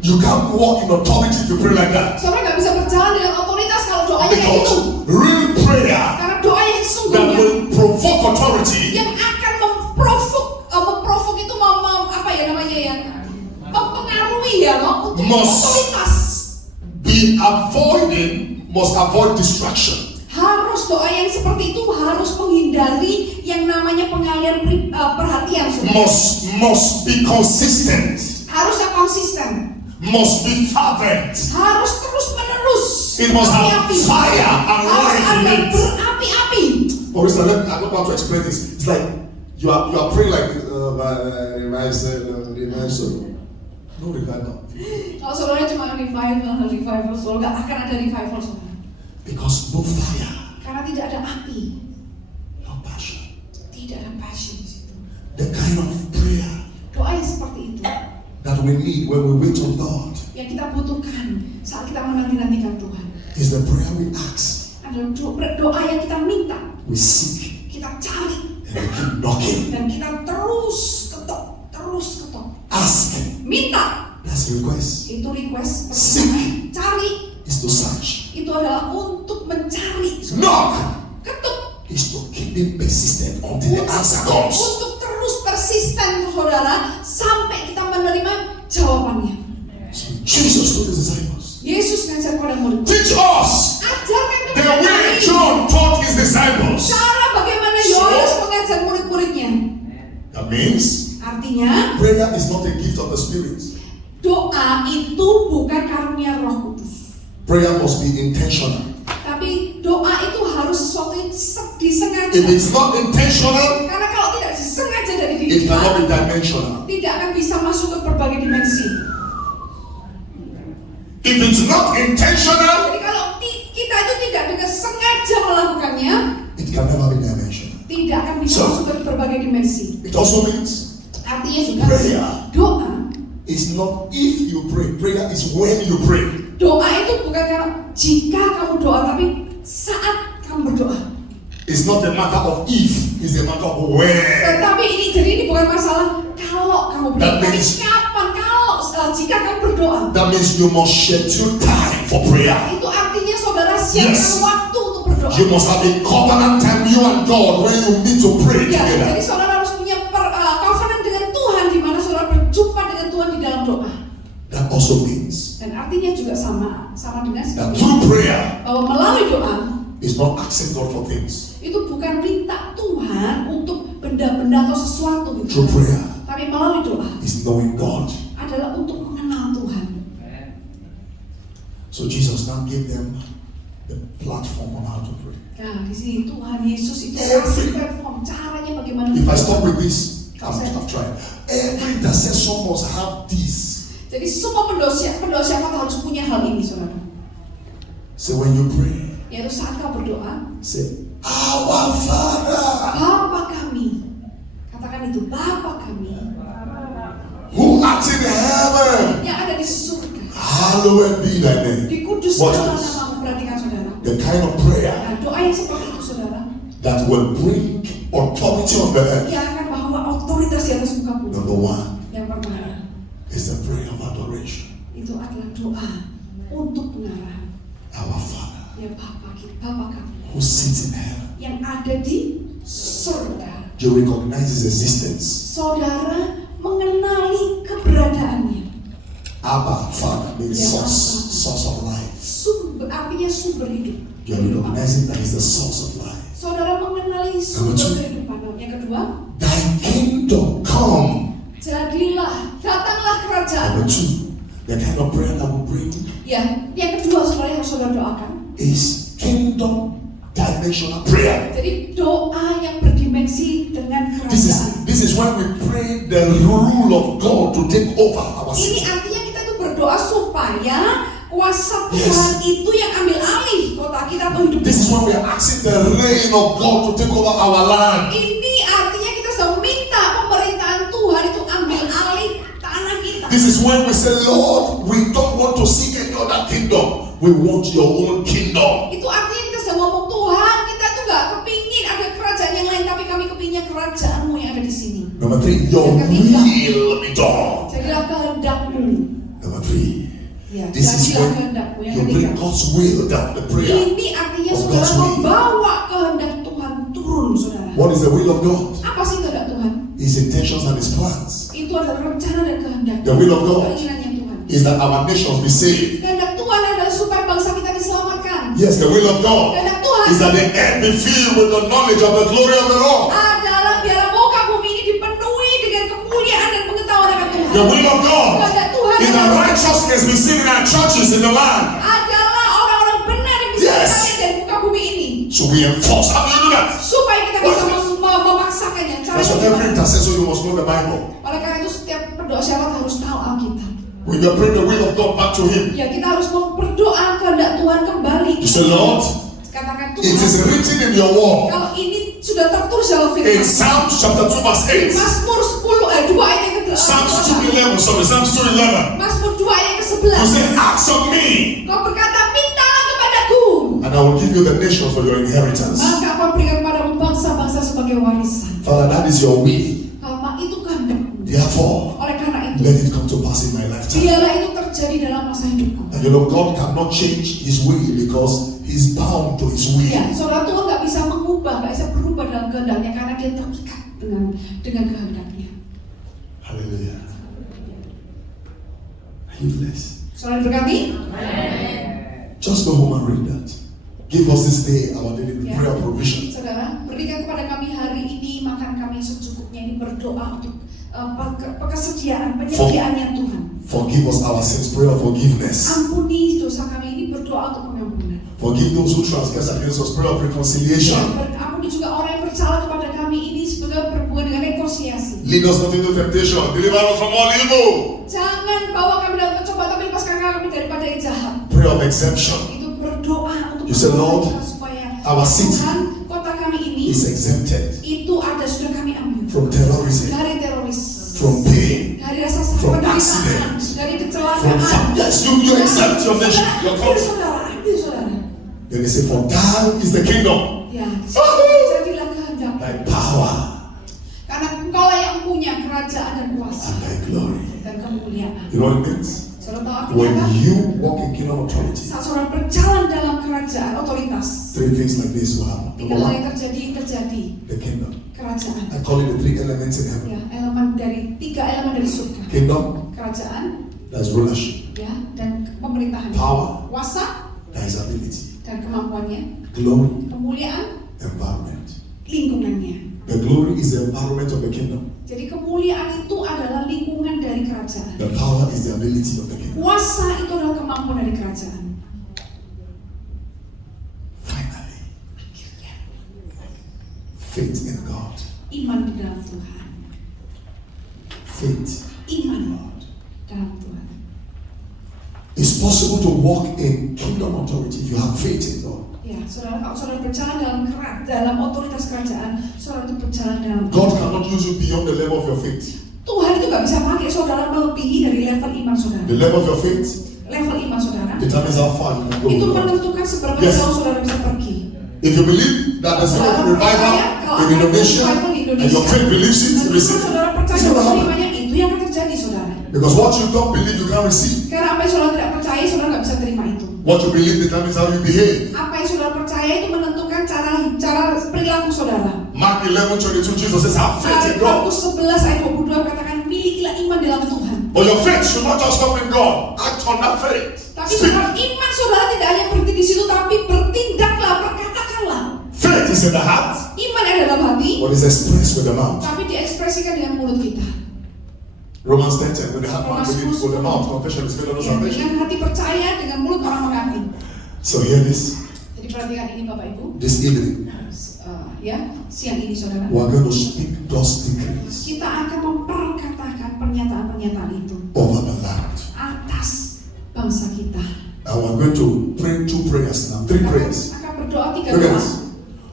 You can't walk in authority if you pray like that. Saudara nggak bisa berjalan dengan otoritas kalau doanya kayak itu. Because real prayer Karena doa yang that sesungguhnya will provoke authority yang akan memprovok itu apa ya namanya ya, mempengaruhi ya untuk otoritas. Must avoid distraction. Harus doa yang seperti itu harus menghindari yang namanya pengalian perhatian. Must be consistent. Harusnya konsisten. Must be fervent. Harus terus menerus. It must have fire and life in it. Berapi-api. For instance, I don't want to explain this. It's like you are praying like no revival. Kalau saudara cuma revival, saudara nggak akan ada revival, saudara. Because no fire. Karena tidak ada api. No passion. Tidak ada passion di situ. The kind of prayer Doa yang seperti itu that we need when we wait on God yang kita butuhkan saat kita menanti-nantikan Tuhan. is the prayer we ask. Adalah doa yang kita minta, We seek kita cari, and we keep knocking. dan kita terus ketok. Ask. Minta. That's a request. Itu request. Seek Cari. is to search. Itu adalah untuk mencari. Knock Ketuk. is to keep it persistent until the answer comes. Untuk terus persisten, saudara, sampai kita menerima jawabannya. So Jesus told his disciples, Yesus ngajar kepada murid. teach us Ajarkan the kepada way kami John taught his disciples. cara bagaimana Yohanes mengajar murid-muridnya. That means Artinya, prayer is not a gift of the Spirit. doa itu bukan karunia Roh Kudus. Prayer must be intentional. Tapi doa itu harus sesuatu yang disengaja. If it's not intentional, Karena kalau tidak disengaja dari diri it kita, cannot be dimensional. tidak akan bisa masuk ke berbagai dimensi. If it's not intentional, Jadi kalau kita itu tidak dengan sengaja melakukannya, it can never be dimensional. tidak akan bisa So, masuk ke berbagai dimensi. It also means Artinya juga prayer doa. is not if you pray. Prayer is when you pray. Doa itu bukan karena jika kamu doa, tapi saat kamu berdoa. It's not a matter of if, it's a matter of when. Tetapi ini bukan masalah kalau kamu berdoa, That tapi means- kapan jika kamu berdoa. That means you must schedule time for prayer. Itu artinya saudara siapkan Yes. waktu untuk berdoa. You must have a covenant time, you and God, when you need to pray Ya, together. jadi saudara harus punya covenant dengan Tuhan di mana saudara berjumpa dengan Tuhan di dalam doa. That also means Dan artinya juga sama dengan that seperti through prayer bahwa melalui doa is not asking God for things. itu bukan minta Tuhan untuk benda-benda atau sesuatu gitu. Through prayer Tapi melalui doa is knowing God. adalah untuk mengenal Tuhan. So Jesus now gave them the platform on how to pray. Nah, di sini Tuhan Yesus itu kasih platform caranya bagaimana. If I stop with this, I've tried. Every intercessor must have this. Jadi semua pendoa harus punya hal ini, saudara. So when you pray, Yaitu saat kau berdoa, say, Our Father, Bapa kami. Katakan itu, Bapa kami who art in heaven, yang ada di surga. hallowed be thy name. Dikuduskanlah namamu. Perhatikan saudara. The kind of prayer Nah, doa yang seperti itu, saudara, that will bring authority on the earth. yang akan bawa otoritas di atas muka bumi. Number one Yang pertama, is the prayer of adoration. itu adalah doa untuk pengarahan. Our Father, Ya Bapa kita, Bapa kami who sits in heaven. yang ada di surga. You recognize his existence. Saudara mengenali keberadaannya. Abba, Father, means source of life. Artinya sumber hidup. You are recognizing that he's the source of life. Saudara mengenali sumber kehidupan. Yang kedua, Thy kingdom come. datanglah kerajaan. Number two, the kind of prayer that will bring Ya, yang kedua saudara yang harus saudara doakan. is kingdom dimensional prayer. Jadi doa yang berdimensi dengan kerajaan. This is when we pray the rule of God to take over our Ini city. artinya kita tuh berdoa supaya kuasa Tuhan itu yang ambil alih kota kita atau hidup This is kita. when we are asking the reign of God to take over our land. Ini artinya kita sedang minta pemerintahan Tuhan itu ambil alih tanah kita. This is when we say, Lord, we don't want to see any other kingdom. We want your own kingdom. Itu artinya kita sedang ngomong, Tuhan, kita tuh gak kepingin ada kerajaan yang lain, tapi kami kepingin Number 3, your Yang ketiga, will be done. jadilah kehendakmu. Number 3, Ya, this is jadilah when kehendakmu. Yang you ketiga, bring God's will down, the prayer. ini artinya of saudara God's will. membawa kehendak Tuhan turun, saudara. What is the will of God? Apa sih kehendak Tuhan? His intentions and His plans. Itu adalah rencana dan kehendak. The will of God Keinginannya Tuhan. is that our nations be saved. Kehendak Tuhan adalah supaya bangsa kita diselamatkan. Yes, the will of God Kehendak Tuhan is that the earth be filled with the knowledge of the glory of the Lord. adalah biarlah muka bumi ini dipenuhi dengan kemuliaan dan pengetahuan akan Tuhan. The will of God Kehendak Tuhan is that righteousness be seen in our churches in the land. adalah orang-orang benar yang bisa Yes. dilihat dari muka bumi ini. So we enforce. How do you do that? Supaya kita bisa What? memaksakannya. That's what every intercessor you must know the Bible. Oleh karena itu setiap pendoa syarat harus tahu Alkitab. When you bring the will of God back to Him, Ya, kita harus berdoa kehendak Tuhan kembali. you say, Lord, Katakan it is Tuhan, written in your word. kalau ini sudah tertulis dalam In firman. Psalms chapter 2 verse 8. Mazmur 2 ayat yang ke-11. Psalms 2:11. Sorry, Psalms 2:11. Mazmur 2 ayat yang You ke-11. say, ask of me, Kau berkata, mintalah kepadaku, and I will give you the nations for your inheritance. maka aku berikan padamu bangsa-bangsa sebagai warisan. Father, that is your will. Karena itu kehendakmu. Therefore, Oleh karena itu, let it come to pass in my lifetime. biarlah itu terjadi dalam masa hidupku. And you know, God cannot change His will because He's bound to His will. Ya, saudara, Tuhan nggak bisa mengubah, nggak bisa berubah dalam kehendaknya karena dia terikat dengan kehendaknya. Hallelujah. Are you blessed? Saudara berkati? Just go home and read that. Give us this day our daily Ya. prayer provision. Saudara, berikan kepada kami hari ini makan kami secukupnya. Ini berdoa untuk penyediaannya Tuhan. Forgive us our sins, prayer of forgiveness. Ampuni dosa kami, ini berdoa untuk pengampunan. Forgive those who transgress against us, prayer of reconciliation. Ampuni juga orang yang bersalah kepada kami, ini sebagai berhubungan dengan rekonsiliasi. Lead us not into temptation, deliver us from all evil. Jangan bawa kami dalam pencobaan, tapi lepaskan kami daripada yang jahat. Prayer of exemption. Itu berdoa untuk You say, Lord, supaya our city Tuhan, kota kami ini is exempted itu ada sudah kami ambil from terrorism, dari teroris, from pain, dari rasa sakit, from penderitaan, accident, dari from kecelakaan. yes, you exempt your nation, your Ambil country. saudara, ambil saudara. Then they say, for thine is the kingdom, Ya, jadilah kehendak. thy power, Karena engkau lah yang punya kerajaan dan kuasa and thy glory. dan kemuliaan. You know what it means? Saudara tahu artinya When apa? you walk in kingdom authority, Saat saudara berjalan dalam kerajaan otoritas, 3 things like this will happen. tiga Number hal yang 1, terjadi the kingdom. kerajaan. I call it the 3 elements in heaven. Ya, tiga elemen dari surga. Kingdom, Kerajaan, that's rulership. ya, dan pemerintahan. Power, Kuasa that is ability. dan kemampuannya. Glory, Kemuliaan, environment. lingkungannya. The glory is the environment of the kingdom. Jadi kemuliaan itu adalah lingkungan dari kerajaan. The power is the ability of the kingdom. Kuasa itu adalah kemampuan dari kerajaan. Finally, Akhirnya, faith in God. iman di dalam Tuhan. Faith in Iman God. dalam Tuhan. It's possible to walk in kingdom authority if you have faith in God. Ya, saudara, kalau saudara berjalan dalam otoritas kerajaan, saudara itu berjalan dalam God cannot use you beyond the level of your faith. Tuhan itu gak bisa pakai saudara melebihi dari level iman saudara. The level of your faith Level iman saudara determines how far you can go. itu with God. menentukan seberapa Yes. jauh saudara bisa pergi. If you believe that there's going to be revival in Indonesia and your faith believes it, Dan receive saudara it. percaya It's going to happen. semuanya itu yang akan terjadi saudara. Because what you don't believe, you can't receive. Karena apa yang saudara tidak percaya, saudara gak bisa terima itu. What you believe determines how you behave. Apa yang saudara percaya itu menentukan cara perilaku saudara. Mark 11:22, Jesus says, have faith in God. Markus 11 ayat 22 katakan milikilah iman dalam Tuhan. But your faith should not just stop in God. Act on that faith. Tapi Speak. saudara, iman saudara tidak hanya berhenti di situ, tapi bertindaklah, perkatakanlah. Faith is in the heart, Iman ada dalam hati, but is expressed with the mouth. tapi diekspresikan dengan mulut kita. Romans 10:10, with the heart man Romans believes, with the mouth confession is made unto Ya, salvation. dengan hati percaya, dengan mulut orang mengakui. So hear this. Jadi perhatikan ini Bapak Ibu. This evening, Ya, siang ini saudara. we are going to speak those decrees Kita akan memperkatakan pernyataan-pernyataan itu over the land. atas bangsa kita. And we are going to pray 2 prayers now, 3 prayers. Akan berdoa 3 Look at doa. this.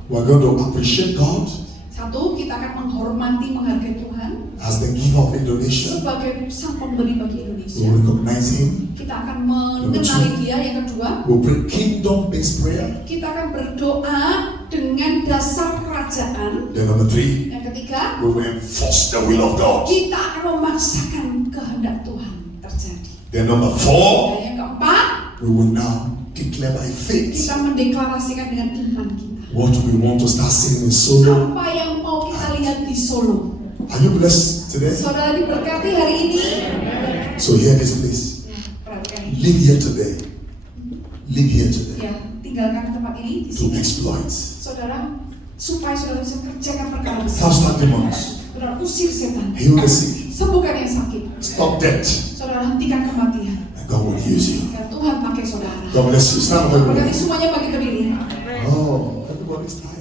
We are going to appreciate God Satu, kita akan menghormati, menghargai Tuhan. as the giver of Indonesia. sebagai sang pemberi bagi We Indonesia. will recognize him. Kita akan mengenali dia. Yang kedua, We will pray kingdom-based prayer. kita akan berdoa dengan dasar kerajaan. Then number 3, Yang ketiga, we will enforce the will of God. kita akan memaksakan kehendak Tuhan terjadi. Then number 4, Dan yang keempat, we will now declare by faith kita mendeklarasikan dengan iman kita. what we want to start singing in solo. Apa yang mau kita lihat di Solo? Are you blessed today? Saudara diberkati hari ini. So hear this please. Ya, perhatikan ini. Live here today. Live here today Ya, tinggalkan tempat ini di to sini. exploit. Saudara, supaya saudara bisa kerjakan perkara besar. Cast out demons. Saudara usir setan. Heal the sick. Sembuhkan yang sakit. Stop death. Saudara hentikan kematian. And God will use you. Dan Tuhan pakai saudara. God bless you. Stand up Berkati everybody. semuanya bagi berdiri. Oh, everybody's tired.